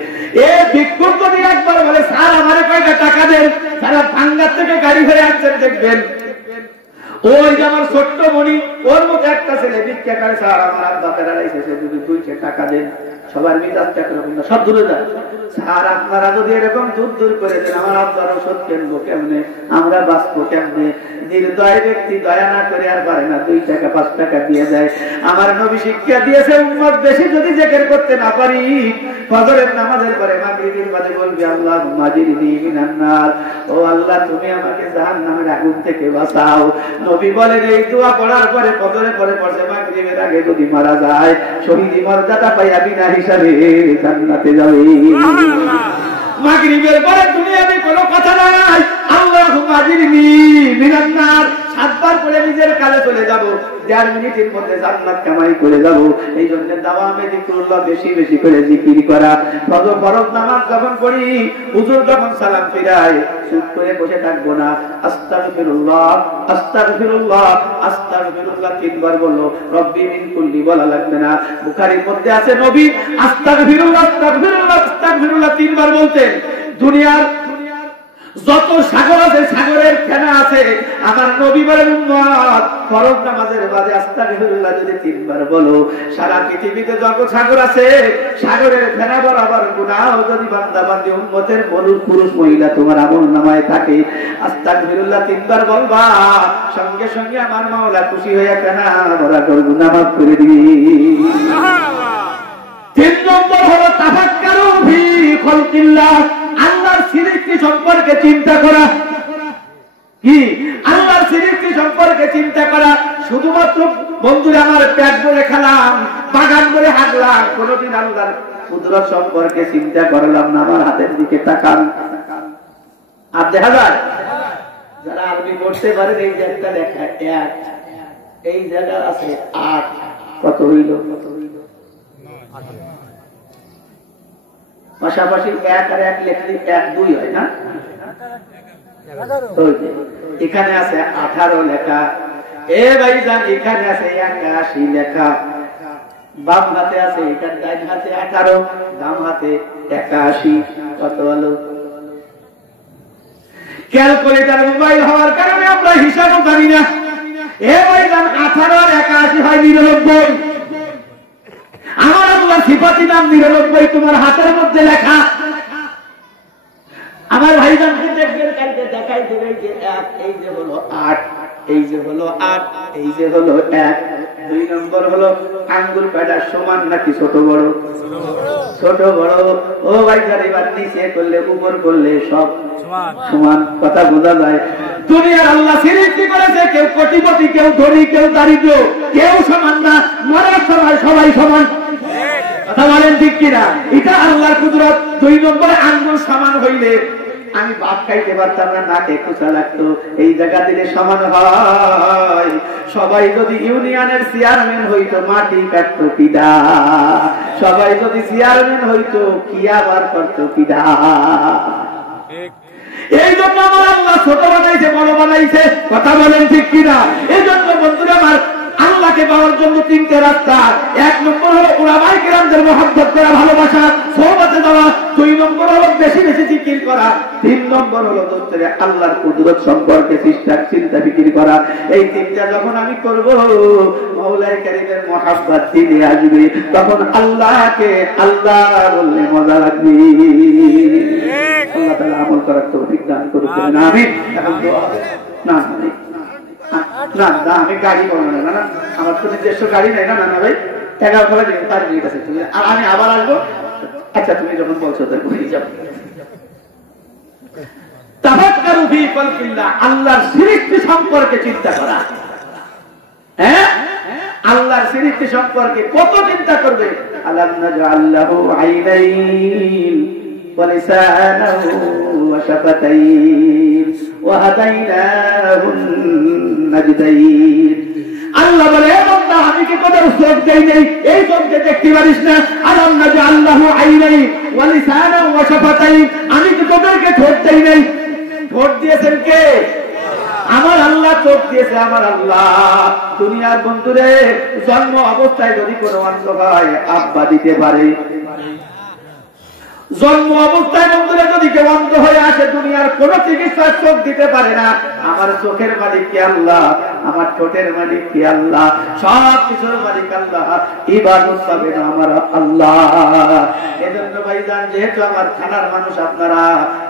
এ ভিক্ষুক যদি একবার বলে, স্যার আমারে কয়টা টাকা দেন, সারা ভাঙ্গা থেকে গাড়ি ভরে আসছেন, দেখবেন ওই যে আমার ছোট্ট মনি, ওর মতো একটা ছেলে ভিক্ষা করে, স্যার আমার আব্বা ফেরাইছে, যদি 2 টাকা দেন। সবার মিজাজটা এরকম না, সব দূরে যায়। স্যার আপনারা যদি এরকম দূর করে দেন, আমার আব্বার ওষুধ কিনবো কেমনে, আমরা বাঁচবো কেমনে? নির্দয় ব্যক্তি দয়া না করে আর পারে না, 2 টাকা 5 টাকা দিয়ে যায়। আমার নবী শিক্ষা দিয়েছে, উম্মত বেশি যদি জিকির করতে না পারি, ফজরের নামাজের পরে মাগরিবের পরে বলবি আল্লাহুম্মা জিরনি মিনান নার, ও আল্লাহ তুমি আমাকে জাহান্নামের আগুন থেকে বাঁচাও। নবী বলেন এই দোয়া পড়ার পরে ফজরের পরে পড়ছে মাগরিবের আগে যদি মারা যায় শহীদ মর্যাদা পাইয়া বিনা হিসাবে জান্নাতে যাবে। মাগরিবের পরে তুমি আমি কোনো কথা নাই, আল্লাহুম্মা জিরনি মিনান নার 7 বার করে নিজের কালে চলে যাব, 1.5 মিনিটের মধ্যে জান্নাত কামাই করে যাব। এই জন্য দাওয়ামে যিকরুল্লাহ বেশি বেশি করে জিকির করা। ফজর ফরজ নামাজ যখন পড়ি হুজুর যখন সালাম ফিরায় চুপ করে বসে থাকবো না, আস্তাগফিরুল্লাহ আস্তাগফিরুল্লাহ আস্তাগফিরুল্লাহ 3 বার বললো, রব্বি মিন কুল্লি বলা লাগবে না। বুখারীর মধ্যে আছে নবী আস্তাগফিরুল্লাহ আস্তাগফিরুল্লাহ আস্তাগফিরুল্লাহ 3 বার বলতেন। দুনিয়ার যত সাগর আছে সাগরের ফেনা আছে, আমার নবী বলেন উম্মত ফরজ নামাজের বাদে আস্তাগফিরুল্লাহ যদি 3 বার বলো, সারা পৃথিবীতে যত সাগর আছে সাগরের ফেনা বরাবর গুনাহ যদি বান্দা বান্দি উম্মতের পুরুষ মহিলা তোমার আমলনামায় থাকে, আস্তাগফিরুল্লাহ 3 বার বলবা, সঙ্গে সঙ্গে আমার মাওলা খুশি হয়ে ফেনা বরাবর গুনাহ মাফ করে দিবে। সুবহানাল্লাহ। 3 নম্বর হলো তাফাক্কারু ফি খালকিল্লাহ, আল্লাহর সৃষ্টি সম্পর্কে চিন্তা করা। কি? আল্লাহর সৃষ্টি সম্পর্কে চিন্তা করা। শুধুমাত্র বন্ধুরা আমার পেট ভরে খেলাম, বাগান করে হাঁটলাম, কোনদিন আল্লাহর কুদরত সম্পর্কে চিন্তা করলাম না। আমার হাতের দিকে তাকান, আর দেখা যায় যারা আরবি পড়তে পারেন এই যে একটা লেখা 1, এই জায়গা আছে 8, কত হইল? পাশাপাশি 1 আর 1 লেখলে 1 2 হয় না? এখানে আছে 18 লেখা। এ ভাইজান এখানে আছে 81 লেখা। বাম হাতে আছে, এটার ডান হাতে 18, বাম হাতে 81, কত হলো? ক্যালকুলেটর মোবাইল হওয়ার কারণে আমরা হিসাবও জানি না। এ ভাইজান 18 আর 81 হয় 99। আমার আল্লাহ সিফাতি নাম 99 তোমার হাতের মধ্যে লেখা। আমার ভাইজানকে দেখবেন কালকে দেখাই দেবে যে 1, এই যে হলো 8, এই যে হলো 8, এই যে হলো 1। 2 নম্বর হলো আঙ্গুল কাটা সমান নাকি ছোট বড়? ছোট বড়। ও ভাইজান এবার নিচে করলে উপর করলে সব সমান, কথা বোঝা যায়? দুনিয়ার আল্লাহ সৃষ্টি করেছে, কেউ কোটিপতি, কেউ ধনী, কেউ দারিদ্র, কেউ সমান না। মরার সময় সবাই সমান, কথা বলেন ঠিক কিনা? এটা আল্লাহর কুদরত। 2 নম্বরে আঙ্গুল সমান হইলে আমি ভাত খাইতে পারতাম না, নাকে খোঁচা লাগতো। এই জায়গা দিলে সমান হয়। সবাই যদি ইউনিয়নের চেয়ারম্যান হইতো মাটি কাটতো পিডা, সবাই যদি চেয়ারম্যান হইতো কি আবার করতো পিডা। এই জন্য আমার আল্লাহ ছোট বানাইছে, বড় বানাইছে, কথা বলেন ঠিক কিনা? এই জন্য বন্ধুরা আমার আল্লাহকে পাওয়ার জন্য 3টে রাস্তা। 1 নম্বর হলো উলামায়ে কেরামদের মহব্বত করা, ভালোবাসা, সোহবতে দেওয়া। 2 নম্বর হলো বেশি বেশি জিকির করা। 3 নম্বর হলো দোস্তের আল্লাহর কুদরত সম্পর্কে চিন্তা ফিকির করা। এই 3টা যখন আমি করব, মাওলায়ে কারীমের মহব্বত দিলে আসবে, তখন আল্লাহকে আল্লাহ বললে মজা লাগবে। আল্লাহ তাআলা আমল করার তৌফিক দান করুন, আমিন। এখন দোয়া না না না, আমি গাড়ি করবো না, না আমার তো নিজস্ব গাড়ি নেই। না না না ভাই, 11 করে দিন, তার ঠিক আছে, তুমি আর আমি আবার আসবো। আচ্ছা তুমি যখন বলছো তাই বলেই যাবো। তাফাক্কারু ফি খালকিল্লাহ, আল্লাহর সৃষ্টি সম্পর্কে চিন্তা করা। হ্যাঁ, আল্লাহর সৃষ্টি সম্পর্কে কত চিন্তা করবে। আলাম নাজআল লাহু আইনাইন ওয়া লিসানাহু ওয়া শাফাতাইন ওয়া হাদাইনাহুন নাজদাইন। আল্লাহ বলে, এ বান্দা আমি কি তোদের চোখ দেই নাই? এই চোখকে দেখতে পারিস না? আলাম নাজআল লাহু আইনাইন ওয়া লিসানাহু ওয়া শাফাতাইন, আমি কি তোদেরকে ঠোঁট দেই নাই? ঠোঁট দিয়েছেন কে? আমার আল্লাহ চোখ দিয়েছে, আমার আল্লাহ। দুনিয়ার বন্ধুরে জন্ম অবস্থায় যদি কোনো অন্ধ হয় আব্বা দিতে পারে। জন্ম অবস্থায় বন্ধুরা যদি কেউ অন্ধ হয়ে আসে, দুনিয়ার কোন চিকিৎসা চোখ দিতে পারে না। আমার চোখের মালিক কি আল্লাহ, আমার ঠোঁটের মালিক কি আল্লাহ, সব কিছুর মালিক আল্লাহ। ইবাদত পাবেন আমার আল্লাহ। এজন্য ভাইজান, যেহেতু আমার থানার মানুষ আপনারা,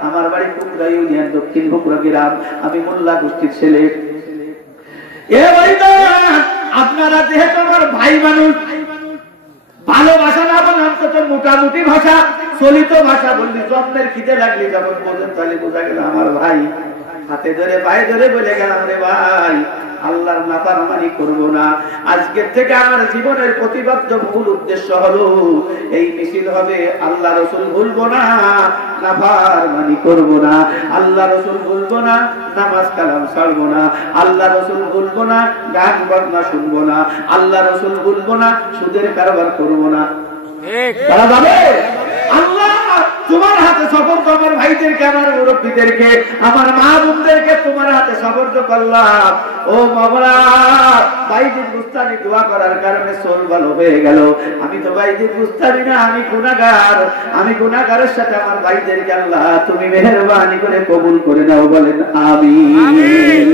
আমার বাড়ি কুকরা ইউনিয়ন, দক্ষিণ বগুড়া গ্রাম, আমি মোল্লা গোষ্ঠীর ছেলে। এ ভাইজান, আপনারা যেহেতু আমার ভাই মানুষ, ভালোবাসা না বলে অন্তত মোটামুটি ভাষা, চলিত ভাষা বললি, জন্মের খিদে লাগলি যখন বোঝেন তাহলে বোঝা গেল আমার ভাই। হাতে ধরে পায়ে ধরে বলে গেলাম, রে ভাই আল্লাহর নাফরমানি করব না। আজকের থেকে আমার জীবনের প্রতিবদ্ধ মূল উদ্দেশ্য হলো এই মিছিল হবে আল্লাহ রাসূল ভুলবো না, নাফরমানি করব না, আল্লাহ রাসূল ভুলবো না, নামাজ কালাম ছাড়বো না, আল্লাহ রাসূল ভুলবো না, গান বাজনা শুনবো না, আল্লাহ রাসূল ভুলবো না, সুদের কারবার করব না। ঠিক তারা যাবে। আল্লাহ তোমার হাতে সফর্দ আমার ভাইদেরকে, আমার মুরব্বীদেরকে, আমার মা বোনদেরকে তোমার হাতে সফর্দ করলাম। ও মাওলা, বাইজিদ বুস্তানি দোয়া করার কারণে সোল ভালো হয়ে গেল। আমি তো বাইজিদ বুস্তানি না, আমি গুনাহগার। আমি গুনাহগারের সাথে আমার ভাইদেরকে আল্লাহ তুমি মেহেরবানি করে কবুল করে নাও, বলেন আমিন।